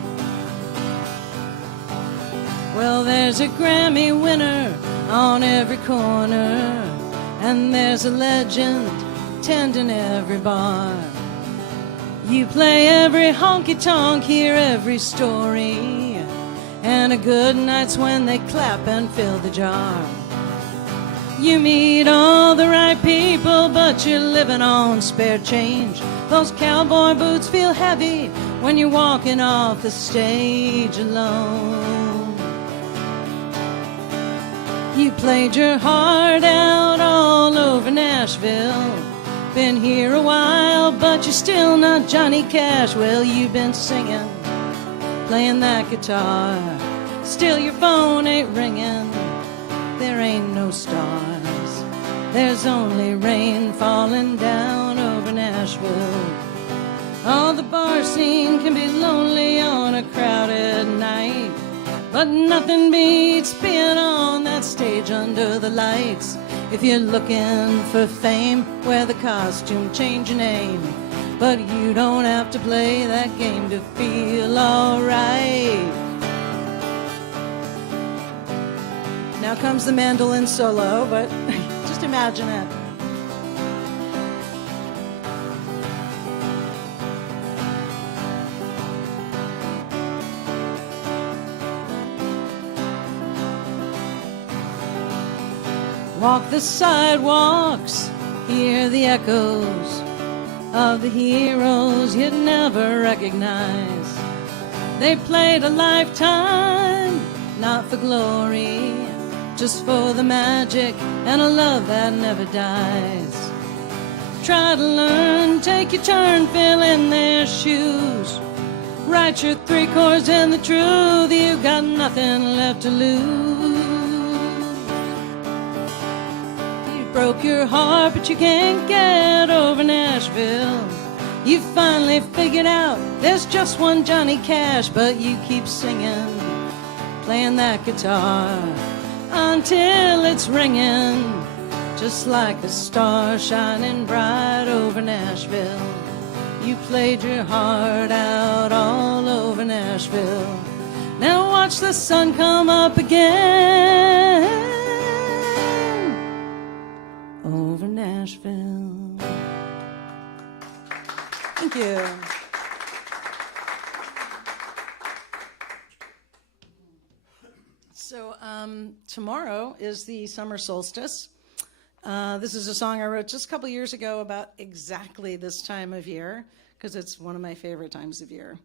Well, there's a Grammy winner on every corner, and there's a legend tending every bar. You play every honky-tonk, hear every story, and a good night's when they clap and fill the jar. You meet all the right people, but you're living on spare change. Those cowboy boots feel heavy when you're walking off the stage alone. You played your heart out all over Nashville. Been here a while, but you're still not Johnny Cash. Well, you've been singing, playing that guitar, still your phone ain't ringing. There ain't no stars, there's only rain falling down over Nashville. Oh, the bar scene can be lonely on a crowded night, but nothing beats being on that stage under the lights. If you're looking for fame, wear the costume, change your name, but you don't have to play that game to feel alright. Now comes the mandolin solo, but just imagine it. Walk the sidewalks, hear the echoes of the heroes you'd never recognize. They played a lifetime, not for glory, just for the magic and a love that never dies. Try to learn, take your turn, fill in their shoes. Write your 3 chords in the truth, you've got nothing left to lose. Broke your heart, but you can't get over Nashville. You finally figured out there's just one Johnny Cash, but you keep singing, playing that guitar until it's ringing, just like a star shining bright over Nashville. You played your heart out all over Nashville. Now watch the sun come up again over Nashville. Thank you. So tomorrow is the summer solstice, This is a song I wrote just a couple years ago about exactly this time of year, because it's one of my favorite times of year.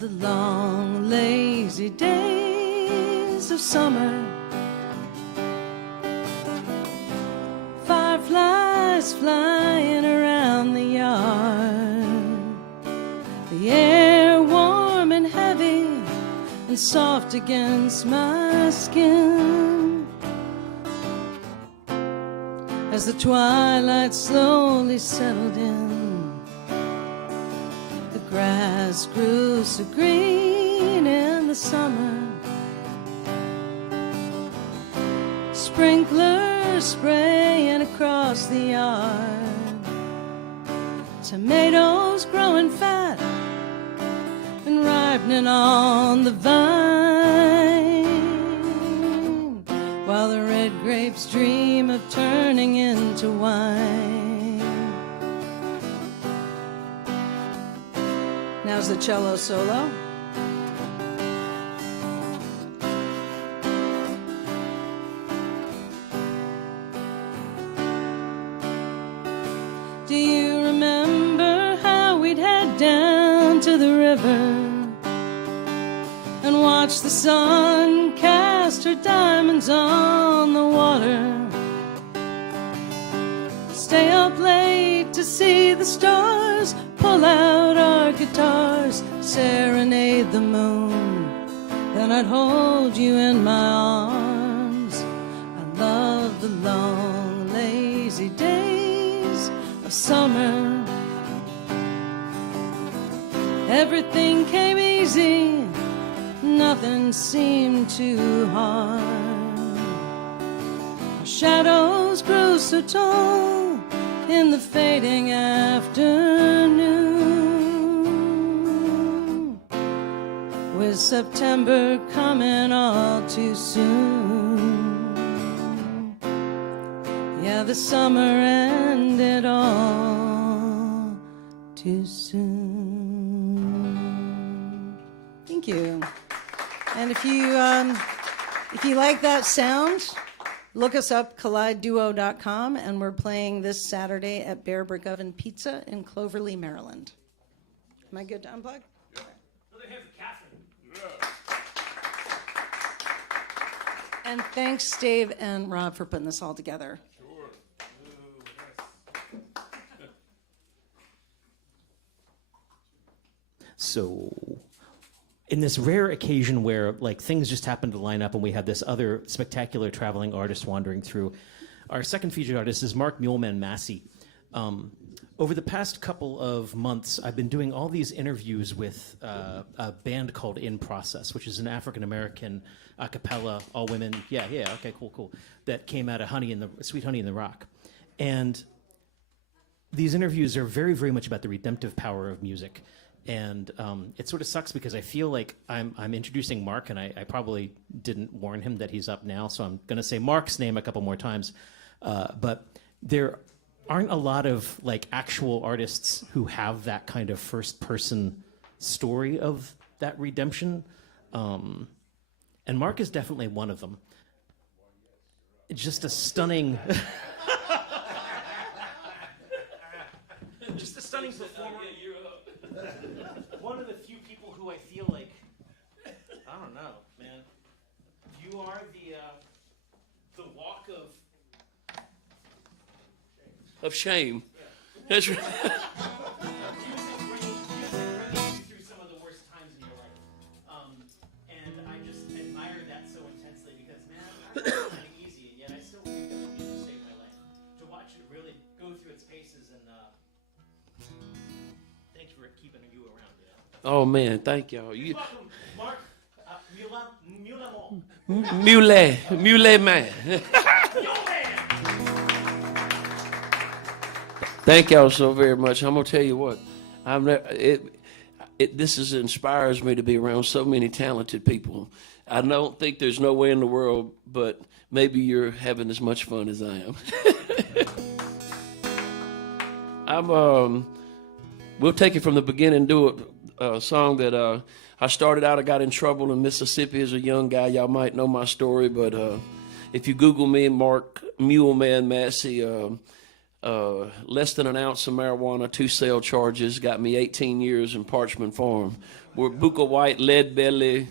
The long, lazy days of summer, fireflies flying around the yard, the air warm and heavy and soft against my skin, as the twilight slowly settled in. Grass grew so green in the summer, sprinklers spraying across the yard, tomatoes growing fat and ripening on the vine, while the red grapes dream of turning into wine. Now's the cello solo. Do you remember how we'd head down to the river and watch the sun cast her diamonds on the water? Stay up late to see the stars, pull out our guitars, serenade the moon, then I'd hold you in my arms. I love the long, lazy days of summer. Everything came easy, nothing seemed too hard. Our shadows grew so tall in the fading afternoon, with September coming all too soon. Yeah, the summer ended all too soon. Thank you. And if you like that sound, look us up, collideduo.com, and we're playing this Saturday at Bear Brick Oven Pizza in Cloverly, Maryland. Am I good to unplug? Another hand for Catherine. And thanks, Dave and Rob, for putting this all together. Sure. So, in this rare occasion where like things just happened to line up and we had this other spectacular traveling artist wandering through, our second featured artist is Mark Muleman Massey. Over the past couple of months, I've been doing all these interviews with a band called In Process, which is an African-American a cappella, all women, okay, cool, that came out of Sweet Honey in the Rock. And these interviews are very, very much about the redemptive power of music. And it sort of sucks because I feel like I'm introducing Mark, and I probably didn't warn him that he's up now, so I'm going to say Mark's name a couple more times. But there aren't a lot of like actual artists who have that kind of first-person story of that redemption. And Mark is definitely one of them. Just a stunning... just a stunning performer. One of the few people who I feel like, I don't know, man. You are the walk of shame. Yeah. That's right. Music bringing you through some of the worst times in your life. And I just admire that so intensely because, man, it's kind of easy, and yet I still think that would music saved my life. To watch it really go through its paces, and thank you for keeping you around. Yeah. Oh, man, thank y'all. You're welcome, Mark. Muleman. Thank y'all so very much. I'm gonna tell you what, this inspires me to be around so many talented people. I don't think there's no way in the world, but maybe you're having as much fun as I am. We'll take it from the beginning and do a song that I started out. I got in trouble in Mississippi as a young guy. Y'all might know my story, but if you Google me, Mark Muleman Massey, less than an ounce of marijuana, 2 cell charges, got me 18 years in Parchment Farm, where Booker White, Lead Belly,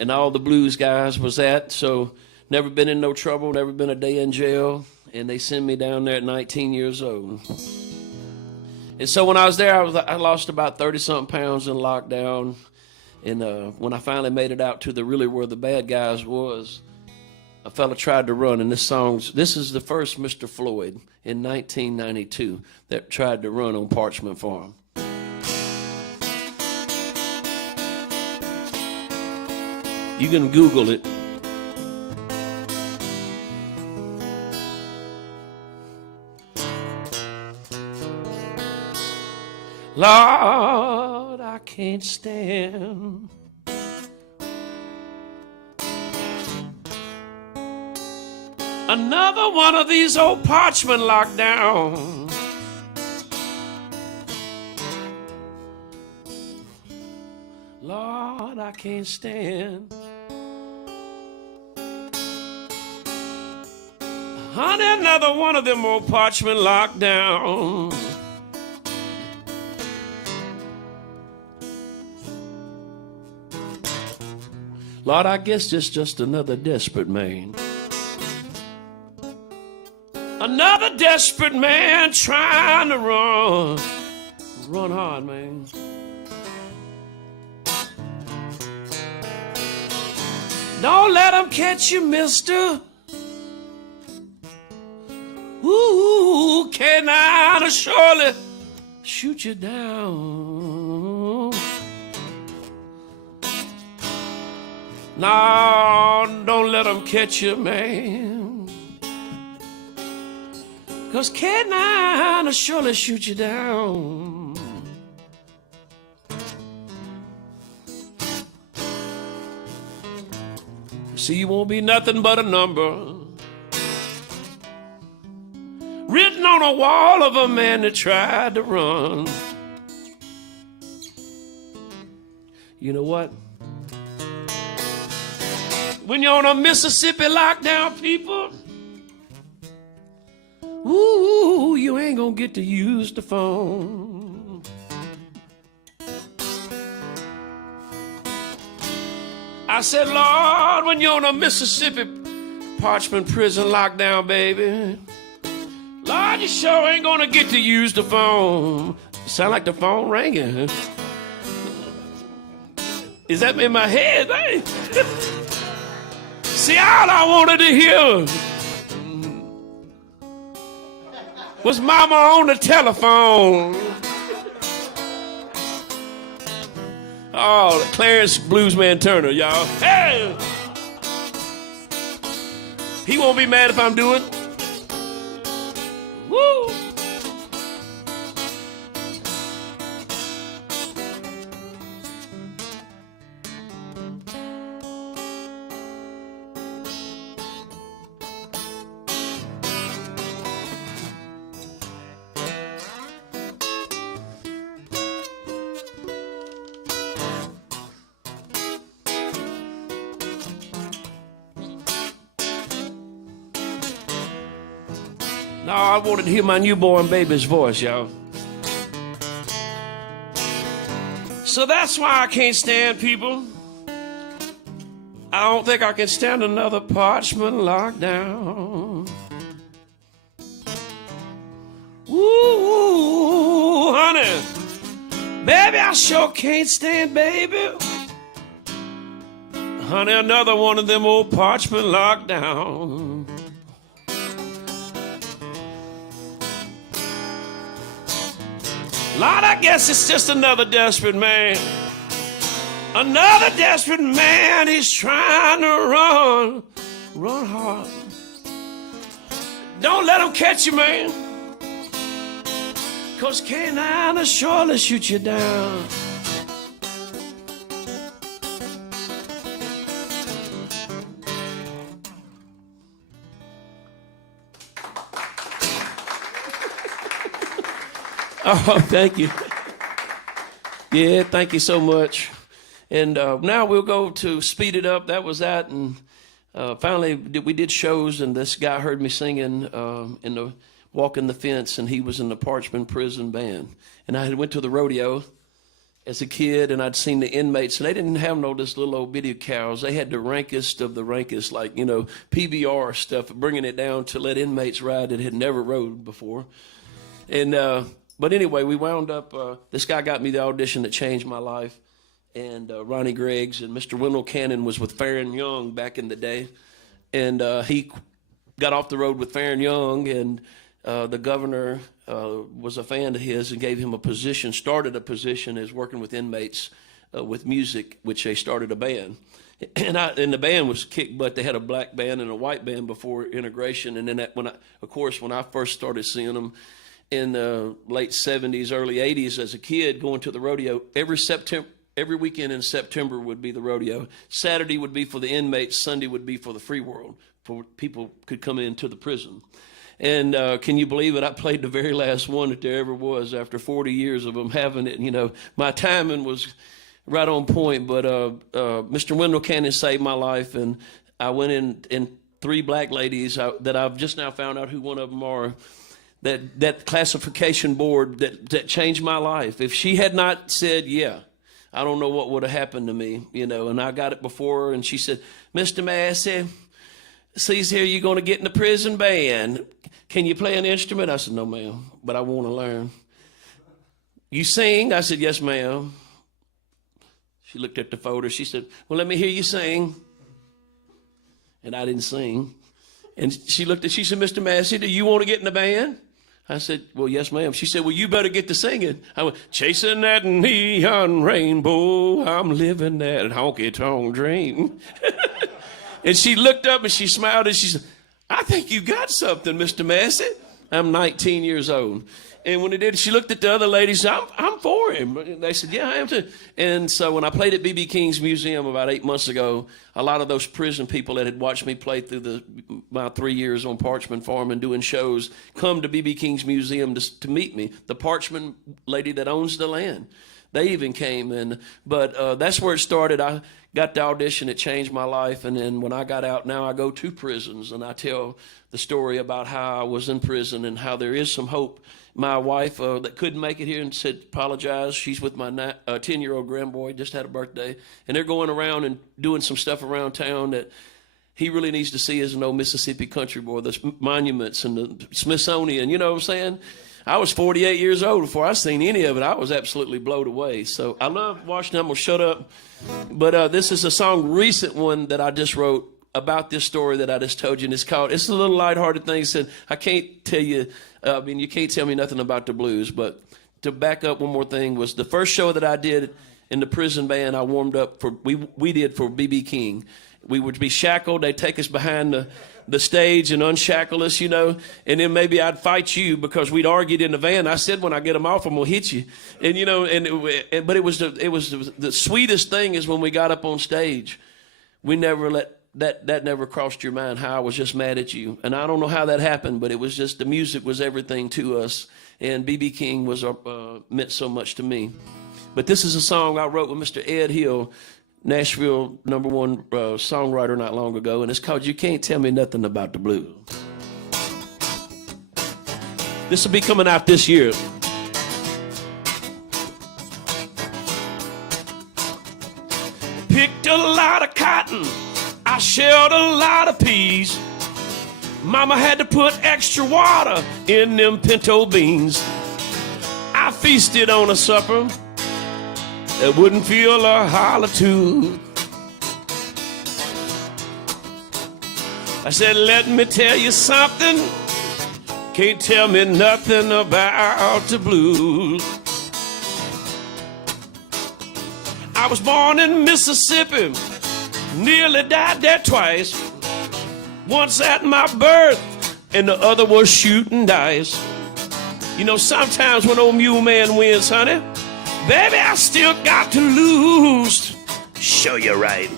and all the blues guys was at. So never been in no trouble, never been a day in jail, and they sent me down there at 19 years old. And so when I was there, I lost about 30-something pounds in lockdown. And when I finally made it out to really where the bad guys was, a fella tried to run. And this is the first Mr. Floyd in 1992 that tried to run on Parchment Farm. You can Google it. Lord, I can't stand another one of these old Parchment lockdowns. Lord, I can't stand honey, another one of them old Parchment lockdowns. Lord, I guess it's just another desperate man. Another desperate man trying to run. Run hard, man. Don't let them catch you, mister. Ooh, can I surely shoot you down? No, don't let them catch you, man. 'Cause canine will surely shoot you down. See, you won't be nothing but a number written on a wall of a man that tried to run. You know what? When you're on a Mississippi lockdown, people, ooh, you ain't gonna get to use the phone. I said, Lord, when you're on a Mississippi Parchment prison lockdown, baby, Lord, you sure ain't gonna get to use the phone. Sound like the phone ringing. Is that in my head, eh? See, all I wanted to hear was mama on the telephone. Oh, Clarence Bluesman Turner, y'all. Hey! He won't be mad if I'm doing it. Woo! No, I wanted to hear my newborn baby's voice, y'all. So that's why I can't stand people. I don't think I can stand another Parchment lockdown. Ooh, honey. Baby, I sure can't stand, baby. Honey, another one of them old Parchment lockdowns. Lord, I guess it's just another desperate man. Another desperate man, he's trying to run hard. Don't let him catch you, man. 'Cause canine will surely shoot you down. Oh, thank you. Yeah, thank you so much. And now we'll go to Speed It Up. That was that. And finally, we did shows, and this guy heard me singing in the Walking the Fence, and he was in the Parchman Prison Band. And I had went to the rodeo as a kid, and I'd seen the inmates, and they didn't have no this little old bitty cows. They had the rankest of the rankest, like, you know, PBR stuff, bringing it down to let inmates ride that had never rode before. And but anyway, we wound up, this guy got me the audition that changed my life, and Ronnie Greggs, and Mr. Wendell Cannon was with Farron Young back in the day, and he got off the road with Farron Young, and the governor was a fan of his and gave him a position, started a position as working with inmates with music, which they started a band. And the band was kick butt. They had a black band and a white band before integration. And then when I first started seeing them in the late 70s, early 80s as a kid going to the rodeo, every weekend in September would be the rodeo. Saturday would be for the inmates. Sunday would be for the free world, for people could come into the prison. And can you believe it? I played the very last one that there ever was after 40 years of them having it. You know, my timing was right on point. But Mr. Wendell Cannon saved my life, and I went in 3 black ladies that I've just now found out who one of them are. That classification board that changed my life. If she had not said, yeah, I don't know what would have happened to me, you know. And I got it before her, and she said, Mr. Massey, sees here you're going to get in the prison band. Can you play an instrument? I said, no, ma'am, but I want to learn. You sing? I said, yes, ma'am. She looked at the folder. She said, well, let me hear you sing. And I didn't sing. And she said, Mr. Massey, do you want to get in the band? I said, well, yes, ma'am. She said, well, you better get to singing. I went, chasing that neon rainbow, I'm living that honky-tonk dream. And she looked up and she smiled and she said, I think you got something, Mr. Massey. I'm 19 years old. And when it did, she looked at the other ladies. I'm for him. And they said, yeah, I am too. And so when I played at B.B. King's Museum about 8 months ago, a lot of those prison people that had watched me play through my 3 years on Parchman Farm and doing shows come to B.B. King's Museum to meet me. The Parchman lady that owns the land. They even came. But that's where it started. I got the audition. It changed my life. And then when I got out, now I go to prisons and I tell the story about how I was in prison and how there is some hope. My wife that couldn't make it here and said, apologize. She's with my 10-year-old grandboy, just had a birthday. And they're going around and doing some stuff around town that he really needs to see as an old Mississippi country boy, the monuments and the Smithsonian, you know what I'm saying? I was 48 years old before I seen any of it. I was absolutely blown away. So I love Washington. I'm going to shut up. But this is a song, recent one that I just wrote about this story that I just told you. And it's a little lighthearted thing. It said, I can't tell you, you can't tell me nothing about the blues. But to back up one more thing was the first show that I did in the prison band, I warmed up for, we did for B.B. King. We would be shackled. They'd take us behind the stage and unshackle us, you know, and then maybe I'd fight you because we'd argued in the van. I said, when I get them off, I'm gonna hit you, and you know, but it was the sweetest thing is when we got up on stage, we never let that never crossed your mind how I was just mad at you, and I don't know how that happened, but it was just the music was everything to us, and B.B. King was meant so much to me. But this is a song I wrote with Mr. Ed Hill, Nashville #1 songwriter not long ago, and it's called You Can't Tell Me Nothing About the Blues. This will be coming out this year. Picked a lot of cotton, I shelled a lot of peas. Mama had to put extra water in them pinto beans. I feasted on a supper that wouldn't feel a holitude. I said, let me tell you something. Can't tell me nothing about the blues. I was born in Mississippi, nearly died there twice. Once at my birth, and the other was shooting dice. You know, sometimes when old Mule Man wins, honey, baby, I still got to lose. Show you right.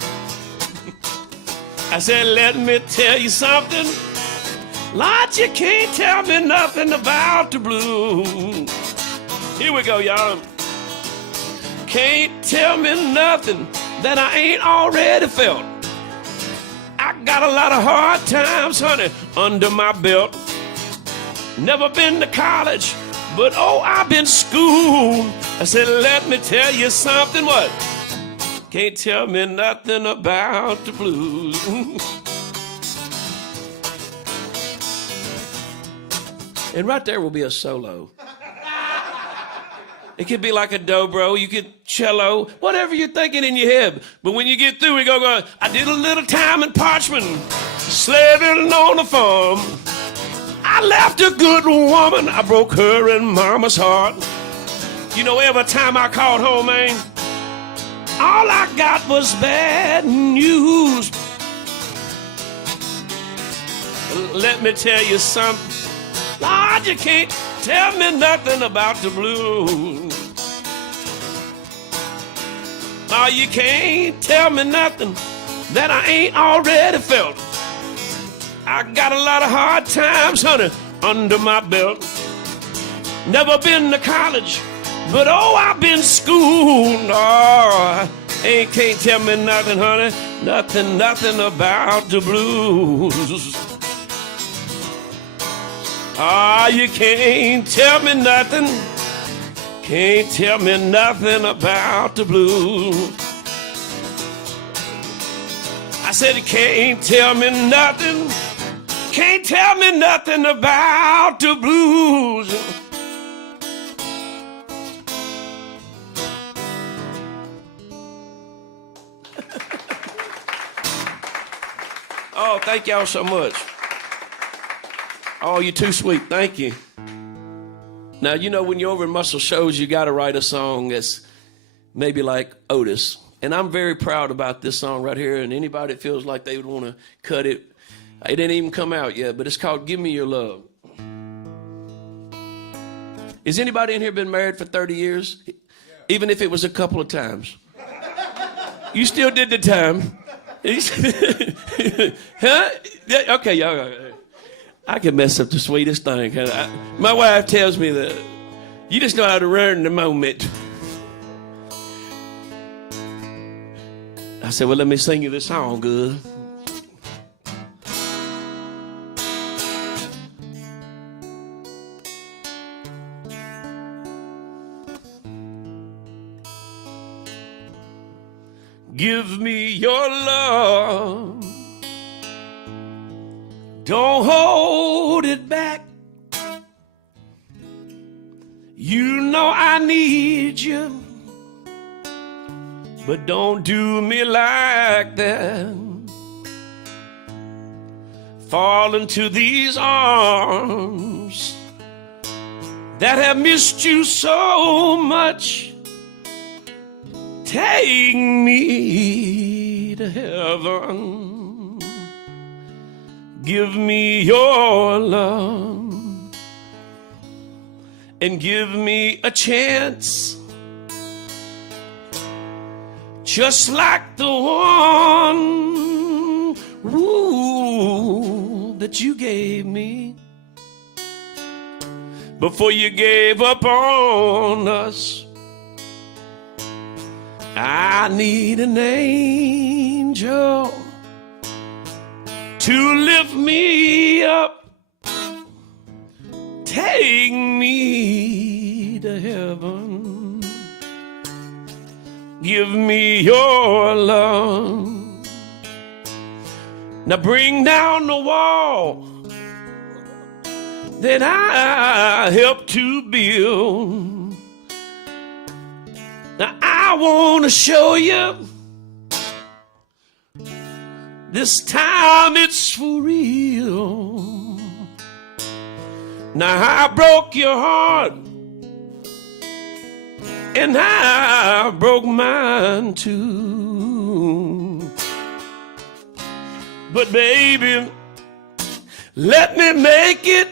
I said, let me tell you something. Lord, you can't tell me nothing about the blues. Here we go, y'all. Can't tell me nothing that I ain't already felt. I got a lot of hard times, honey, under my belt. Never been to college, but oh, I've been schooled. I said, let me tell you something, what? Can't tell me nothing about the blues. And right there will be a solo. It could be like a dobro, you could cello, whatever you're thinking in your head. But when you get through, we go, I did a little time in Parchman, slaving on the farm. I left a good woman, I broke her and mama's heart. You know, every time I called home, man, all I got was bad news. Let me tell you something, Lord, you can't tell me nothing about the blues. No, you can't tell me nothing that I ain't already felt. I got a lot of hard times, honey, under my belt. Never been to college, but oh, I've been schooled. Oh, can't tell me nothing, honey, nothing about the blues. You can't tell me nothing. Can't tell me nothing about the blues. I said you can't tell me nothing. Can't tell me nothing about the blues. Oh, thank y'all so much. Oh, you're too sweet. Thank you. Now, you know, when you're over in Muscle Shoals, you got to write a song that's maybe like Otis. And I'm very proud about this song right here. And anybody that feels like they would want to cut it, it didn't even come out yet, but it's called Give Me Your Love. Has anybody in here been married for 30 years? Yeah. Even if it was a couple of times. You still did the time. Huh? Okay, y'all. I can mess up the sweetest thing. My wife tells me that you just know how to run the moment. I said, well, let me sing you this song, good. Give me your love. Don't hold it back. You know I need you, but don't do me like that. Fall into these arms that have missed you so much. Take me to heaven. Give me your love and give me a chance, just like the one that you gave me before you gave up on us. I need an angel to lift me up, take me to heaven. Give me your love. Now bring down the wall that I helped to build. Now I want to show you this time it's for real. Now I broke your heart and I broke mine too. But baby, let me make it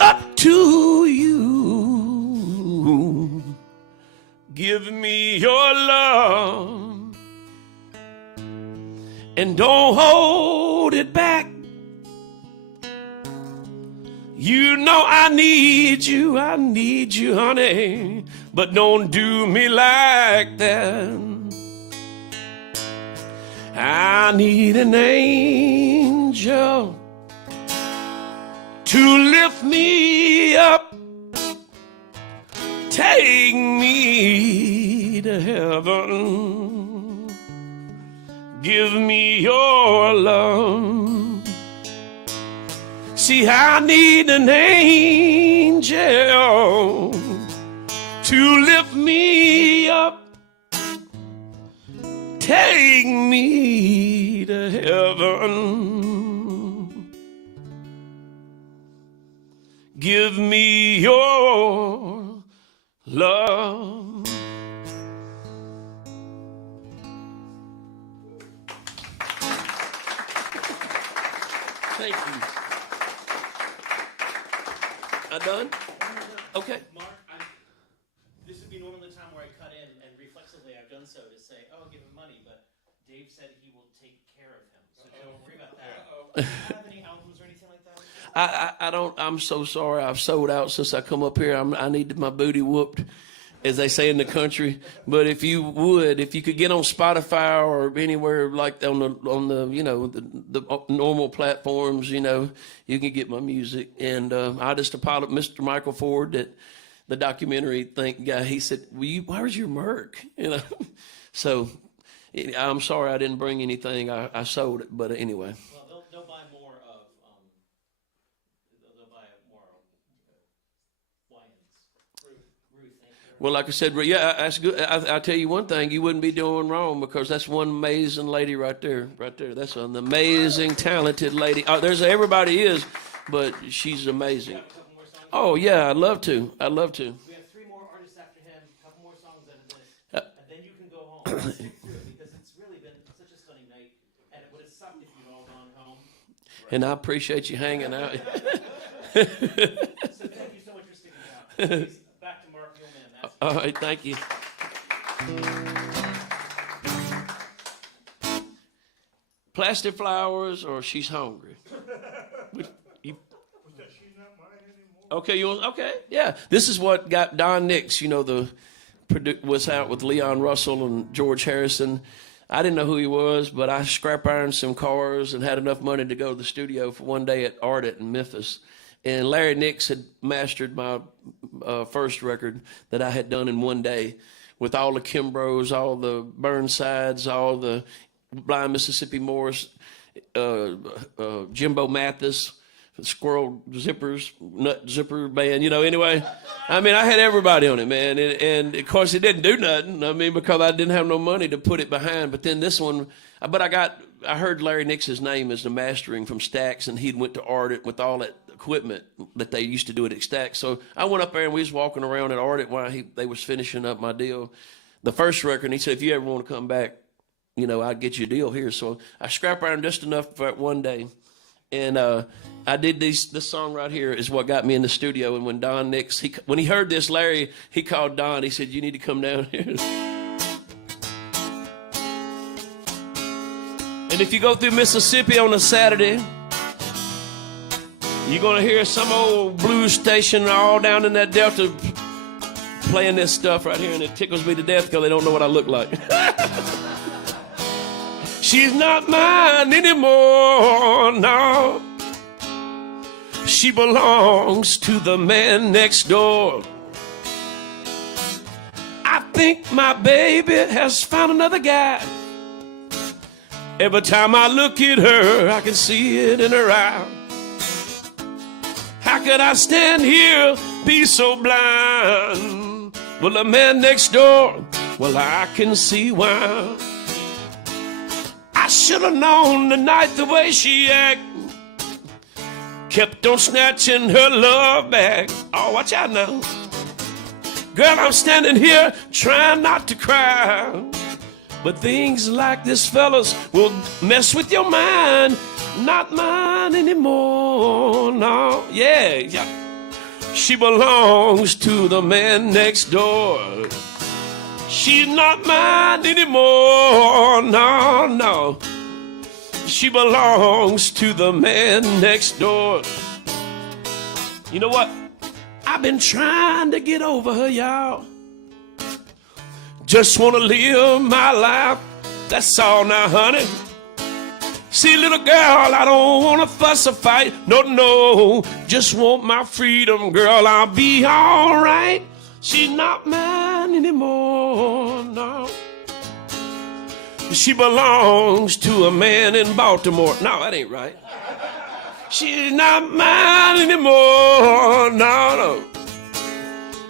up to you. Give me your love and don't hold it back. You know I need you, honey. but don't do me like that. I need an angel to lift me up, take me to heaven, give me your love. See, I need an angel to lift me up, take me to heaven, give me your love. Thank you. I done? Okay. Mark, this would be normally the time where I cut in, and reflexively I've done so to say, oh, give him money, but Dave said he will take care of him, so don't worry about that. Do you have any albums or anything like that? I don't. I'm so sorry. I've sold out since I come up here. I need my booty whooped, as they say in the country. But if you could get on Spotify or anywhere like on the the normal platforms, you can get my music. And I just apologized, Mr. Michael Ford, that the documentary guy. He said, "Where's your Merc?" So I'm sorry I didn't bring anything. I sold it, but anyway. Well, they'll buy more of Wyand's. Ruth, thank you. Well, like I said, yeah, that's good. I'll tell you one thing, you wouldn't be doing wrong, because that's one amazing lady right there. That's an amazing, talented lady. Everybody is, but she's amazing. You have a couple more songs? Oh, yeah, I'd love to. We have 3 more artists after him, a couple more songs out of this, and then you can go home and stick through it, because it's really been such a stunning night, and it would have sucked if you'd all gone home. And I appreciate you hanging out. So thank you so much for sticking out. Please, back to Mark Muleman Massey. All right, thank you. Plastic flowers or She's Hungry? Okay, okay, yeah. This is what got Don Nix, was out with Leon Russell and George Harrison. I didn't know who he was, but I scrap ironed some cars and had enough money to go to the studio for one day at Ardent in Memphis. And Larry Nix had mastered my first record that I had done in one day, with all the Kimbrows, all the Burnsides, all the Blind Mississippi Morris, Jimbo Mathis, Squirrel Zippers, Nut Zipper Band, anyway. I mean, I had everybody on it, man. And of course, it didn't do nothing. I mean, because I didn't have no money to put it behind. But then this one, I heard Larry Nix's name as the mastering from Stax, and he'd went to Ardent with all that equipment that they used to do it at Stax. So I went up there, and we was walking around at Ardent while they was finishing up my deal, the first record. And he said, if you ever want to come back, I'd get you a deal here. So I scrap ironed just enough for that one day. And I did this song right here is what got me in the studio. And when Don Nix, when he heard this, Larry, he called Don. He said, you need to come down here. And if you go through Mississippi on a Saturday, you're going to hear some old blues station all down in that Delta playing this stuff right here. And it tickles me to death because they don't know what I look like. She's not mine anymore, no. She belongs to the man next door. I think my baby has found another guy. Every time I look at her, I can see it in her eye. How could I stand here, be so blind? Well, the man next door, well, I can see why. I should have known tonight the way she act. Kept on snatching her love back. Oh, watch out now. Girl, I'm standing here trying not to cry. But things like this, fellas, will mess with your mind. Not mine anymore, no. Yeah. She belongs to the man next door. She's not mine anymore, no. She belongs to the man next door. You know what? I've been trying to get over her, y'all. Just wanna live my life, that's all now, honey. See, little girl, I don't wanna fuss or fight, no, no. Just want my freedom, girl, I'll be alright. She's not mine anymore, no. She belongs to a man in Baltimore. No, that ain't right. She's not mine anymore, no, no.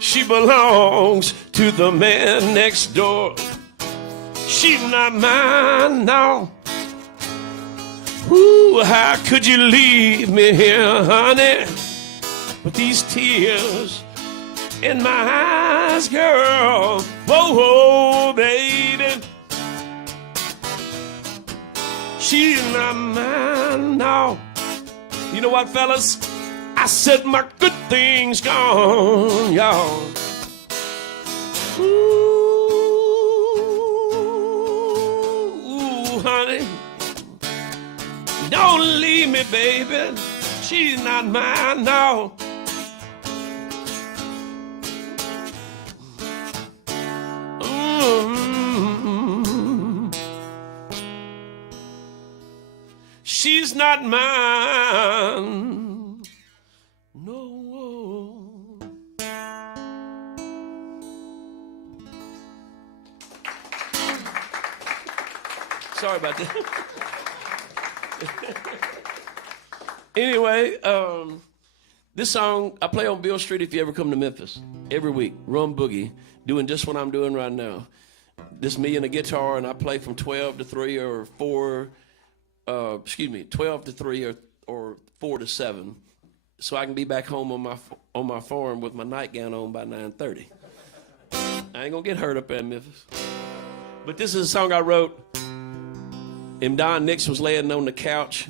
She belongs to the man next door. She's not mine now. Ooh, how could you leave me here, honey, with these tears in my eyes, girl? Whoa, whoa, baby. She's not mine now. You know what, fellas? I said my good things gone, y'all. Ooh, honey, don't leave me, baby. She's not mine now. She's not mine. No. Sorry about that. Anyway, this song I play on Beale Street if you ever come to Memphis. Every week, Rum Boogie, doing just what I'm doing right now. This me and a guitar, and I play from 12 to 3 or 4. 12 to 3 or 4 to 7, so I can be back home on my farm with my nightgown on by 9:30. I ain't gonna get hurt up there in Memphis. But this is a song I wrote, and Don Nix was laying on the couch.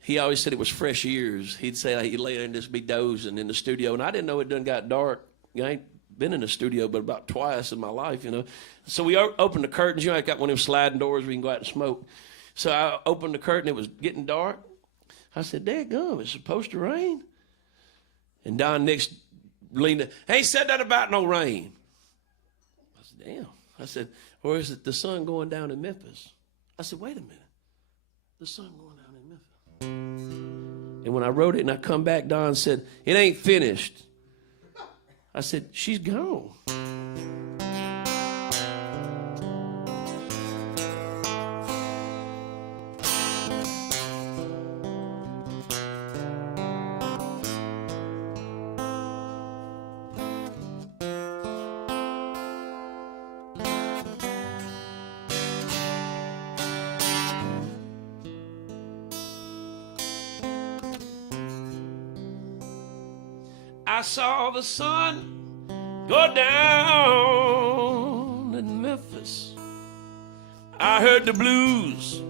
He always said it was fresh ears. He'd say he'd lay there and just be dozing in the studio, and I didn't know it done got dark. I ain't been in the studio but about twice in my life, you know. So we opened the curtains. You know, I got one of them sliding doors where you can go out and smoke. So I opened the curtain, it was getting dark. I said, dadgum, it's supposed to rain? And Don Nix leaned in, ain't said that about no rain. I said, damn. I said, or is it the sun going down in Memphis? I said, wait a minute. The sun going down in Memphis. And when I wrote it and I come back, Don said, it ain't finished. I said, she's gone. I saw the sun go down in Memphis. I heard the blues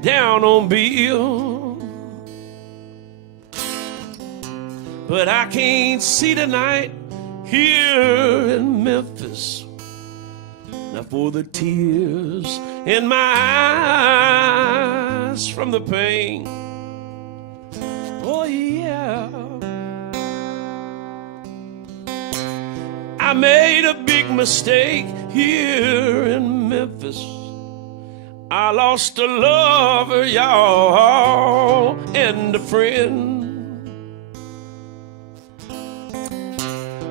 down on Beale. But I can't see the night here in Memphis. Now for the tears in my eyes from the pain. Oh yeah. I made a big mistake here in Memphis. I lost a lover, y'all, and a friend.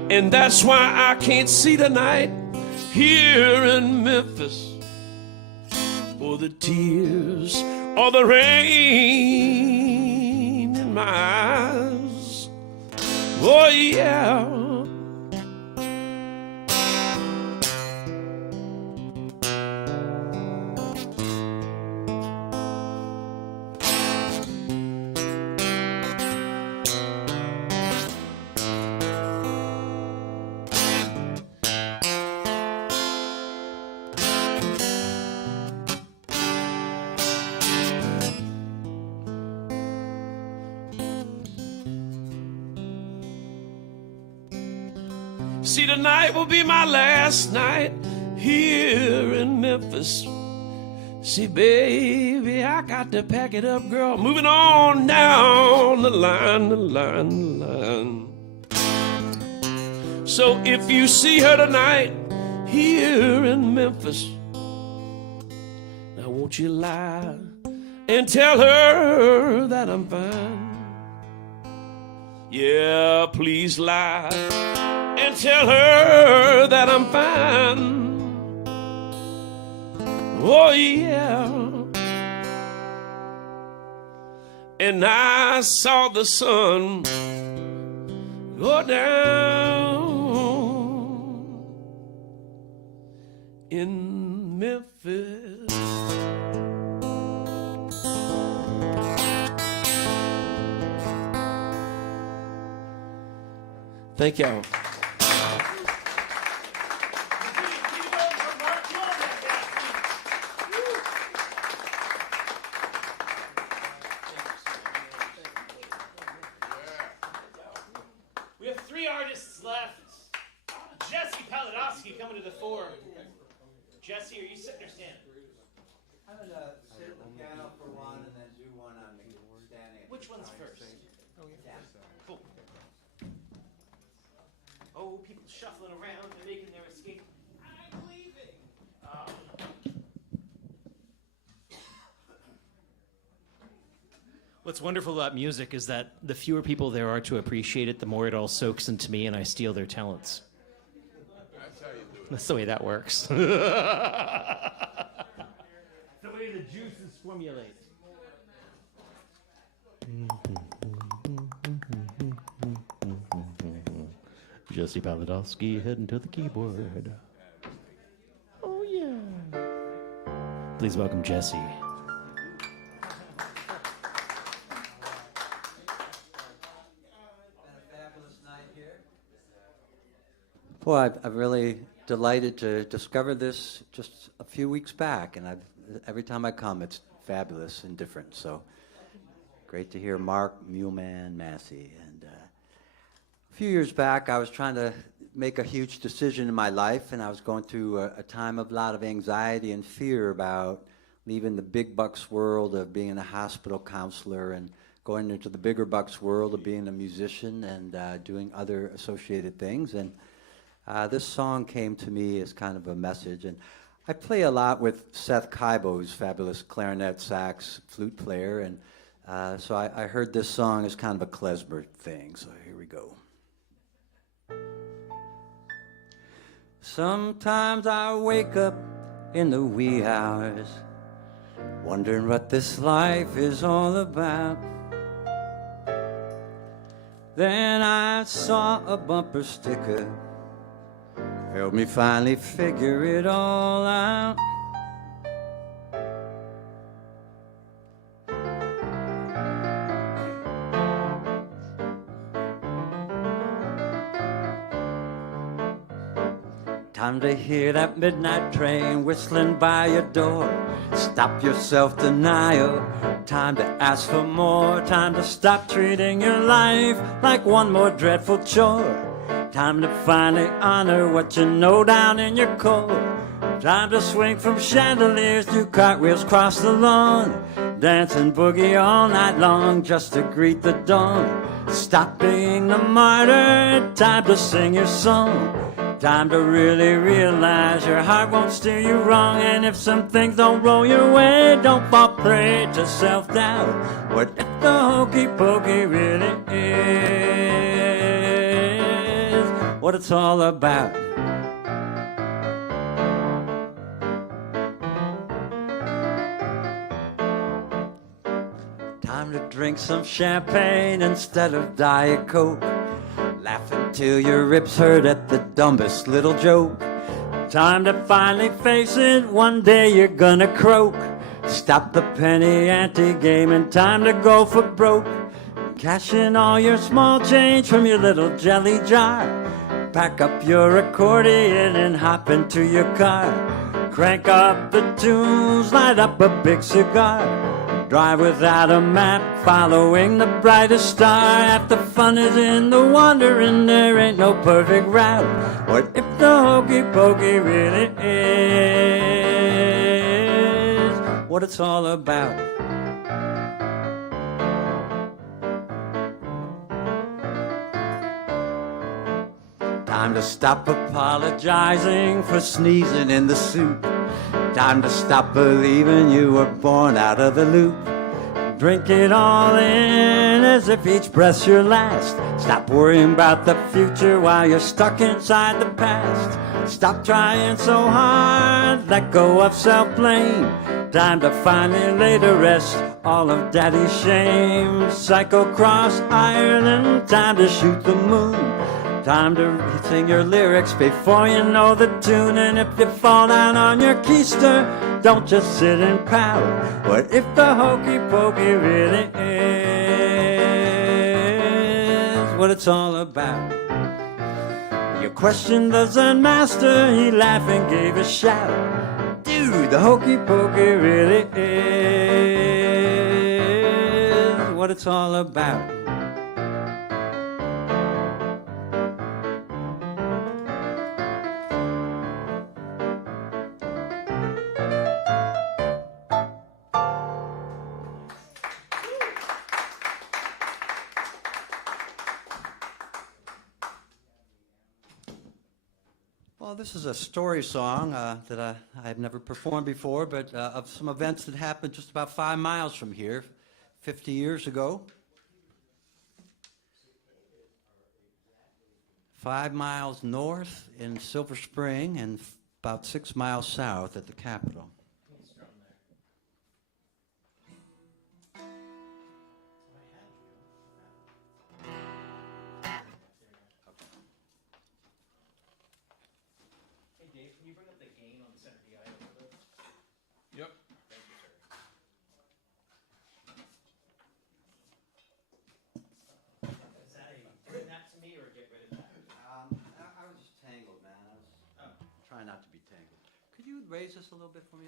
And that's why I can't see the night here in Memphis. For the tears or the rain in my eyes. Oh yeah. See, tonight will be my last night here in Memphis. See, baby, I got to pack it up, girl. Moving on down the line, the line, the line. So if you see her tonight here in Memphis, now won't you lie and tell her that I'm fine? Yeah, please lie and tell her that I'm fine. Oh yeah. And I saw the sun go down in Memphis. Thank y'all. We have 3 artists left. Jesse Paladowski coming to the fore. Jesse, are you sitting or standing? I'm going to sit at the piano for one and then do one on the standing. Which one's first? Yeah. Cool. Oh, people shuffling around and making their escape. I'm leaving. What's wonderful about music is that the fewer people there are to appreciate it, the more it all soaks into me and I steal their talents. That's how you do it. That's the way that works. The way the juices formulate. Jesse Paladowski heading to the keyboard. Oh yeah. Please welcome Jesse. Boy, I'm really delighted to discover this just a few weeks back, and every time I come, it's fabulous and different. So great to hear Mark Muleman Massey. And a few years back, I was trying to make a huge decision in my life, and I was going through a time of a lot of anxiety and fear about leaving the big bucks world of being a hospital counselor and going into the bigger bucks world of being a musician and doing other associated things. And this song came to me as kind of a message, and I play a lot with Seth Kaibo's fabulous clarinet, sax, flute player, and so I heard this song as kind of a klezmer thing, so here we go. Sometimes I wake up in the wee hours, wondering what this life is all about. Then I saw a bumper sticker, helped me finally figure it all out. Time to hear that midnight train whistling by your door. Stop your self-denial. Time to ask for more. Time to stop treating your life like one more dreadful chore. Time to finally honor what you know down in your core. Time to swing from chandeliers, do cartwheels, cross the lawn, dance and boogie all night long just to greet the dawn. Stop being the martyr. Time to sing your song. Time to really realize your heart won't steer you wrong. And if some things don't roll your way, don't fall prey to self-doubt. What if the hokey pokey really is what it's all about? Time to drink some champagne instead of Diet Coke. Laugh until your ribs hurt at the dumbest little joke. Time to finally face it, one day you're gonna croak. Stop the penny ante game and time to go for broke. Cash in all your small change from your little jelly jar. Pack up your accordion and hop into your car. Crank up the tunes, light up a big cigar. Drive without a map, following the brightest star. Half the fun is in the wandering, there ain't no perfect route. What if the hokey pokey really is what it's all about? Time to stop apologizing for sneezing in the soup. Time to stop believing you were born out of the loop. Drink it all in as if each breath's your last. Stop worrying about the future while you're stuck inside the past. Stop trying so hard, let go of self-blame. Time to finally lay to rest all of daddy's shame. Cycle cross Ireland, time to shoot the moon. Time to sing your lyrics before you know the tune. And if you fall down on your keister, don't just sit and pout. What if the hokey pokey really is what it's all about? You questioned the Zen master, he laughed and gave a shout. Dude, the hokey pokey really is what it's all about. Well, this is a story song that I've never performed before, but of some events that happened just about 5 miles from here, 50 years ago. 5 miles north in Silver Spring and about 6 miles south at the Capitol. Yep. Bring that to me or get rid of that? I was just tangled, man. I was trying not to be tangled. Could you raise this a little bit for me?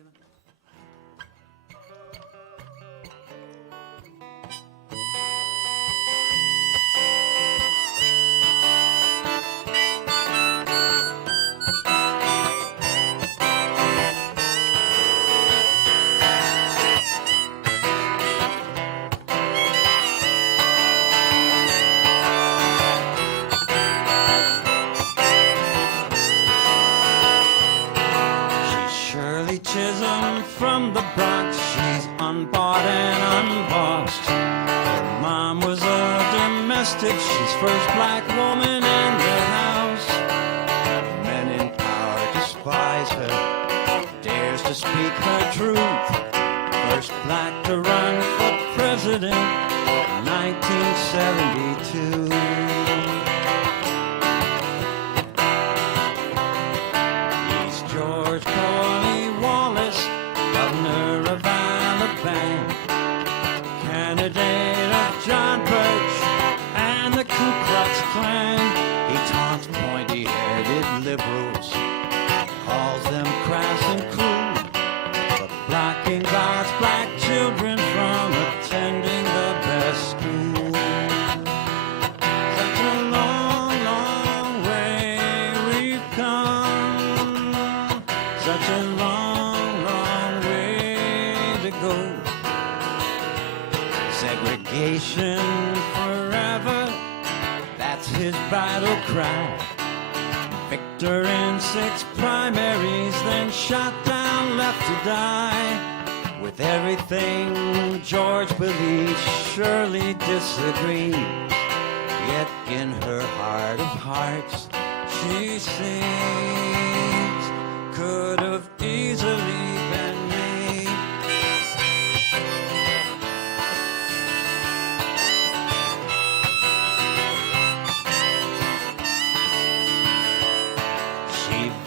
From the Bronx, she's unbought and unbossed. Her mom was a domestic, she's first black woman in the house. Men in power despise her, dares to speak her truth. First black to run for president, 1972. He's George Cornwallis, governor of Alabama, candidate of John Birch and the Ku Klux Klan. He taunts pointy-headed liberals, calls them crass and crude, for blocking God's black children from attending the best school. Such a long, long way we've come, such a long, long go. Segregation forever, that's his battle cry. Victor in 6 primaries, then shot down, left to die. With everything George believes, Shirley disagrees. Yet in her heart of hearts, she sings, could have easily been me.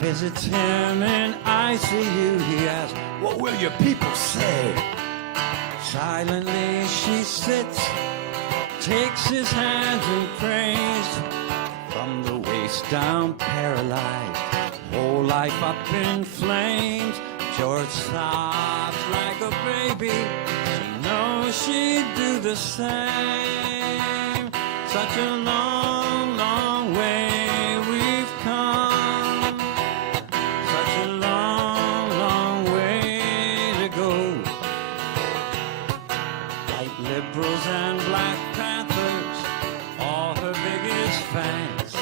Visits him in ICU, he asks, what will your people say? Silently she sits, takes his hands and prays. From the waist down paralyzed, whole life up in flames. George sobs like a baby, she knows she'd do the same. Such a long, long way we've come. Liberals and Black Panthers, all her biggest fans.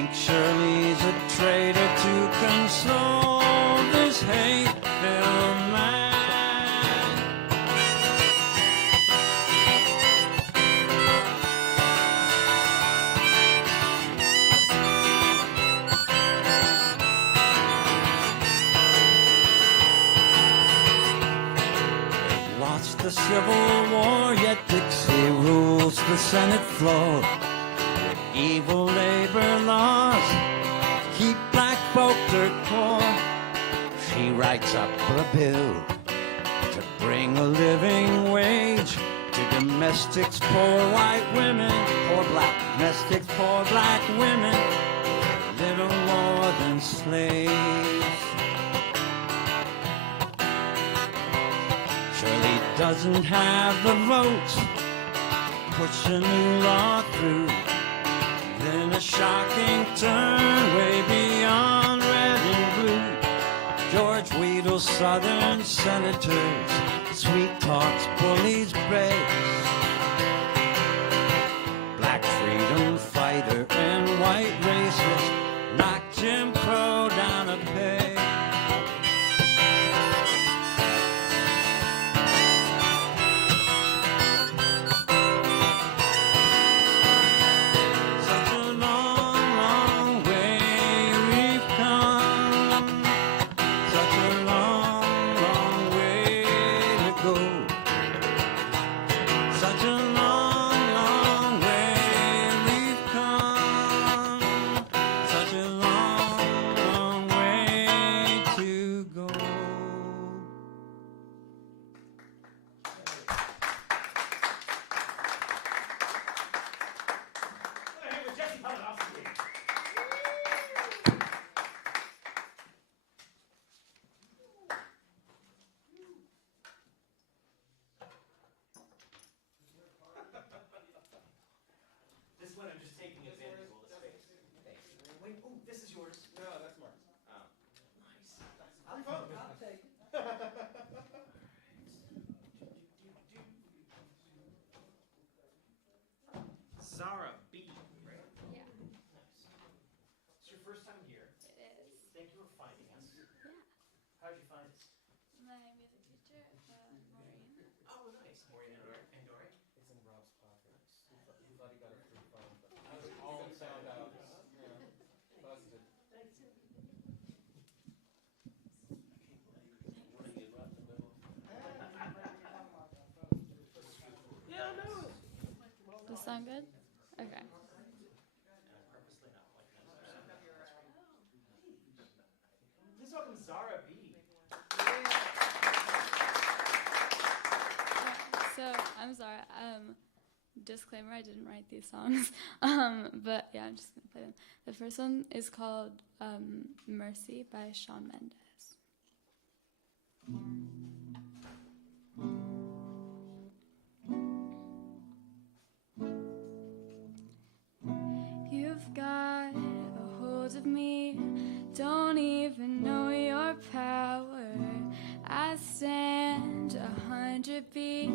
think Shirley's a traitor to console this hate-filled man. Lost the Civil War, yet Dixie rules the Senate floor. Evil labor laws keep black folk dirt poor. She writes up a bill to bring a living wage to domestics, poor white women, poor black domestics, poor black women, little more than slaves. Shirley doesn't have the votes, push a new law through. Then a shocking turn way beyond red and blue. George Weedle's Southern senators, sweet talks, bullies, breaks. Black freedom fighter and white racist knock Jim Crow down a peg. This one I'm just taking advantage of all the space. Thanks. Wait, oh, this is yours. No, that's Mark. Oh, nice. I'll take it. Zara B, right? Yeah. Nice. It's your first time here. It is. Thank you for finding us. Yeah. How'd you find us? My music teacher, Maureen. Oh, nice. Maureen and Dory? It's in Rob's pocket. He thought he got a free phone, but I was all found out. Yeah, busted. Yeah, I know. Does sound good? Okay. Please welcome Zara B. So I'm Zara. Disclaimer: I didn't write these songs, but yeah, I'm just gonna play them. The first one is called "Mercy" by Shawn Mendes. You've got a hold of me, don't even know your power. I stand 100 feet,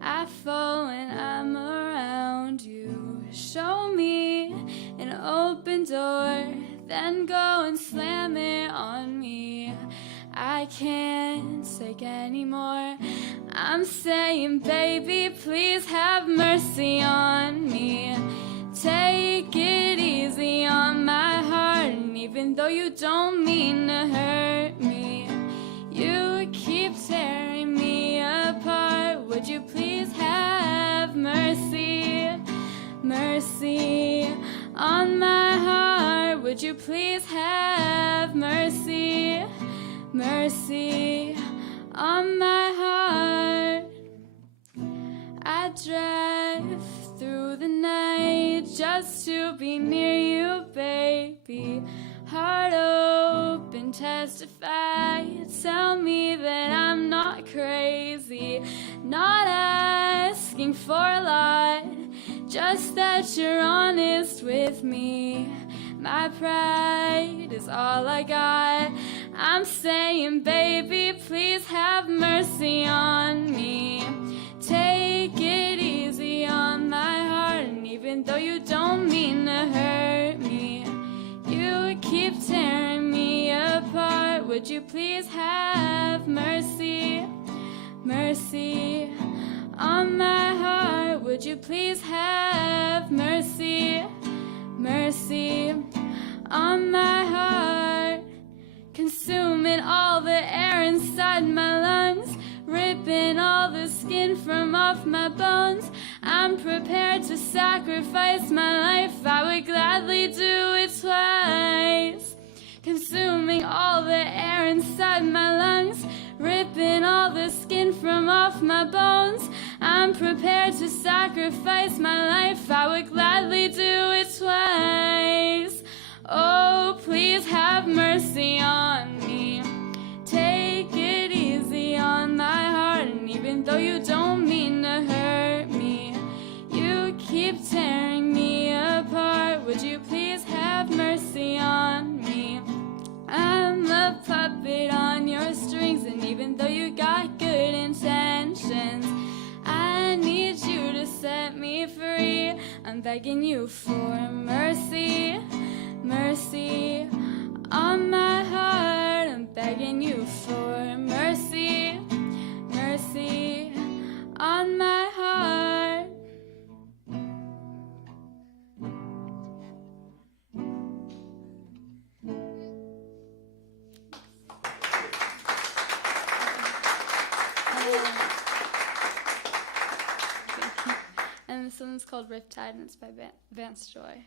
I fall when I'm around you. Show me an open door, then go and slam it on me. I can't take anymore. I'm saying, baby, please have mercy on me. Take it easy on my heart, and even though you don't mean to hurt me, you keep tearing me apart. Would you please have mercy, mercy on my heart? Would you please have mercy, mercy on my heart? I drive through the night just to be near you, baby. Heart open, testify. Tell me that I'm not crazy, not asking for a lot, just that you're honest with me. My pride is all I got. I'm saying, baby, please have mercy on me. Take it easy on my heart, and even though you don't mean to hurt me, please have mercy, mercy on my heart? Would you please have mercy, mercy on my heart? Consuming all the air inside my lungs, ripping all the skin from off my bones. I'm prepared to sacrifice my life, I would gladly do it twice. Consuming all the air inside my lungs, ripping all the skin from off my bones. I'm prepared to sacrifice my life, I would gladly do it twice. Oh, please have mercy on me. Take it easy on my heart, and even though you don't mean to hurt me, you keep tearing me apart. Would you please have mercy on me? I'm a puppet on your strings, and even though you got good intentions, I need you to set me free. I'm begging you for mercy, mercy on my heart. I'm begging you for mercy, mercy on my heart. And this one's called Riptide, and it's by Vance Joy.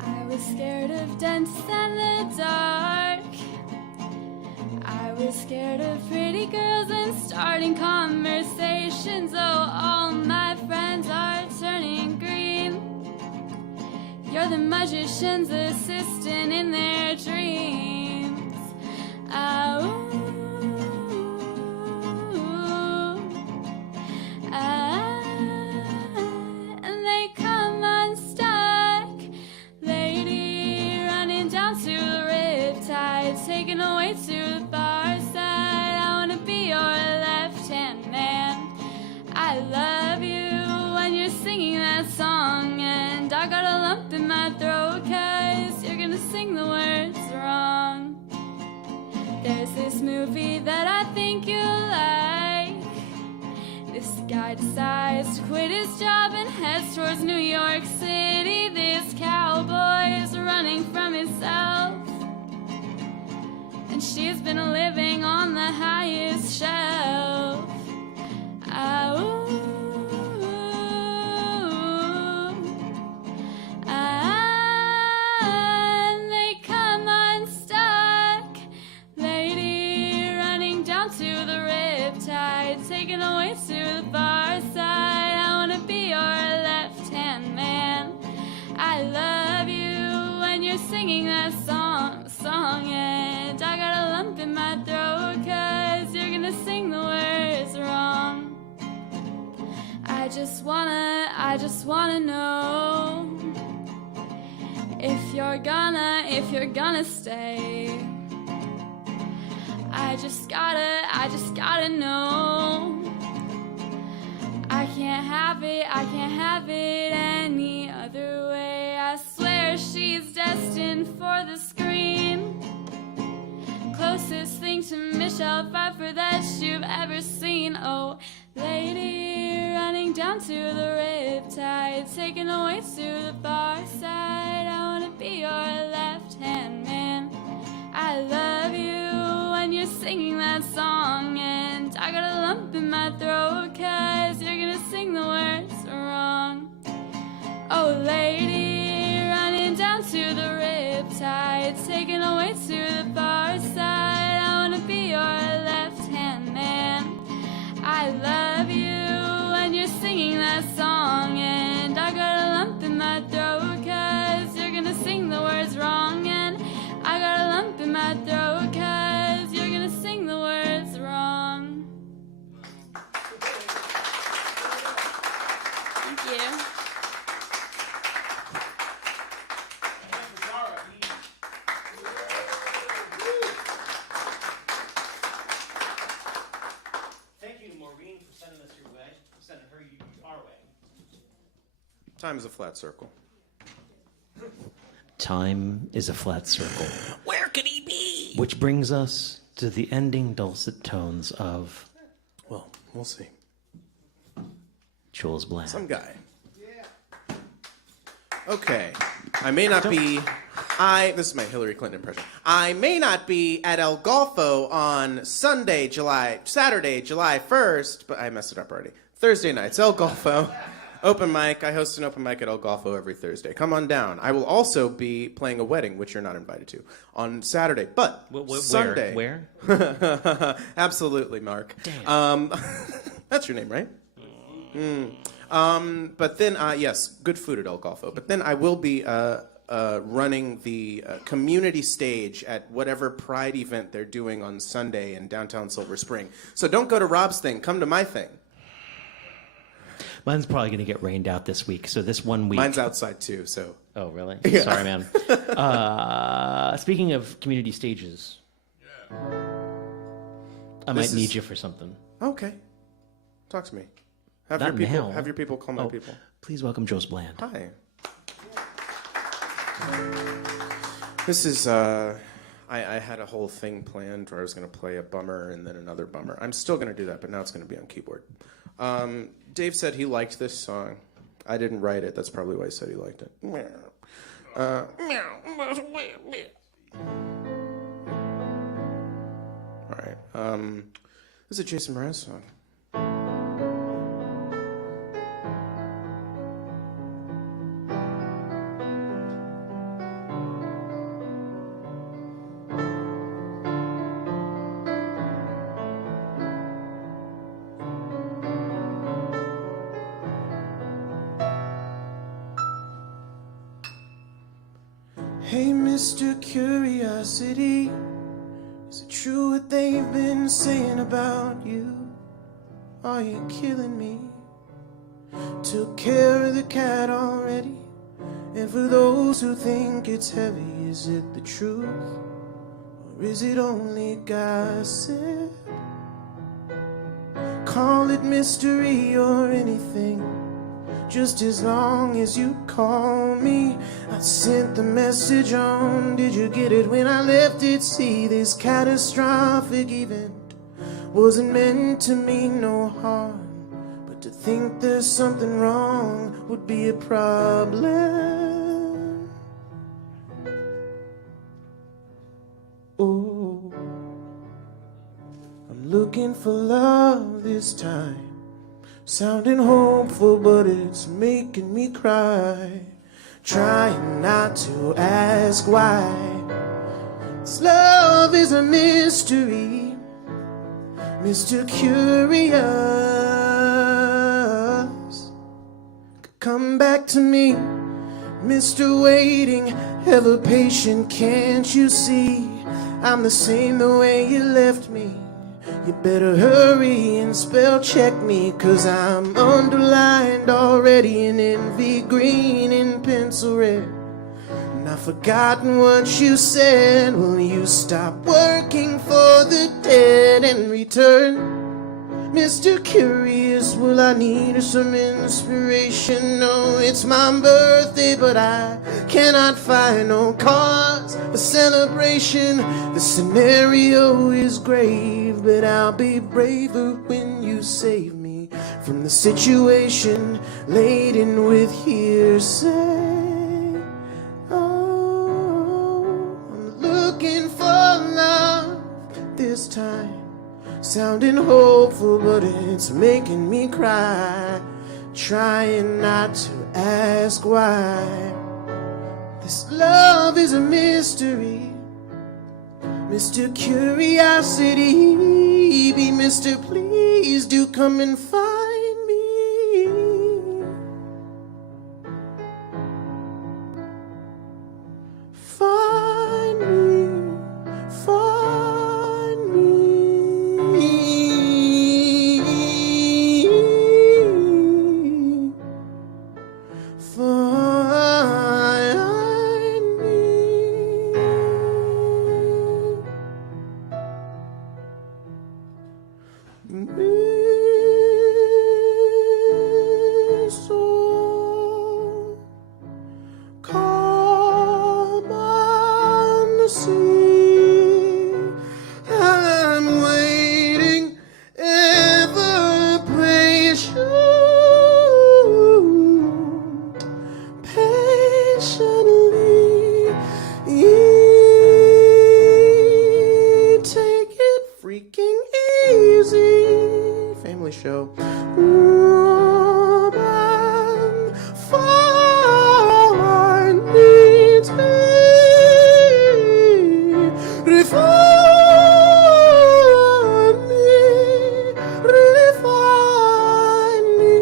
I was scared of dentists and the dark. I was scared of pretty girls and starting conversations. Oh, all my friends are turning green. You're the magician's assistant in their dreams. And they come unstuck. Lady running down to the riptide, taken away to the far side. I wanna be your left-hand man. I love you when you're singing that song, and I got a lump in my throat 'cause you're gonna sing the words wrong. There's this movie that I think you'll like. This guy decides to quit his job and heads towards New York City. This cowboy's running from himself, and she's been living on the highest shelf. And they come unstuck. Lady running down to the riptide, taken away to the far side. I wanna be your left-hand man. I love you when you're singing that song, and I got a lump in my throat 'cause you're gonna sing the words wrong. I just wanna know if you're gonna stay. I just gotta know. I can't have it any other way. I swear she's destined for the screen. Closest thing to Michelle Pfeiffer that you've ever seen. Oh, lady running down to the riptide, taken away to the far side. I wanna be your left-hand man. I love you when you're singing that song, and I got a lump in my throat 'cause you're gonna sing the words wrong. Oh, lady running down to the riptide, taken away to the far side. I wanna be your left-hand man. I love you when you're singing that song, and I got a lump in my throat 'cause you're gonna sing the words wrong. And I got a lump in my throat 'cause you're gonna sing the words wrong. Thank you. send her our way. Time is a flat circle. Time is a flat circle. Where could he be? Which brings us to the ending dulcet tones of... Well, we'll see. Jules Bland. Some guy. Okay. I may not be... This is my Hillary Clinton impression. I may not be at El Golfo on Saturday, July 1st, but I messed it up already. Thursday nights, El Golfo. Open mic. I host an open mic at El Golfo every Thursday. Come on down. I will also be playing a wedding, which you're not invited to, on Saturday. But Sunday. Where? Absolutely, Mark. Damn. That's your name, right? But then, yes, good food at El Golfo. But then I will be running the community stage at whatever Pride event they're doing on Sunday in downtown Silver Spring. So don't go to Rob's thing. Come to my thing. Mine's probably going to get rained out this week, so this 1 week... Mine's outside, too, so... Oh, really? Yeah. Sorry, man. Speaking of community stages, I might need you for something. Okay. Talk to me. Have Not your people. now. Have your people call my Oh, people. Please welcome Jules Bland. Hi. This is... I had a whole thing planned where I was going to play a bummer and then another bummer. I'm still going to do that, but now it's going to be on keyboard. Dave said he liked this song. I didn't write it. That's probably why he said he liked it. All right. This is a Jason Mraz song. Hey, Mr. Curiosity, is it true what they've been saying about you? Are you killing me? Took care of the cat already. And for those who think it's heavy, is it the truth? Or is it only gossip? Call it mystery or anything, just as long as you call me. I sent the message on. Did you get it when I left it? See, this catastrophic event wasn't meant to mean no harm, but to think there's something wrong would be a problem. Oh, I'm looking for love this time. Sounding hopeful, but it's making me cry. Trying not to ask why. This love is a mystery, Mr. Curious. Come back to me, Mr. Waiting, ever patient, can't you see? I'm the same the way you left me. You better hurry and spell check me, 'cause I'm underlined already in envy green in pencil red. And I've forgotten what you said. Will you stop working for the dead and return? Mr. Curious, will I need some inspiration? No, it's my birthday, but I cannot find no cause for celebration. The scenario is grave, but I'll be braver when you save me from the situation laden with hearsay. Oh, I'm looking for love this time. Sounding hopeful, but it's making me cry. Trying not to ask why. This love is a mystery, Mr. Curiosity. Be Mr. Please do come and find me. Find me, find me. show. Woman, find me, refine me, refine me.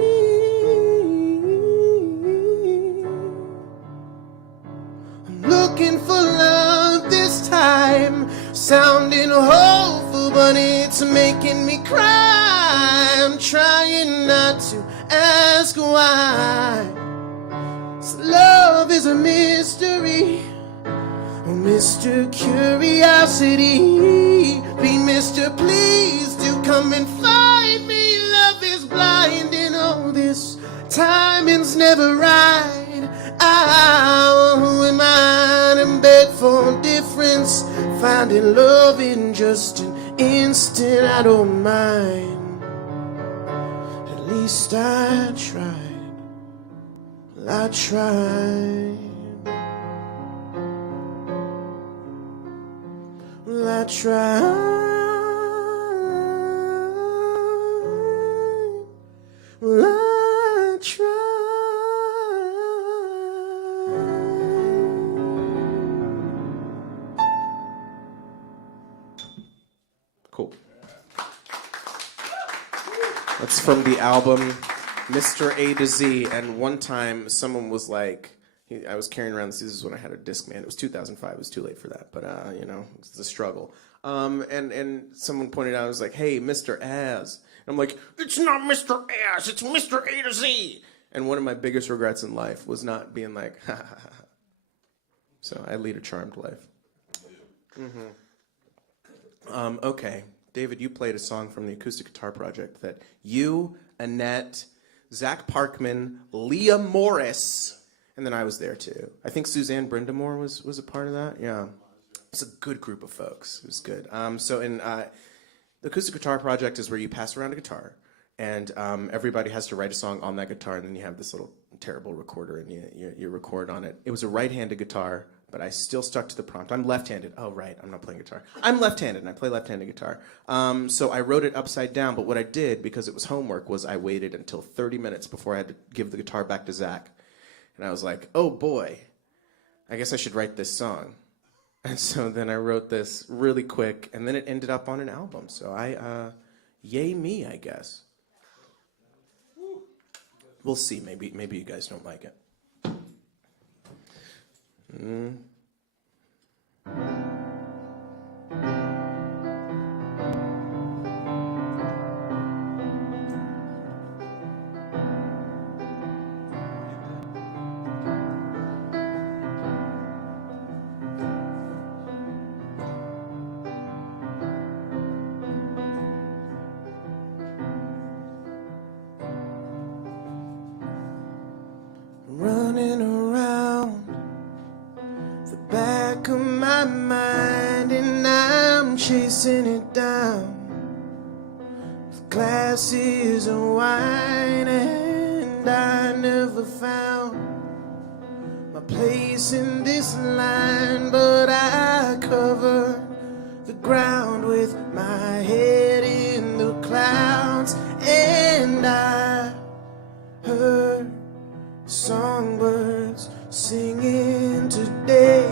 I'm looking for love this time, sounding hopeful, but it's making me cry. I'm trying not to ask why. So love is a mystery. Oh, Mr. Curiosity, be Mr. Please do come and find me. Love is blind and all this timing's never right. Who am I to beg for difference? Finding love in just an instant, I don't mind. At least I tried. Well, I tried. Well, I tried. Well, I tried. Cool. That's from the album Mr. A to Z. And one time someone was like, I was carrying around, this is when I had a Discman. It was 2005. It was too late for that. But, you know, it's a struggle. And someone pointed out, I was like, hey, Mr. Az. And I'm like, it's not Mr. Az. It's Mr. A to Z. And one of my biggest regrets in life was not being like, ha, ha, ha, ha. So I lead a charmed life. Okay. David, you played a song from the Acoustic Guitar Project that you, Annette, Zach Parkman, Leah Morris, and then I was there too. I think Suzanne Brindamore was a part of that. Yeah. It's a good group of folks. It was good. So in the Acoustic Guitar Project is where you pass around a guitar, and everybody has to write a song on that guitar, and then you have this little terrible recorder, and you record on it. It was a right-handed guitar, but I still stuck to the prompt. I'm left-handed. Oh, right, I'm not playing guitar. I'm left-handed, and I play left-handed guitar. So I wrote it upside down, but what I did, because it was homework, was I waited until 30 minutes before I had to give the guitar back to Zach. And I was like, oh, boy, I guess I should write this song. And so then I wrote this really quick, and then it ended up on an album. So yay me, I guess. We'll see. Maybe you guys don't like it. Running around the back of my mind, and I'm chasing it down with glasses of wine, and I never found my place in this line, but I covered the ground with my head in the clouds, and I heard songbirds singing today.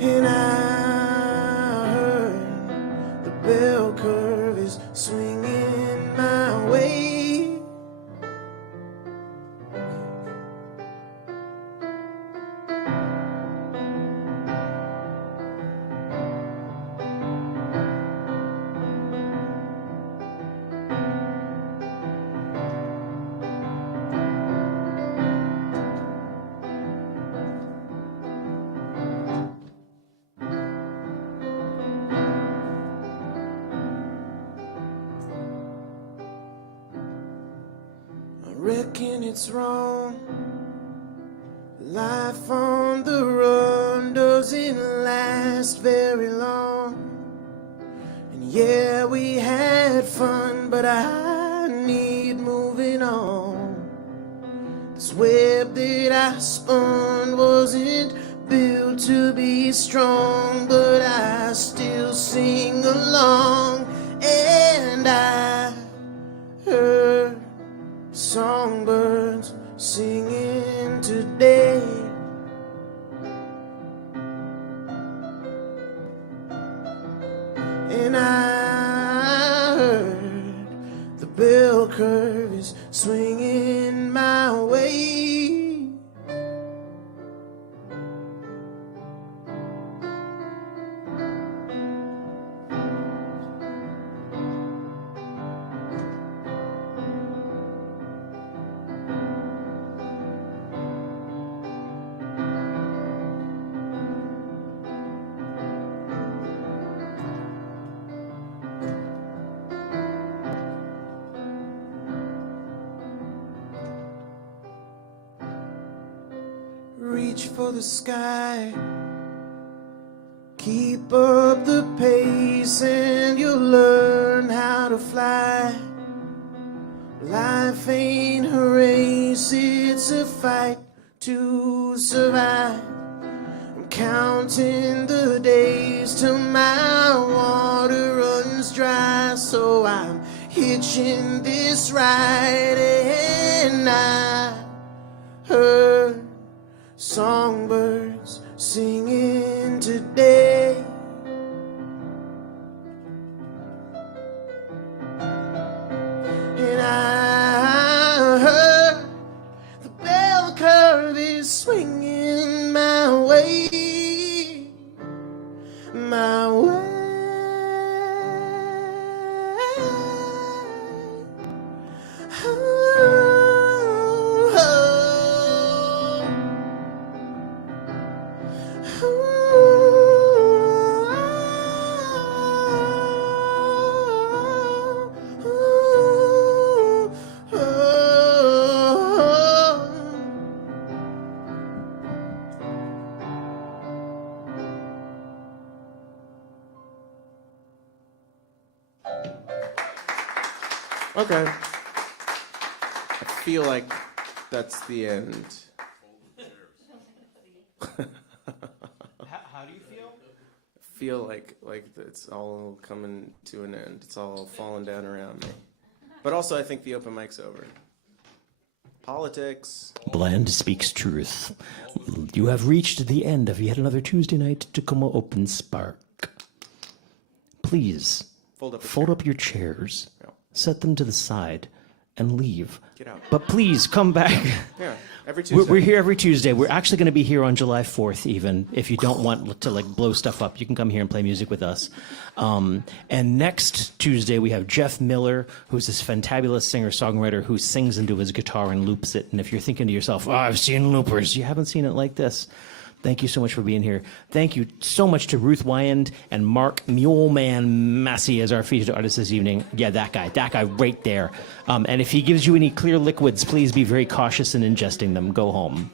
And I heard the bell curve is swinging my way. Reckon it's wrong. Life on the run doesn't last very long. And yeah, we had fun, but I need moving on. This web that I spun wasn't built to be strong, but I still sing along. And I heard songbirds singing today. And I heard the bell curve is swinging my way. Reach for the sky, keep up the pace, and you'll learn how to fly. Life ain't a race, it's a fight to survive. I'm counting the days till my water runs dry, so I'm hitching this ride. And I heard songbirds singing today. And I heard the bell curve is swinging my way, my way. Okay. I feel like that's the end. How do you feel? Feel like it's all coming to an end. It's all falling down around me. But also, I think the open mic's over. Politics. Bland speaks truth. You have reached the end of yet another Tuesday night Takoma Open Spark. Please fold up your chairs, set them to the side, and leave. Get out. But please come back. Yeah, every Tuesday. We're here every Tuesday. We're actually going to be here on July 4th even. If you don't want to blow stuff up, you can come here and play music with us. And next Tuesday we have Jeff Miller, who's this fantabulous singer-songwriter who sings into his guitar and loops it. And if you're thinking to yourself, oh, I've seen loopers, you haven't seen it like this. Thank you so much for being here. Thank you so much to Ruth Wyand and Mark Muleman Massey as our featured artist this evening. Yeah, that guy right there. And if he gives you any clear liquids, please be very cautious in ingesting them. Go home.